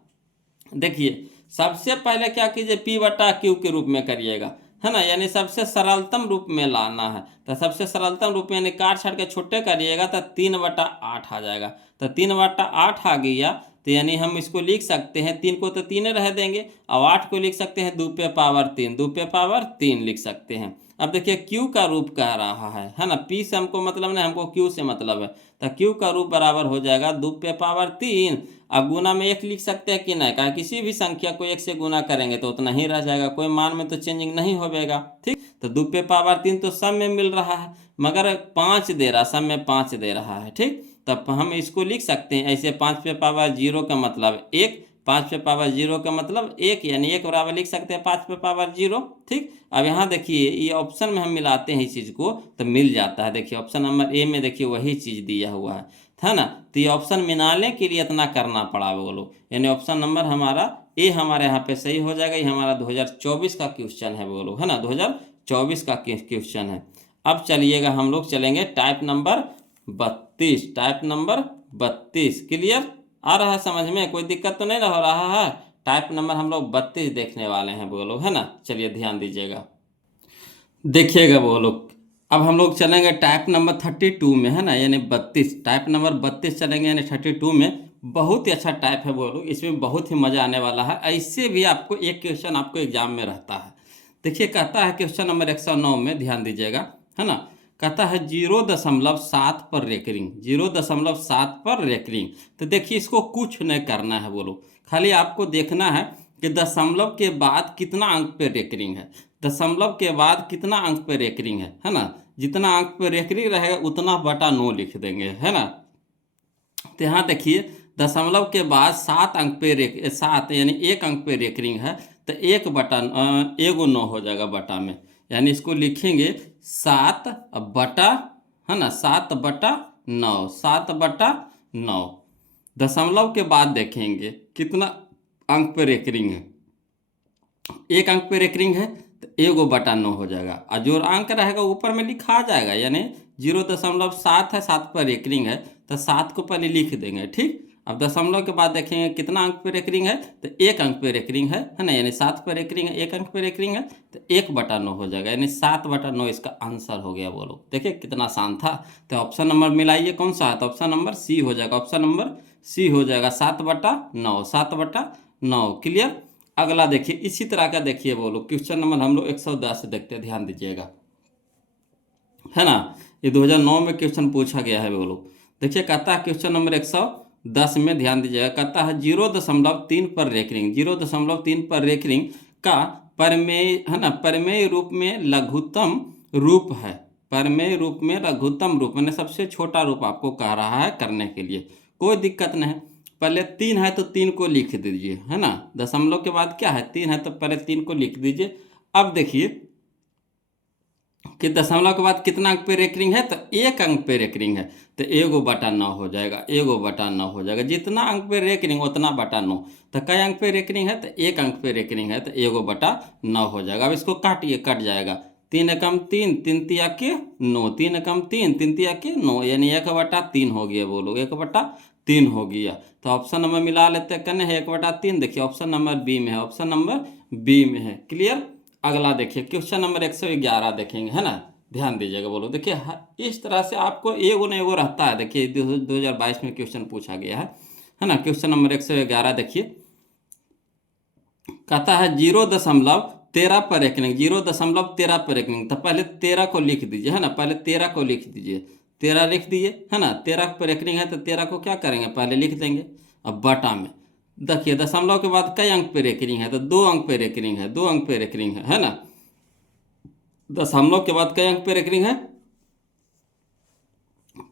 देखिए सबसे पहले क्या कीजिए पी बटा क्यू के रूप में करिएगा, है ना, यानी सबसे सरलतम रूप में लाना है। तो सबसे सरलतम रूप में यानी काट छाट के छोटे करिएगा तो 3/8 आ जाएगा। तो 3/8 आ गया, तो यानी हम इसको लिख सकते हैं, 3 को तो 3 रह देंगे, और 8 को लिख सकते हैं 2 पे पावर 3, 2 पे पावर 3 लिख सकते हैं। अब देखिए क्यू का रूप कह रहा है ना, पी से हमको मतलब नहीं, हमको क्यू से मतलब है। तो क्यू का रूप बराबर हो जाएगा 2 पे पावर 3, अब गुना में 1 लिख सकते हैं कि नहीं, कहा किसी भी संख्या को 1 से गुना करेंगे तो उतना ही रह जाएगा, कोई मान में तो चेंजिंग नहीं होगा। ठीक, तो 2 पे पावर 3 तो सब में मिल रहा है, मगर 5 दे रहा, सब में 5 दे रहा है। ठीक, तब हम इसको लिख सकते हैं ऐसे 5 पे पावर 0 का मतलब 1, 5 पे पावर 0 का मतलब 1, यानी 1 बराबर लिख सकते हैं 5 पे पावर 0। ठीक, अब यहाँ देखिए ये ऑप्शन में हम मिलाते हैं इस चीज़ को तो मिल जाता है। देखिए ऑप्शन नंबर ए में देखिए वही चीज़ दिया हुआ है ना। तो ये ऑप्शन मिलाने के लिए इतना करना पड़ा बोलो, यानी ऑप्शन नंबर हमारा ए हमारे यहाँ पे सही हो जाएगा। ये हमारा 2024 का क्वेश्चन है बोलो, है ना, 2024 का क्वेश्चन है। अब चलिएगा हम लोग चलेंगे type number 32, type number 32। Clear? आ रहा है समझ में? कोई दिक्कत तो नहीं हो रहा है? टाइप नंबर हम लोग 32 देखने वाले हैं वो लोग, है ना। चलिए ध्यान दीजिएगा, देखिएगा वो लोग। अब हम लोग चलेंगे टाइप नंबर 32 में, है ना, यानी 32। टाइप नंबर 32 चलेंगे यानी 32 में। बहुत ही अच्छा टाइप है वो लोग, इसमें बहुत ही मज़ा आने वाला है। ऐसे भी आपको एक क्वेश्चन आपको एग्जाम में रहता है। देखिए कहता है क्वेश्चन नंबर 109 में, ध्यान दीजिएगा, है ना। कहता है 0.7 पर रेकरिंग, 0.7 पर रेकरिंग। तो देखिए इसको कुछ नहीं करना है वो लोग, खाली आपको देखना है कि दशमलव के बाद कितना अंक पे रेकरिंग है। दशमलव के बाद कितना अंक पे रेकरिंग है ना। जितना अंक पे रेकरिंग रहेगा उतना बटा 9 लिख देंगे, है ना। तो यहाँ देखिए दशमलव के बाद 7 अंक पे 7 यानी 1 अंक पे रेकरिंग है, तो 1 बटा एगो 9 हो जाएगा बटा में। यानी इसको लिखेंगे 7 बटा, है ना, 7 बटा 9, 7 बटा 9। दशमलव के बाद देखेंगे कितना अंक पे रेकरिंग है। 1 अंक पे रेकरिंग है तो एगो बटा 9 हो जाएगा, और जो अंक रहेगा ऊपर में लिखा आ जाएगा। यानी 0.7 है, 7 पर रेकरिंग है, तो 7 को पहले लिख देंगे, ठीक। अब दशमलव के बाद देखेंगे कितना अंक पे रेकरिंग है, तो 1 अंक पे रेकरिंग है ना, यानी 7 पर रेकरिंग है, 1 अंक पे रेकरिंग है, तो 1 बटा 9 हो जाएगा, यानी 7 बटा 9 इसका आंसर हो गया। बोलो देखिए कितना आसान था। तो ऑप्शन नंबर मिलाइए कौन सा है, तो ऑप्शन नंबर सी हो जाएगा, ऑप्शन नंबर सी हो जाएगा, 7 बटा 9, 7 बटा 9। क्लियर? अगला देखिए इसी तरह का, देखिए वो लोग क्वेश्चन नंबर हम लोग 110 से देखते हैं, ध्यान दीजिएगा, है ना। ये 2009 में क्वेश्चन पूछा गया है वो लोग। देखिए कहता है क्वेश्चन नंबर 110 में, ध्यान दीजिएगा, कहता है 0.3 पर रेकरिंग, 0.3 पर रेकरिंग का परमेय, है ना, परमेय रूप में लघुत्तम रूप है। परमेय रूप में लघुत्तम रूप मैंने सबसे छोटा रूप आपको कह रहा है करने के लिए, कोई दिक्कत नहीं। पहले 3 है तो 3 को लिख दीजिए, है ना। दशमलव के बाद क्या है, 3 है तो पहले 3 को लिख दीजिए। अब देखिए कि दशमलव के बाद कितना अंक पे रेकरिंग है, तो 1 अंक पे रेकरिंग है, तो एगो बटा 9 हो जाएगा, एगो बटा 9 हो जाएगा। जितना अंक पे रेकरिंग उतना बटा 9। तो कई अंक पे रेकरिंग है, तो 1 अंक पे रेकरिंग है, तो एगो बटा 9 हो जाएगा। अब इसको काटिए, कट जाएगा। 3 एकम 3, 3 तिया के 9, 3 एकम 3, 3 तिया के 9, यानी 1 बटा 3 हो गया। बोलो 1 बटा 3 हो गया। तो ऑप्शन नंबर मिला लेते कने है 1 बटा 3। देखिए ऑप्शन नंबर बी में है, ऑप्शन नंबर बी में है। क्लियर? अगला देखिए क्वेश्चन नंबर 111 देखेंगे, है ना। ध्यान दीजिएगा। बोलो देखिए इस तरह से आपको एगो न एगो रहता है। देखिए 2022 में क्वेश्चन पूछा गया है ना। क्वेश्चन नंबर 111 देखिए, कहता है 0.13 पर रेकरिंग, 0.13 पर रेकरिंग। तो पहले 13 को लिख दीजिए, है ना, पहले 13 को लिख दीजिए, 13 लिख दीजिए, है ना। 13 पर रेकरिंग है तो 13 को क्या करेंगे, पहले लिख देंगे। अब बटा में देखिए दशमलव के बाद कई अंक पे रेकरिंग है, तो 2 अंक पे रेकरिंग है, 2 अंक पे रेकरिंग है ना। दशमलव के बाद कई अंक पे रेकरिंग है,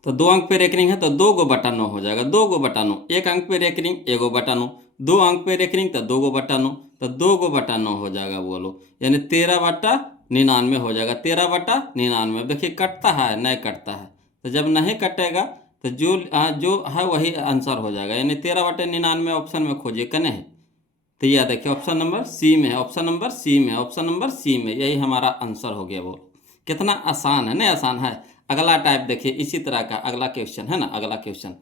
तो 2 अंक पे रेकरिंग है, तो 2 गो बटा 9 हो जाएगा, 2 गो बटा 9। 1 अंक पे रेकरिंग, एगो बटा 9। 2 अंक पे रेकरिंग, तो 2 गो बटा 9, तो 2 गो बटा 9 हो जाएगा। बोलो यानी 13 बटा 99 हो जाएगा, 13 बटा 99। देखिए कटता है नहीं कटता है, तो जब नहीं कटेगा तो जो है वही आंसर हो जाएगा, यानी 13 बटा 99 ऑप्शन में खोजिए कने है। तो यह देखिए ऑप्शन नंबर सी में है, ऑप्शन नंबर सी में, ऑप्शन नंबर सी में, यही हमारा आंसर हो गया। वो कितना आसान है, नहीं आसान है। अगला टाइप देखिए इसी तरह का अगला क्वेश्चन, है ना। अगला क्वेश्चन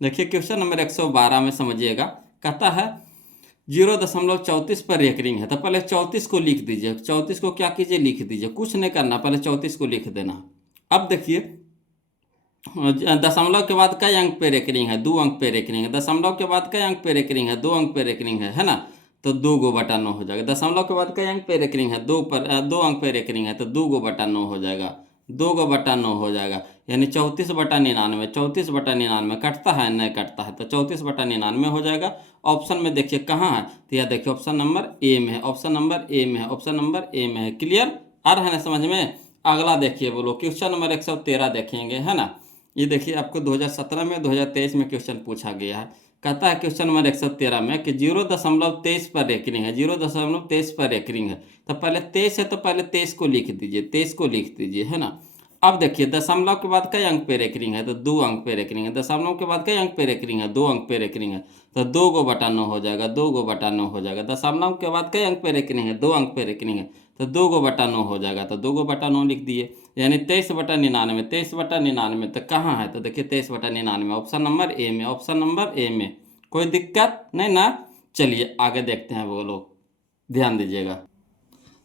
देखिए क्वेश्चन नंबर 112 में समझिएगा, कहता है 0.34 पर रेकरिंग है, तो पहले 34 को लिख दीजिए। 34 को क्या कीजिए, लिख दीजिए, कुछ नहीं करना, पहले 34 को लिख देना। अब देखिए दशमलव के बाद कई अंक पे रेकरिंग है, 2 अंक पे रेकरिंग है। दशमलव के बाद कई अंक पे रेकरिंग है, 2 अंक पे रेकरिंग है ना। तो 2 गो बटा 9 हो जाएगा। दशमलव के बाद कई अंक पे रेकरिंग है, 2 अंक पे रेकरिंग है, तो 2 गो बटा 9 हो जाएगा, 2 गो बटा 9 हो जाएगा, यानी 34 बटा 99। 34 बटा 99 कटता है नहीं कटता है, तो 34 बटा 99 हो जाएगा। ऑप्शन में देखिए कहाँ है, तो यह देखिए ऑप्शन नंबर ए में है, ऑप्शन नंबर ए में है, ऑप्शन नंबर ए में है। क्लियर? आ रहा है ना समझ में? अगला देखिए बोलो क्वेश्चन नंबर 113 देखेंगे, है ना। ये देखिए आपको 2017 में 2023 में क्वेश्चन पूछा गया है। कहता है क्वेश्चन नंबर 113 में कि 0.23 पर रेकरिंग है, 0.23 पर रेकरिंग है। तो पहले 23 है तो पहले 23 को लिख दीजिए, 23 को लिख दीजिए, है ना। अब देखिए दशमलव के बाद कई अंक पे रेकरिंग है, तो 2 अंक पे रेकरिंग है। दशमलव के बाद कई अंक पे रेकरिंग है, 2 अंक पे रेकरिंग है, तो 2 गो बटा 9 हो जाएगा, 2 गो बटा 9 हो जाएगा। दशमलव के बाद कई अंक पे रेकरिंग है, 2 अंक पे रेकरिंग है, तो 2/9 हो जाएगा, तो 2/9 लिख दिए, यानी 23/99, 23/99 तो कहाँ है, तो देखिए 23/99 ऑप्शन नंबर ए में, ऑप्शन नंबर ए में। कोई दिक्कत नहीं ना। चलिए आगे देखते हैं, वो लोग ध्यान दीजिएगा।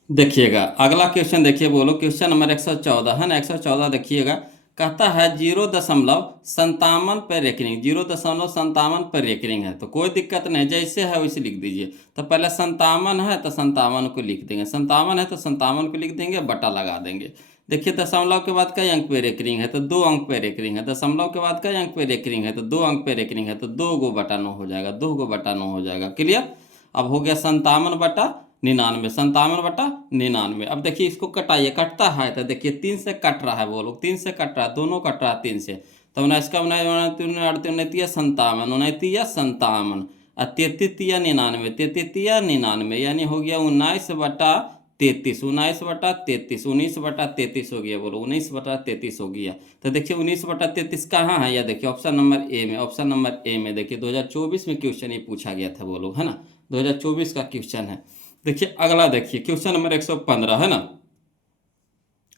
देखिएगा अगला क्वेश्चन, देखिए बोलो क्वेश्चन नंबर 114 है ना, 114 देखिएगा। कहता है 0.57 पर रेकरिंग, 0.57 पर रेकरिंग है, तो कोई दिक्कत नहीं, जैसे है वैसे लिख दीजिए। तो पहले 57 है तो 57 को लिख देंगे, 57 है तो 57 को लिख देंगे, बटा लगा देंगे। देखिए दशमलव के बाद कई अंक पे रेकरिंग है, तो 2 अंक पे रेकरिंग है। दशमलव के बाद कई अंक पे रेकरिंग है, तो 2 अंक पे रेकरिंग है, तो 2/9 हो जाएगा, 2/9 हो जाएगा। क्लियर। अब हो गया 57/99, 57/99। अब देखिए इसको कटाइए, कटता है तो देखिए 3 से कट रहा है, वो लोग 3 से कट रहा है, दोनों कट रहा है 3 से। तो इसका 57 और 33 99, 33 यानी हो गया 19/33, 19/33, 19/33 हो गया, बोलो 19/33 हो गया। तो देखिए 19/33 कहाँ है, या देखिए ऑप्शन नंबर ए में, ऑप्शन नंबर ए में। देखिए 2024 में क्वेश्चन ये पूछा गया था, बोलो है ना, 2024 का क्वेश्चन है। देखिए अगला देखिए क्वेश्चन नंबर 115 है ना,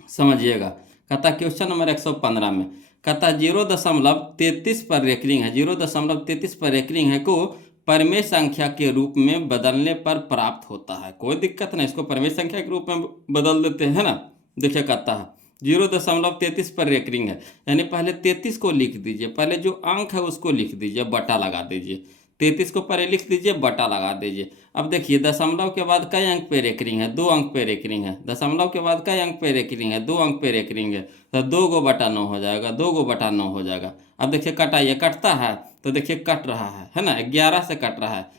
समझिएगा। कहता क्वेश्चन नंबर 115 में कहता 0.33 पर रेकरिंग है, 0.33 पर रेकरिंग है को परमेय संख्या के रूप में बदलने पर प्राप्त होता है। कोई दिक्कत नहीं, इसको परमेय संख्या के रूप में बदल देते हैं ना। देखिए कहता है 0.33 पर रेकरिंग है, यानी पहले 33 को लिख दीजिए, पहले जो अंक है उसको लिख दीजिए, बटा लगा दीजिए। 33 को पहले लिख दीजिए, बटा लगा दीजिए। अब देखिए दशमलव के बाद कई अंक पे रेकरिंग है, 2 अंक पे रेकरिंग है। दशमलव के बाद कई अंक पे रेकरिंग है, 2 अंक पे रेकरिंग है, तो 2/9 हो जाएगा, 2/9 हो जाएगा। अब देखिए कटाइए, कटता है तो देखिए कट रहा है ना, 11 से कट रहा है।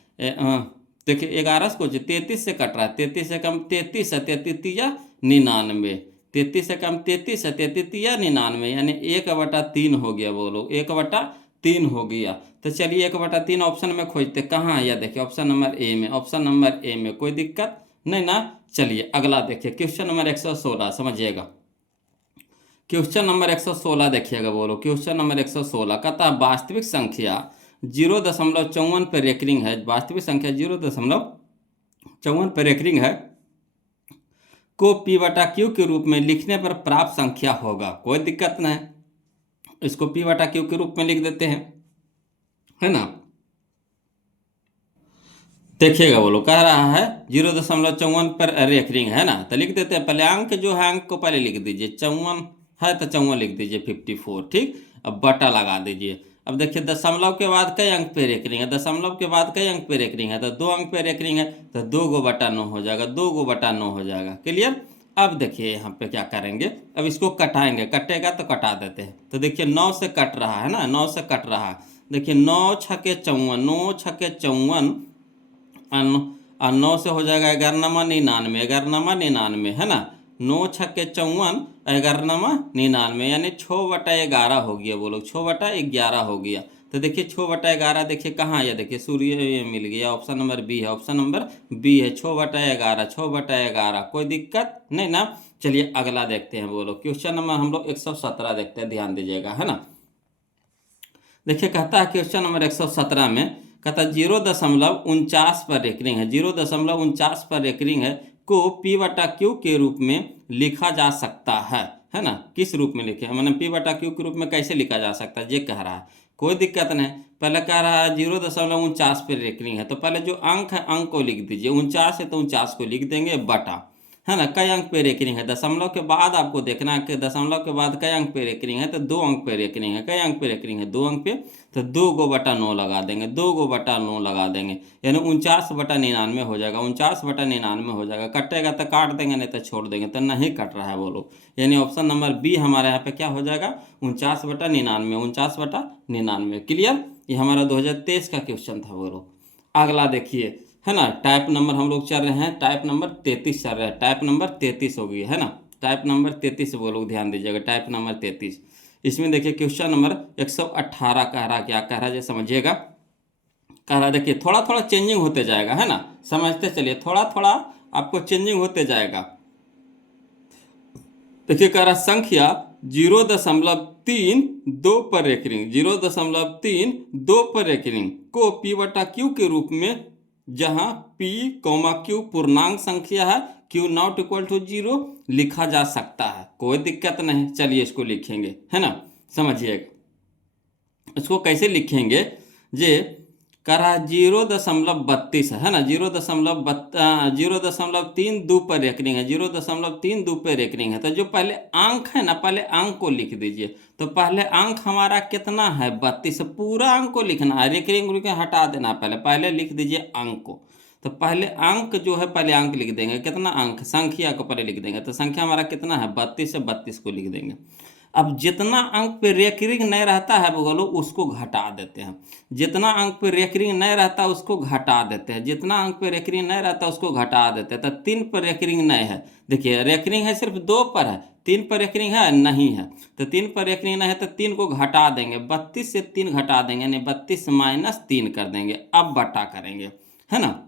देखिए 11 से कुछ 33 से कट रहा है, 33 से कम 33 है, 33 या 99, 33 से कम 33 है, 33 या 99, यानी 1/3 हो गया, बोलो 1/3 हो गया। तो चलिए 1/3 ऑप्शन में खोजते कहाँ है, या देखिए ऑप्शन नंबर ए में, ऑप्शन नंबर ए में। कोई दिक्कत नहीं ना। चलिए अगला देखिए क्वेश्चन नंबर 116, समझिएगा। क्वेश्चन नंबर 116 देखिएगा, बोलो क्वेश्चन नंबर 116 कहता वास्तविक संख्या 0.54 पर रेकरिंग है, वास्तविक संख्या 0.54 पर रेकरिंग है को P/Q के रूप में लिखने पर प्राप्त संख्या होगा। कोई दिक्कत नहीं, इसको P/Q के रूप में लिख देते हैं, है ना। देखिएगा बोलो कह रहा है 0.54 पर रेकरिंग है ना, तो लिख देते हैं। पहले अंक जो है अंक को पहले लिख दीजिए, 54 है तो 54 लिख दीजिए, 54, ठीक। अब बटा लगा दीजिए। अब देखिए दशमलव के बाद कई अंक पे रेकरिंग है, दशमलव के बाद कई अंक पे रेकरिंग है, तो 2 अंक पे रेकरिंग है, तो 2/9 हो जाएगा, 2/9 हो जाएगा। क्लियर। अब देखिए यहाँ पे क्या करेंगे, अब इसको कटाएंगे, कटेगा तो कटा देते हैं। तो देखिए 9 से कट रहा है ना, 9 से कट रहा है। देखिए 9 छके 54, 9 छके 54 और 9 से हो जाएगा 11/99, 11/99 है ना। 9 छके 54, 11/99 यानी 6/11 हो गया, बोलो 6/11 हो गया। तो देखिए 6/11 देखिए कहाँ है, देखिए सूर्य मिल गया, ऑप्शन नंबर बी है, ऑप्शन नंबर बी है, 6/11, 6/11। कोई दिक्कत नहीं ना। चलिए अगला देखते हैं, बोलो क्वेश्चन नंबर हम लोग 117 देखते हैं, ध्यान दीजिएगा, है ना। देखिए कहता है क्वेश्चन नंबर 117 में कहता 0.49 पर रेकरिंग है, 0.49 पर रेकरिंग है को P/Q के रूप में लिखा जा सकता है ना। किस रूप में लिखे, मैंने P/Q के रूप में कैसे लिखा जा सकता है ये कह रहा है। कोई दिक्कत नहीं, पहले कह रहा है 0.49 पर रेकरिंग है, तो पहले जो अंक है अंक को लिख दीजिए, 49 है तो 49 को लिख देंगे, बटा, है ना। कई अंक पे रेकरिंग है, दशमलव के बाद आपको देखना है कि दशमलव के बाद कई अंक पे रेकरिंग है, तो 2 अंक पे रेकरिंग है, कई अंक पे रेकरिंग है, 2 अंक पे, तो 2/9 लगा देंगे, 2/9 लगा देंगे, यानी 49/99 हो जाएगा, 49/99 हो जाएगा। कटेगा तो काट देंगे, नहीं तो छोड़ देंगे, तो नहीं कट रहा है, बोलो। यानी ऑप्शन नंबर बी हमारे यहाँ पे क्या हो जाएगा, 49/99, 49/99। क्लियर। ये हमारा 2023 का क्वेश्चन था, बोलो। अगला देखिए, है ना, टाइप नंबर हम लोग चल रहे हैं, टाइप नंबर 33 चल रहा है, टाइप नंबर 33 हो गई है ना, टाइप नंबर 33 बोलो, ध्यान दीजिएगा, टाइप नंबर 33। इसमें देखिए क्वेश्चन नंबर 118 कह रहा, क्या कह रहा है ये समझिएगा। कह रहा देखिए थोड़ा थोड़ा चेंजिंग होते जाएगा, है ना, समझते चलिए, थोड़ा थोड़ा आपको चेंजिंग होते जाएगा। देखिए कह रहा संख्या 0.32 पर रेकरिंग, 0.32 पर रेकरिंग को P/Q के रूप में जहां p, q पूर्णांक संख्या है, q नॉट इक्वल टू 0 लिखा जा सकता है, कोई दिक्कत नहीं। चलिए इसको लिखेंगे, है ना, समझिएगा। इसको कैसे लिखेंगे, जे करा 0.32 है ना, 0.32 पर रेकरिंग है, 0.32 पे रेकरिंग है। तो जो पहले अंक है ना, पहले अंक को लिख दीजिए। तो पहले अंक हमारा कितना है, 32। पूरा अंक को लिखना है, रेकरिंग हटा देना, पहले लिख दीजिए अंक को। तो पहले अंक जो है, पहले अंक लिख देंगे, कितना अंक, संख्या को पहले लिख देंगे। तो संख्या हमारा कितना है, 32 से 32 को लिख देंगे। अब जितना अंक पे रेकरिंग नहीं रहता है बोलो, उसको घटा देते हैं। जितना अंक पे रेकरिंग नहीं रहता उसको घटा देते हैं, जितना अंक पे रेकरिंग नहीं रहता उसको घटा देते हैं। तो 3 पर रेकरिंग नहीं है, देखिए रेकरिंग है सिर्फ 2 पर है, 3 पर रेकरिंग है नहीं है। तो 3 पर रेकरिंग नहीं है तो 3 को घटा देंगे, 32 से 3 घटा देंगे, यानी 32 माइनस 3 कर देंगे। अब बटा करेंगे, है ना।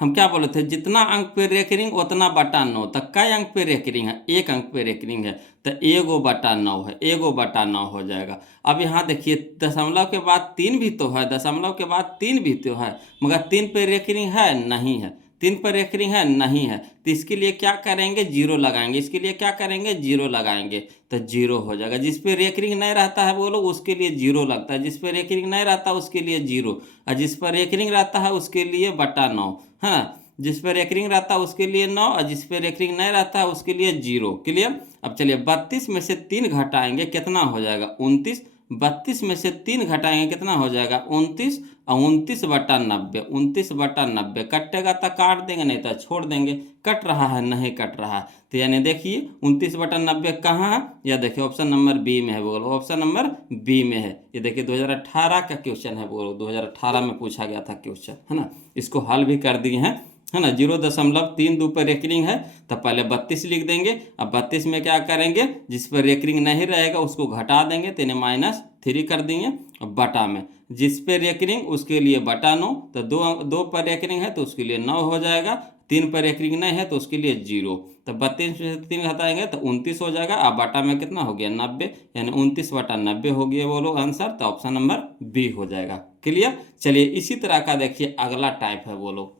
हम क्या बोले थे, जितना अंक पे रेकरिंग उतना बटा 9। तो कई अंक पे रेकरिंग है, 1 अंक पे रेकरिंग है, तो 1/9 है, 1/9 हो जाएगा। अब यहाँ देखिए दशमलव के बाद 3 भी तो है, दशमलव के बाद 3 भी तो है, मगर 3 पे रेकरिंग है नहीं है, 3 पर रेकरिंग है नहीं है। तो इसके लिए क्या करेंगे, 0 लगाएंगे, इसके लिए क्या करेंगे, 0 लगाएंगे। तो 0 हो जाएगा। जिस पे रेकरिंग नहीं रहता है बोलो उसके लिए 0 लगता है, जिस पे रेकरिंग नहीं रहता उसके लिए 0, और जिस पर रेकरिंग रहता है उसके लिए बटा 9, है ना। जिस पर रेकरिंग रहता है उसके लिए 9, और जिस पर रेकरिंग नहीं रहता है उसके लिए 0। क्लियर। अब चलिए 32 में से 3 घटाएंगे, कितना हो जाएगा, 29। 32 में से 3 घटाएंगे, कितना हो जाएगा, 29, और 29/90, 29/90 कटेगा तो काट देंगे, नहीं तो छोड़ देंगे। कट रहा है, नहीं कट रहा है। तो यानी देखिए 29/90 कहाँ है, या देखिए ऑप्शन नंबर बी में है, बोलो ऑप्शन नंबर बी में है। ये देखिए 2018 का क्वेश्चन है, बोलो 2018 में पूछा गया था क्वेश्चन, है ना। इसको हल भी कर दिए हैं, है ना। 0.32 पर रेकरिंग है तो पहले 32 लिख देंगे। अब 32 में क्या करेंगे, जिस पर रेकरिंग नहीं रहेगा उसको घटा देंगे, तो -3 कर देंगे। और बटा में जिस पे रेकरिंग उसके लिए बटा 9, तो 2 पर रेकरिंग है तो उसके लिए 9 हो जाएगा, 3 पर रेकरिंग नहीं है तो उसके लिए 0। तो 32 में से 3 घटाएंगे तो 29 हो जाएगा। अब बटा में कितना हो गया, 90, यानी 29/90 हो गया, बोलो आंसर। तो ऑप्शन नंबर बी हो जाएगा। क्लियर। चलिए इसी तरह का देखिए अगला टाइप है, बोलो,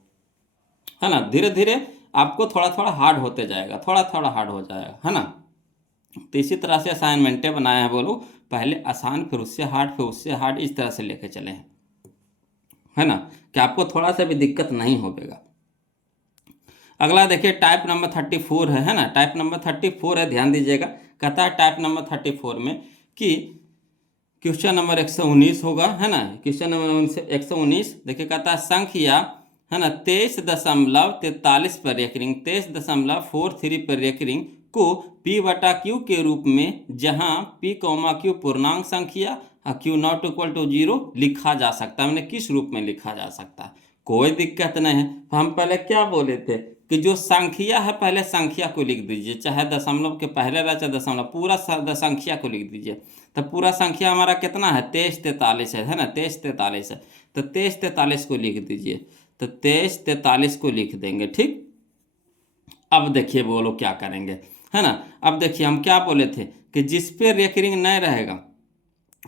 है ना। धीरे धीरे आपको थोड़ा थोड़ा हार्ड होते जाएगा, थोड़ा थोड़ा हार्ड हो जाएगा, है ना। तो इसी तरह से असाइनमेंटें बनाए हैं, बोलो, पहले आसान फिर उससे हार्ड फिर उससे हार्ड, इस तरह से लेके चले हैं, है ना, कि आपको थोड़ा सा भी दिक्कत नहीं होगा। अगला देखिए टाइप नंबर 34 है ना। टाइप नंबर 34 है, ध्यान दीजिएगा। कहता है टाइप नंबर 34 में कि क्वेश्चन नंबर 119 होगा, है ना। क्वेश्चन नंबर 119 देखिए, कहता है संख्या, है ना, 23.43 पर रेकरिंग, 23.43 पर रेकरिंग को P/Q के रूप में, जहां P, Q पूर्णांक संख्या और Q नॉट इक्वल टू 0 लिखा जा सकता है। मैंने किस रूप में लिखा जा सकता है, कोई दिक्कत नहीं है। हम पहले क्या बोले थे कि जो संख्या है पहले संख्या को लिख दीजिए, चाहे दशमलव के पहले रहे चाहे दशमलव, पूरा संख्या को लिख दीजिए। तो पूरा संख्या हमारा कितना है, 2343 है ना, 2343 है। तो 2343 को लिख दीजिए, तो 2343 को लिख देंगे, ठीक। अब देखिए बोलो क्या करेंगे, है ना। अब देखिए हम क्या बोले थे कि जिस पे रेकरिंग नहीं रहेगा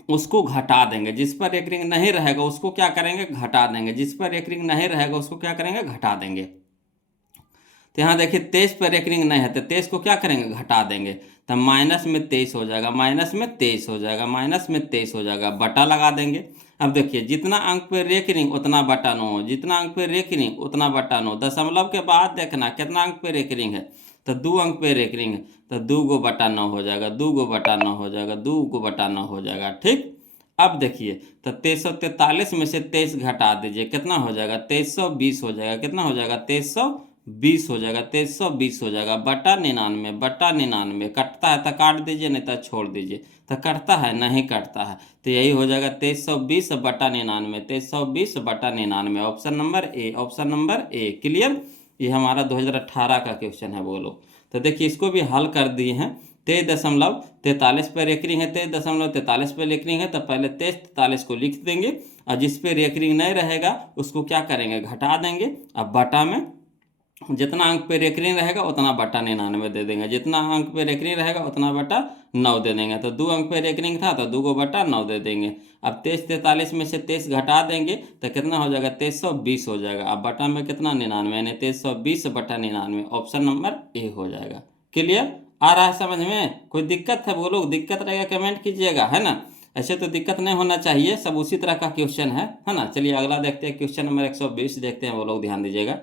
उसको घटा देंगे, जिस पर रेकरिंग नहीं रहेगा उसको क्या करेंगे, घटा देंगे, जिस पर रेकरिंग नहीं रहेगा उसको क्या करेंगे, घटा देंगे। तो यहाँ देखिए 23 पर रेकरिंग नहीं है तो 23 को क्या करेंगे, घटा देंगे। तो -23 हो जाएगा, -23 हो जाएगा, -23 हो जाएगा, बटा लगा देंगे। अब देखिए जितना अंक पे रेकरिंग उतना बटा 9, जितना अंक पे रेकरिंग उतना बटा 9। दशमलव के बाद देखना कितना अंक पे रेकरिंग है, तो 2 अंक पे रेकरिंग है, तो 2/9 हो जाएगा, 2/9 हो जाएगा, 2/9 हो जाएगा, ठीक। अब देखिए तो 2343 में से 23 घटा दीजिए, कितना हो जाएगा, 2320 हो जाएगा, कितना हो जाएगा, 2320 हो जाएगा, 2320 हो जाएगा, बटा 99 कटता है तो काट दीजिए, नहीं तो छोड़ दीजिए। तो कटता है, नहीं कटता है, तो यही हो जाएगा 2320/99, 2320/99, option number A, option number A. Clear. ये हमारा 2018 का क्वेश्चन है, बोलो। तो देखिए इसको भी हल कर दिए हैं। 23.43 पर रेकरिंग है, 23.43 पर रेकरिंग है, तो पहले 2343 को लिख देंगे, और जिस पे रेकरिंग नहीं रहेगा उसको क्या करेंगे, घटा देंगे। अब बटा में जितना अंक पे रेकरिंग रहेगा उतना बटा 99 दे देंगे, जितना अंक पे रेकरिंग रहेगा उतना बटा 9 दे देंगे। तो 2 अंक पे रेकरिंग था तो 2 को बटा 9 दे देंगे। अब 2343 में से 23 घटा देंगे तो कितना हो जाएगा, 2320 हो जाएगा। अब बटा में कितना, 99, यानी 2320 बटा 99, ऑप्शन नंबर ए हो जाएगा। क्लियर, आ रहा है समझ में? कोई दिक्कत है वो लोग, दिक्कत रहेगा कमेंट कीजिएगा, है ना। ऐसे तो दिक्कत नहीं होना चाहिए, सब उसी तरह का क्वेश्चन है ना। चलिए अगला देखते हैं, क्वेश्चन नंबर 120 देखते हैं, वो लोग ध्यान दीजिएगा।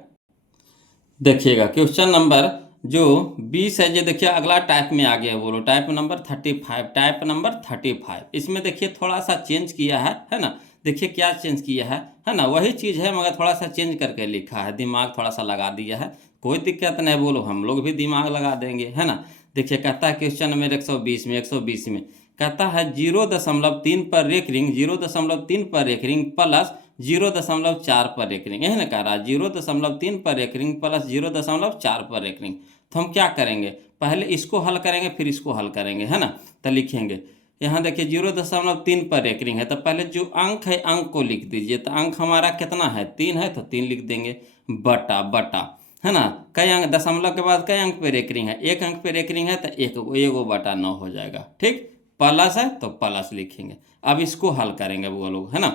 देखिएगा क्वेश्चन नंबर जो 20 है, ये देखिए अगला टाइप में आ गया है, बोलो टाइप नंबर 35, टाइप नंबर 35। इसमें देखिए थोड़ा सा चेंज किया है ना। देखिए क्या चेंज किया है ना, वही चीज़ है मगर थोड़ा सा चेंज करके लिखा है, दिमाग थोड़ा सा लगा दिया है। कोई दिक्कत नहीं, बोलो हम लोग भी दिमाग लगा देंगे, है ना। देखिए कहता है क्वेश्चन नंबर 120 में कहता है 0.3 पर रेकरिंग, 0.3 पर रेकरिंग प्लस 0.4 पर रेकरिंग, यही ना कह रहा है, 0.3 पर रेकरिंग प्लस 0.4 पर रेकरिंग। तो हम क्या करेंगे, पहले इसको हल करेंगे फिर इसको हल करेंगे, है ना। तो लिखेंगे यहाँ देखिए 0.3 पर रेकरिंग है, तो पहले जो अंक है अंक को लिख दीजिए। तो अंक हमारा कितना है, 3 है, तो 3 लिख देंगे, बटा बटा, है ना। कई अंक, दशमलव के बाद कई अंक पे रेकरिंग है, 1 अंक पे रेकरिंग है, तो एगो बटा 9 हो जाएगा। ठीक, प्लस है तो प्लस लिखेंगे। अब इसको हल करेंगे वो लोग, है ना।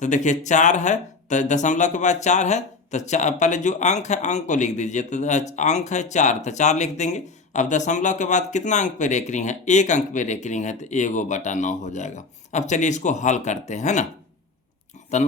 तो देखिए 4 है, तो दशमलव के बाद 4 है, तो पहले जो अंक है अंक को लिख दीजिए। तो अंक है 4, तो 4 लिख देंगे। अब दशमलव के बाद कितना अंक पे रेकरिंग है, 1 अंक पे रेकरिंग है, तो एगो बटा 9 हो जाएगा। अब चलिए इसको हल करते हैं, है ना। तो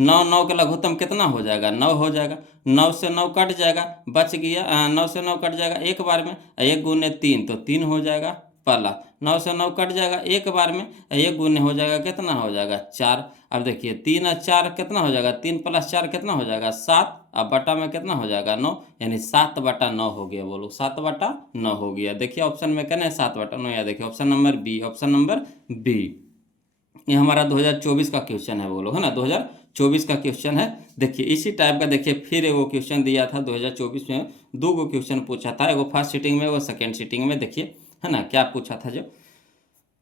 9 का लघुत्तम कितना हो जाएगा, 9 हो जाएगा। 9 से 9 कट जाएगा, बच गया 9 से 9 कट जाएगा एक बार में, 1 गुने 3 तो 3 हो जाएगा पहला। 9 से 9 कट जाएगा एक बार में, 1 गुने हो जाएगा कितना हो जाएगा, 4। अब देखिए 3 और 4 कितना हो जाएगा, 3 प्लस 4 कितना हो जाएगा, 7। अब बटा में कितना हो जाएगा, 9, यानी 7 बटा 9 हो गया। बोलो 7 बटा 9 हो गया। देखिए ऑप्शन में कहना है 7 बटा 9, या देखिए option number B, option number B. ये हमारा 2024 का क्वेश्चन है, बोलो, है ना, 2024 का क्वेश्चन है। देखिए इसी टाइप का देखिए फिर एगो क्वेश्चन दिया था 2024 में, 2 गो क्वेश्चन पूछा था, एगो फर्स्ट सीटिंग में, एगो सेकेंड सीटिंग में। देखिए है ना क्या पूछा था, जो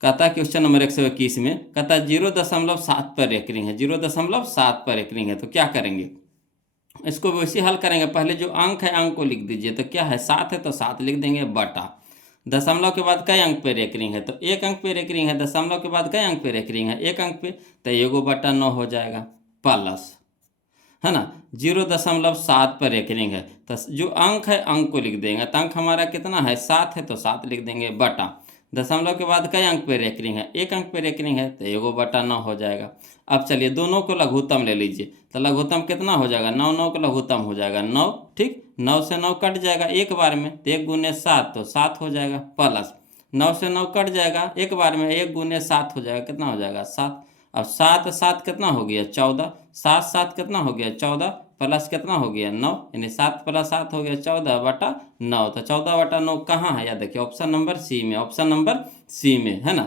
कहता है क्वेश्चन नंबर 121 में कहता है 0.7 पर रेकरिंग है, 0.7 पर रेकरिंग है, तो क्या करेंगे, इसको वैसे हल करेंगे। पहले जो अंक है अंक को लिख दीजिए। तो क्या है, 7 है तो 7 लिख देंगे, बटा दशमलव के बाद कई अंक पे रेकरिंग है, तो 1 अंक पे रेकरिंग है। दशमलव के बाद कई अंक पे रेकरिंग है, 1 अंक पे, तो एगो बटा 9 हो जाएगा, प्लस, है ना, 0.7 पर रेकरिंग है, तो जो अंक है अंक को लिख देंगे। तो अंक हमारा कितना है, 7 है, तो 7 लिख देंगे, बटा दशमलव के बाद कई अंक पे रेकरिंग है, 1 अंक पे रेकरिंग है, तो एगो बटा 9 हो जाएगा। अब चलिए दोनों को लघुत्तम ले लीजिए। तो लघुत्तम कितना हो जाएगा, 9, 9 का लघुत्तम हो जाएगा 9। ठीक, 9 से 9 कट जाएगा एक बार में, तो 1 गुने 7 तो 7 हो जाएगा, प्लस 9 से 9 कट जाएगा एक बार में, 1 गुने 7 हो जाएगा, कितना हो जाएगा, 7। अब 7 7 कितना हो गया, 14। 7 7 कितना हो गया, 14, प्लस कितना हो गया, 9, यानी 7 प्लस 7 हो गया 14 बटा 9। तो 14 बटा 9 कहाँ है, या देखिए ऑप्शन नंबर सी में, ऑप्शन नंबर सी में, है ना।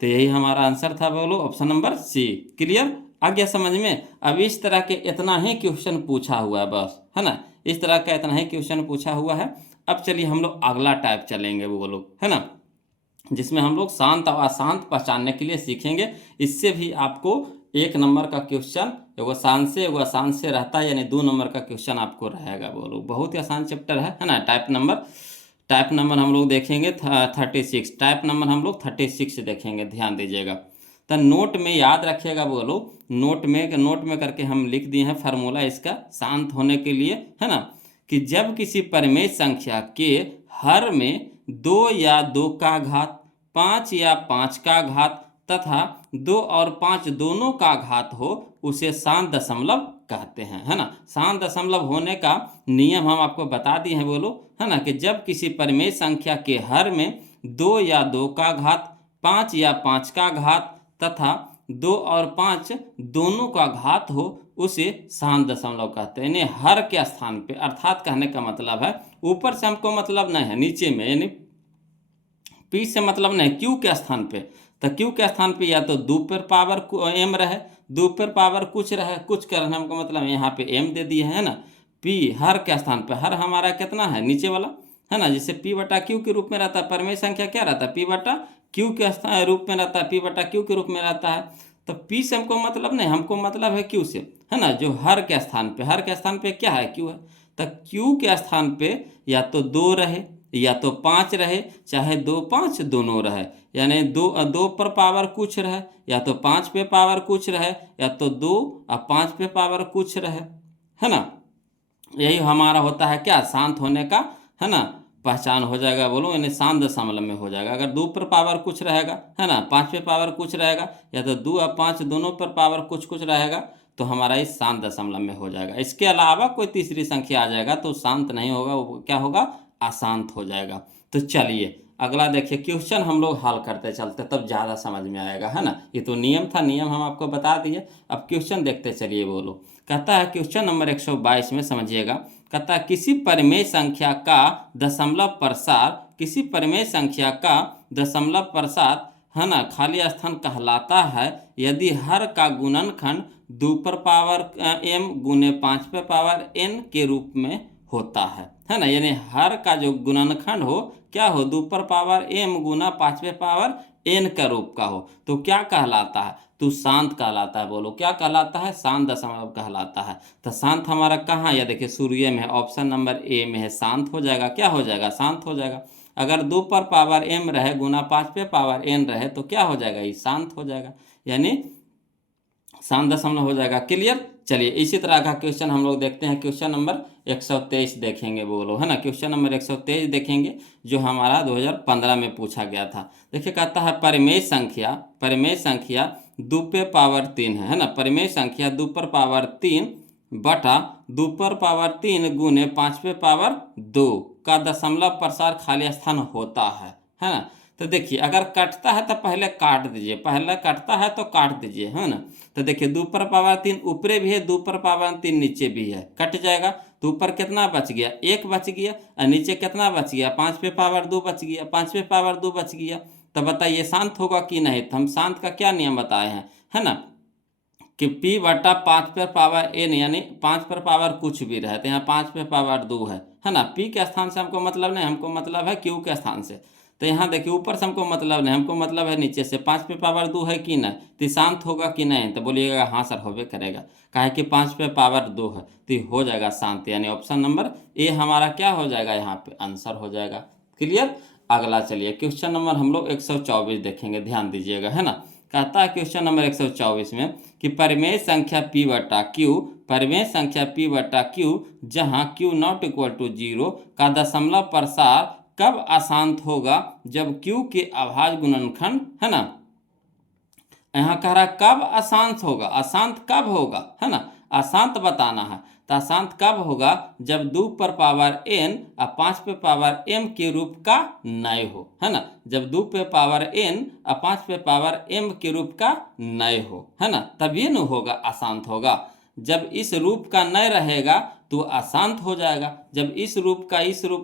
तो यही हमारा आंसर था, बोलो ऑप्शन नंबर सी। क्लियर, आ गया समझ में। अब इस तरह के इतना ही क्वेश्चन पूछा हुआ है बस, है ना, इस तरह का इतना ही क्वेश्चन पूछा हुआ है। अब चलिए हम लोग अगला टाइप चलेंगे, वो लोग, है ना, जिसमें हम लोग शांत और अशांत पहचानने के लिए सीखेंगे। इससे भी आपको 1 नंबर का क्वेश्चन एगो शांत से एगो आसान से रहता है, यानी 2 नंबर का क्वेश्चन आपको रहेगा। बोलो बहुत ही आसान चैप्टर है ना। टाइप नंबर हम लोग देखेंगे 36, टाइप नंबर हम लोग 36 देखेंगे, ध्यान दीजिएगा। तो नोट में याद रखिएगा, बोलो नोट में करके हम लिख दिए हैं फार्मूला इसका शांत होने के लिए, है ना, कि जब किसी परिमेय संख्या के हर में 2 या 2 का घात, 5 या 5 का घात तथा 2 और 5 दोनों का घात हो, उसे शांत दशमलव कहते हैं, है ना। शांत दशमलव होने का नियम हम आपको बता दिए हैं, बोलो, है ना, कि जब किसी परिमेय संख्या के हर में 2 या 2 का घात, 5 या 5 का घात तथा 2 और 5 दोनों का घात हो, उसे शांत दशमलव कहते हैं। यानी हर के स्थान पे, अर्थात कहने का मतलब है ऊपर से हमको मतलब नहीं है, नीचे में, यानी पी से मतलब नहीं, क्यू के स्थान पे। तो क्यू के स्थान पे या तो 2 पर पावर एम रहे, 2 पर पावर कुछ रहे, कुछ करने हमको मतलब यहाँ पे एम दे दिए है ना। पी हर के स्थान पे, हर हमारा कितना है, नीचे वाला, है ना, जैसे पी बटा क्यू के रूप में रहता है। परिमेय संख्या क्या रहता है, पी बटा क्यू के रूप में रहता है, पी बटा क्यू के रूप में रहता है। तो पी से हमको मतलब नहीं, हमको मतलब है क्यू से, है ना, जो हर के स्थान पे, हर के स्थान पे क्या है, क्यू है। तो क्यू के स्थान पे या तो 2 रहे या तो 5 रहे, चाहे 2 5 दोनों रहे, यानी 2 पर पावर कुछ रहे या तो 5 पे पावर कुछ रहे या तो 2 और 5 पे पावर कुछ रहे, है ना। यही हमारा होता है क्या, शांत होने का, है ना, पहचान हो जाएगा। बोलो यानी शांत दशमलव में हो जाएगा। अगर 2 पर पावर कुछ रहेगा, है ना, 5 पे पावर कुछ रहेगा या तो 2 और 5 दोनों पर पावर कुछ कुछ रहेगा तो हमारा इस शांत दशमलव में हो जाएगा। इसके अलावा कोई तीसरी संख्या आ जाएगा तो शांत नहीं होगा, वो क्या होगा, अशांत हो जाएगा। तो चलिए अगला देखिए, क्वेश्चन हम लोग हल करते चलते तब ज़्यादा समझ में आएगा, है ना। ये तो नियम था, नियम हम आपको बता दिए। अब क्वेश्चन देखते चलिए। बोलो, कहता है क्वेश्चन नंबर 122 में समझिएगा, कहता है किसी परिमेय संख्या का दशमलव प्रसार, किसी परिमेय संख्या का दशमलव प्रसार, है ना, खाली स्थान कहलाता है यदि हर का गुणनखंड 2 पर पावर m गुने 5 पे पावर n के रूप में होता है ना। यानी हर का जो गुणनखंड हो क्या हो, 2 पर पावर m गुना 5 पे पावर n का रूप का हो, तो क्या कहलाता है, तो शांत कहलाता है। बोलो क्या कहलाता है, शांत दशमलव कहलाता है। तो शांत हमारा कहाँ, या देखिए शुरू में है, ऑप्शन नंबर ए में है, शांत हो जाएगा। क्या हो जाएगा, शांत हो जाएगा। अगर 2 पर पावर m रहे गुना 5 पे पावर n रहे तो क्या हो जाएगा, ये शांत हो जाएगा, यानी शांत दशमलव हो जाएगा। क्लियर। चलिए इसी तरह का क्वेश्चन हम लोग देखते हैं। क्वेश्चन नंबर 123 देखेंगे। बोलो, है ना, क्वेश्चन नंबर 123 देखेंगे जो हमारा 2015 में पूछा गया था। देखिए कहता है परिमेय संख्या 2 पे पावर 3 है ना। परिमेय संख्या 2 पर पावर 3 बटा 2 पर पावर 3 गुने 5 पे पावर 2 का दशमलव प्रसार खाली स्थान होता है ना। तो देखिए अगर कटता है तो पहले काट दीजिए, पहले कटता है तो काट दीजिए, है ना। तो देखिए 2 पर पावर 3 ऊपरे भी है, 2 पर पावर 3 नीचे भी है, कट जाएगा। तो ऊपर कितना बच गया, 1 बच गया, और नीचे कितना बच गया, 5 पे पावर 2 बच गया, 5 पे पावर 2 बच गया। तो बताइए शांत होगा कि नहीं। तो हम शांत का क्या नियम बताए हैं, है ना, कि p बटा 5 पर पावर n, यानी 5 पर पावर कुछ भी रहे तो यहाँ 5 पे पावर 2 है ना। p के स्थान से हमको मतलब नहीं, हमको मतलब है q के स्थान से। तो यहाँ देखिए ऊपर से हमको मतलब नहीं, हमको मतलब है नीचे से। 5 पे पावर 2 है कि नहीं, तो शांत होगा कि नहीं, तो बोलिएगा हाँ सर होबे करेगा, काहे कि 5 पे पावर 2 है तो हो जाएगा शांत, यानी ऑप्शन नंबर ए हमारा क्या हो जाएगा, यहाँ पे आंसर हो जाएगा। क्लियर। अगला चलिए क्वेश्चन नंबर हम लोग 124 देखेंगे, ध्यान दीजिएगा, है ना। कहता है क्वेश्चन नंबर 124 में कि परिमेय संख्या p बटा q, परिमेय संख्या p बटा q जहाँ q नॉट इक्वल टू 0 का दशमलव प्रसार कब अशांत होगा, जब q के अभाज्य गुणनखंड, है ना। यहाँ कह रहा है कब अशांत होगा, अशांत कब होगा, है ना, अशांत बताना है। तो अशांत कब होगा, जब 2 पर पावर n और 5 पे पावर m के रूप का नय हो, है ना। जब 2 पे पावर n और 5 पे पावर m के रूप का नय हो, है ना, तभी न होगा, अशांत होगा। जब इस रूप का नय रहेगा तो अशांत हो जाएगा, जब इस रूप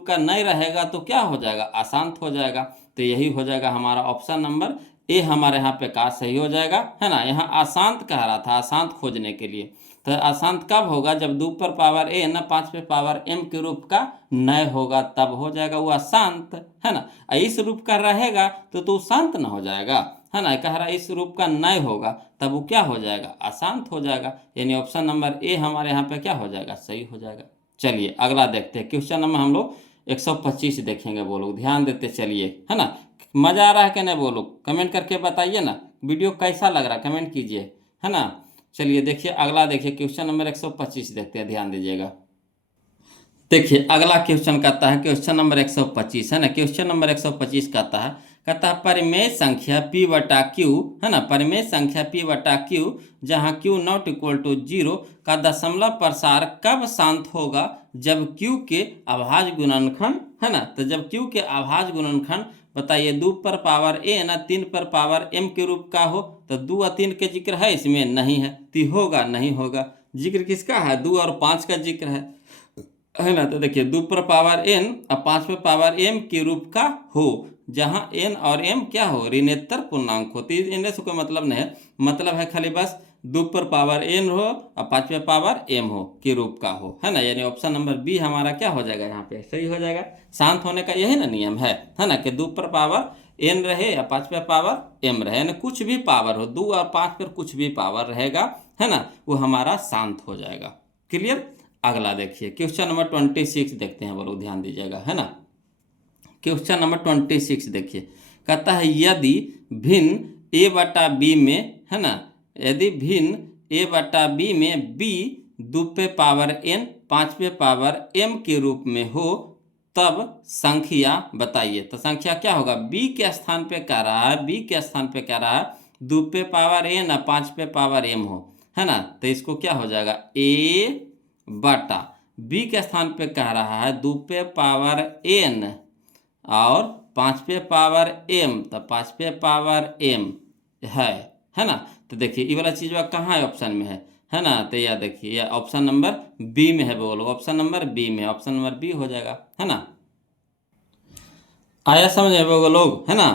का नय रहेगा तो क्या हो जाएगा, अशांत हो जाएगा। तो यही हो जाएगा हमारा ऑप्शन नंबर ए हमारे यहाँ पे का सही हो जाएगा, है ना। यहाँ अशांत कह रहा था, अशांत खोजने के लिए। तो अशांत कब होगा, जब 2 पर पावर ए ना 5 पे पावर m के रूप का नय होगा, तब हो जाएगा वो अशांत, है ना। इस रूप का रहेगा तो शांत न हो जाएगा, है ना। कह रहा इस रूप का नय होगा तब वो क्या हो जाएगा, अशांत हो जाएगा, यानी ऑप्शन नंबर ए हमारे यहाँ पे क्या हो जाएगा, सही हो जाएगा। चलिए अगला देखते हैं। क्वेश्चन नंबर हम लोग 125 देखेंगे। बोलो ध्यान देते चलिए, है ना। मजा आ रहा है कि नहीं, बोलो कमेंट करके बताइए ना, वीडियो कैसा लग रहा है कमेंट कीजिए, है ना। चलिए देखिए अगला देखिए, क्वेश्चन नंबर 125 देखते हैं, ध्यान दीजिएगा। देखिए अगला क्वेश्चन कहता है, क्वेश्चन नंबर 125, है ना। क्वेश्चन नंबर 125 कहता है परिमेय संख्या p बटा q, है ना, परिमेय संख्या p बटा q जहाँ q नॉट इक्वल टू 0 का दशमलव प्रसार कब शांत होगा, जब q के अभाज्य गुणनखंड, है ना। तो जब q के अभाज्य गुणनखंड बताइए 2 पर पावर a ना 3 पर पावर m के रूप का हो, तो 2 और 3 के जिक्र है इसमें, नहीं है, तो होगा नहीं होगा। जिक्र किसका है, 2 और 5 का जिक्र है ना। तो देखिए 2 पर पावर n और 5 पर पावर m के रूप का हो, जहां n और m क्या हो, ऋणोत्तर पूर्णांक हो। तो इनसे से कोई मतलब नहीं है, मतलब है खाली बस 2 पर पावर n हो और 5 पर पावर m हो के रूप का हो, है ना। यानी ऑप्शन नंबर बी हमारा क्या हो जाएगा, यहाँ पे सही हो जाएगा। शांत होने का यही ना नियम है ना, कि 2 पर पावर n रहे या 5 पर पावर m रहे, यानी कुछ भी पावर हो, 2 और 5 पर कुछ भी पावर रहेगा, है ना, वो हमारा शांत हो जाएगा। क्लियर। अगला देखिए क्वेश्चन नंबर 26 देखते हैं, वो लोग ध्यान दीजिएगा, है ना। क्वेश्चन नंबर 26 देखिए, कहता है यदि भिन्न ए बटा बी में, है ना, यदि भिन्न ए बटा बी में बी 2 पे पावर n 5 पे पावर m के रूप में हो तब संख्या बताइए। तो संख्या क्या होगा, b के स्थान पे कह रहा है, b के स्थान पे कह रहा है 2 पे पावर n और 5 पे पावर m हो, है ना। तो इसको क्या हो जाएगा, a बटा b के स्थान पे कह रहा है 2 पे पावर n और 5 पे पावर m, तो 5 पे पावर m है ना। तो देखिए ये वाला चीज़ कहाँ है, ऑप्शन में है ना। तो यह देखिए यह ऑप्शन नंबर बी में है, बोलो ऑप्शन नंबर बी में, ऑप्शन नंबर बी हो जाएगा, है ना। आया समझ में वो लोग, है ना,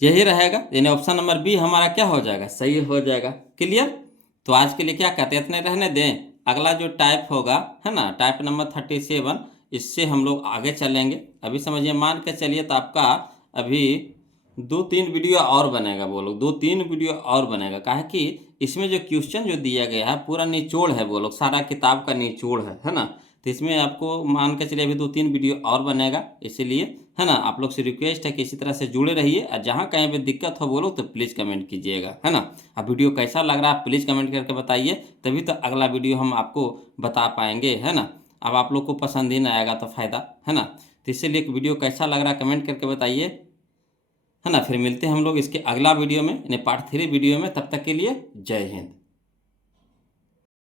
यही रहेगा, यानी ऑप्शन नंबर बी हमारा क्या हो जाएगा, सही हो जाएगा। क्लियर। तो आज के लिए क्या कहते हैं, इतने रहने दें। अगला जो टाइप होगा, है ना, टाइप नंबर 37, इससे हम लोग आगे चलेंगे। अभी समझिए, मान के चलिए तो आपका अभी 2-3 वीडियो और बनेगा, बोलो 2-3 वीडियो और बनेगा। काहे कि इसमें जो क्वेश्चन जो दिया गया है पूरा निचोड़ है, बोलो सारा किताब का निचोड़ है ना। तो इसमें आपको मान के चलिए अभी 2-3 वीडियो और बनेगा, इसीलिए, है ना, आप लोग से रिक्वेस्ट है कि इसी तरह से जुड़े रहिए। और जहाँ कहीं भी दिक्कत हो बोलो तो प्लीज़ कमेंट कीजिएगा, है ना। अब वीडियो कैसा लग रहा है प्लीज़ कमेंट करके बताइए, तभी तो अगला वीडियो हम आपको बता पाएंगे, है ना। अब आप लोग को पसंद ही ना आएगा तो फ़ायदा, है ना। तो इसीलिए वीडियो कैसा लग रहा है कमेंट करके बताइए, है ना। फिर मिलते हैं हम लोग इसके अगला वीडियो में, यानी पार्ट 3 वीडियो में। तब तक के लिए जय हिंद।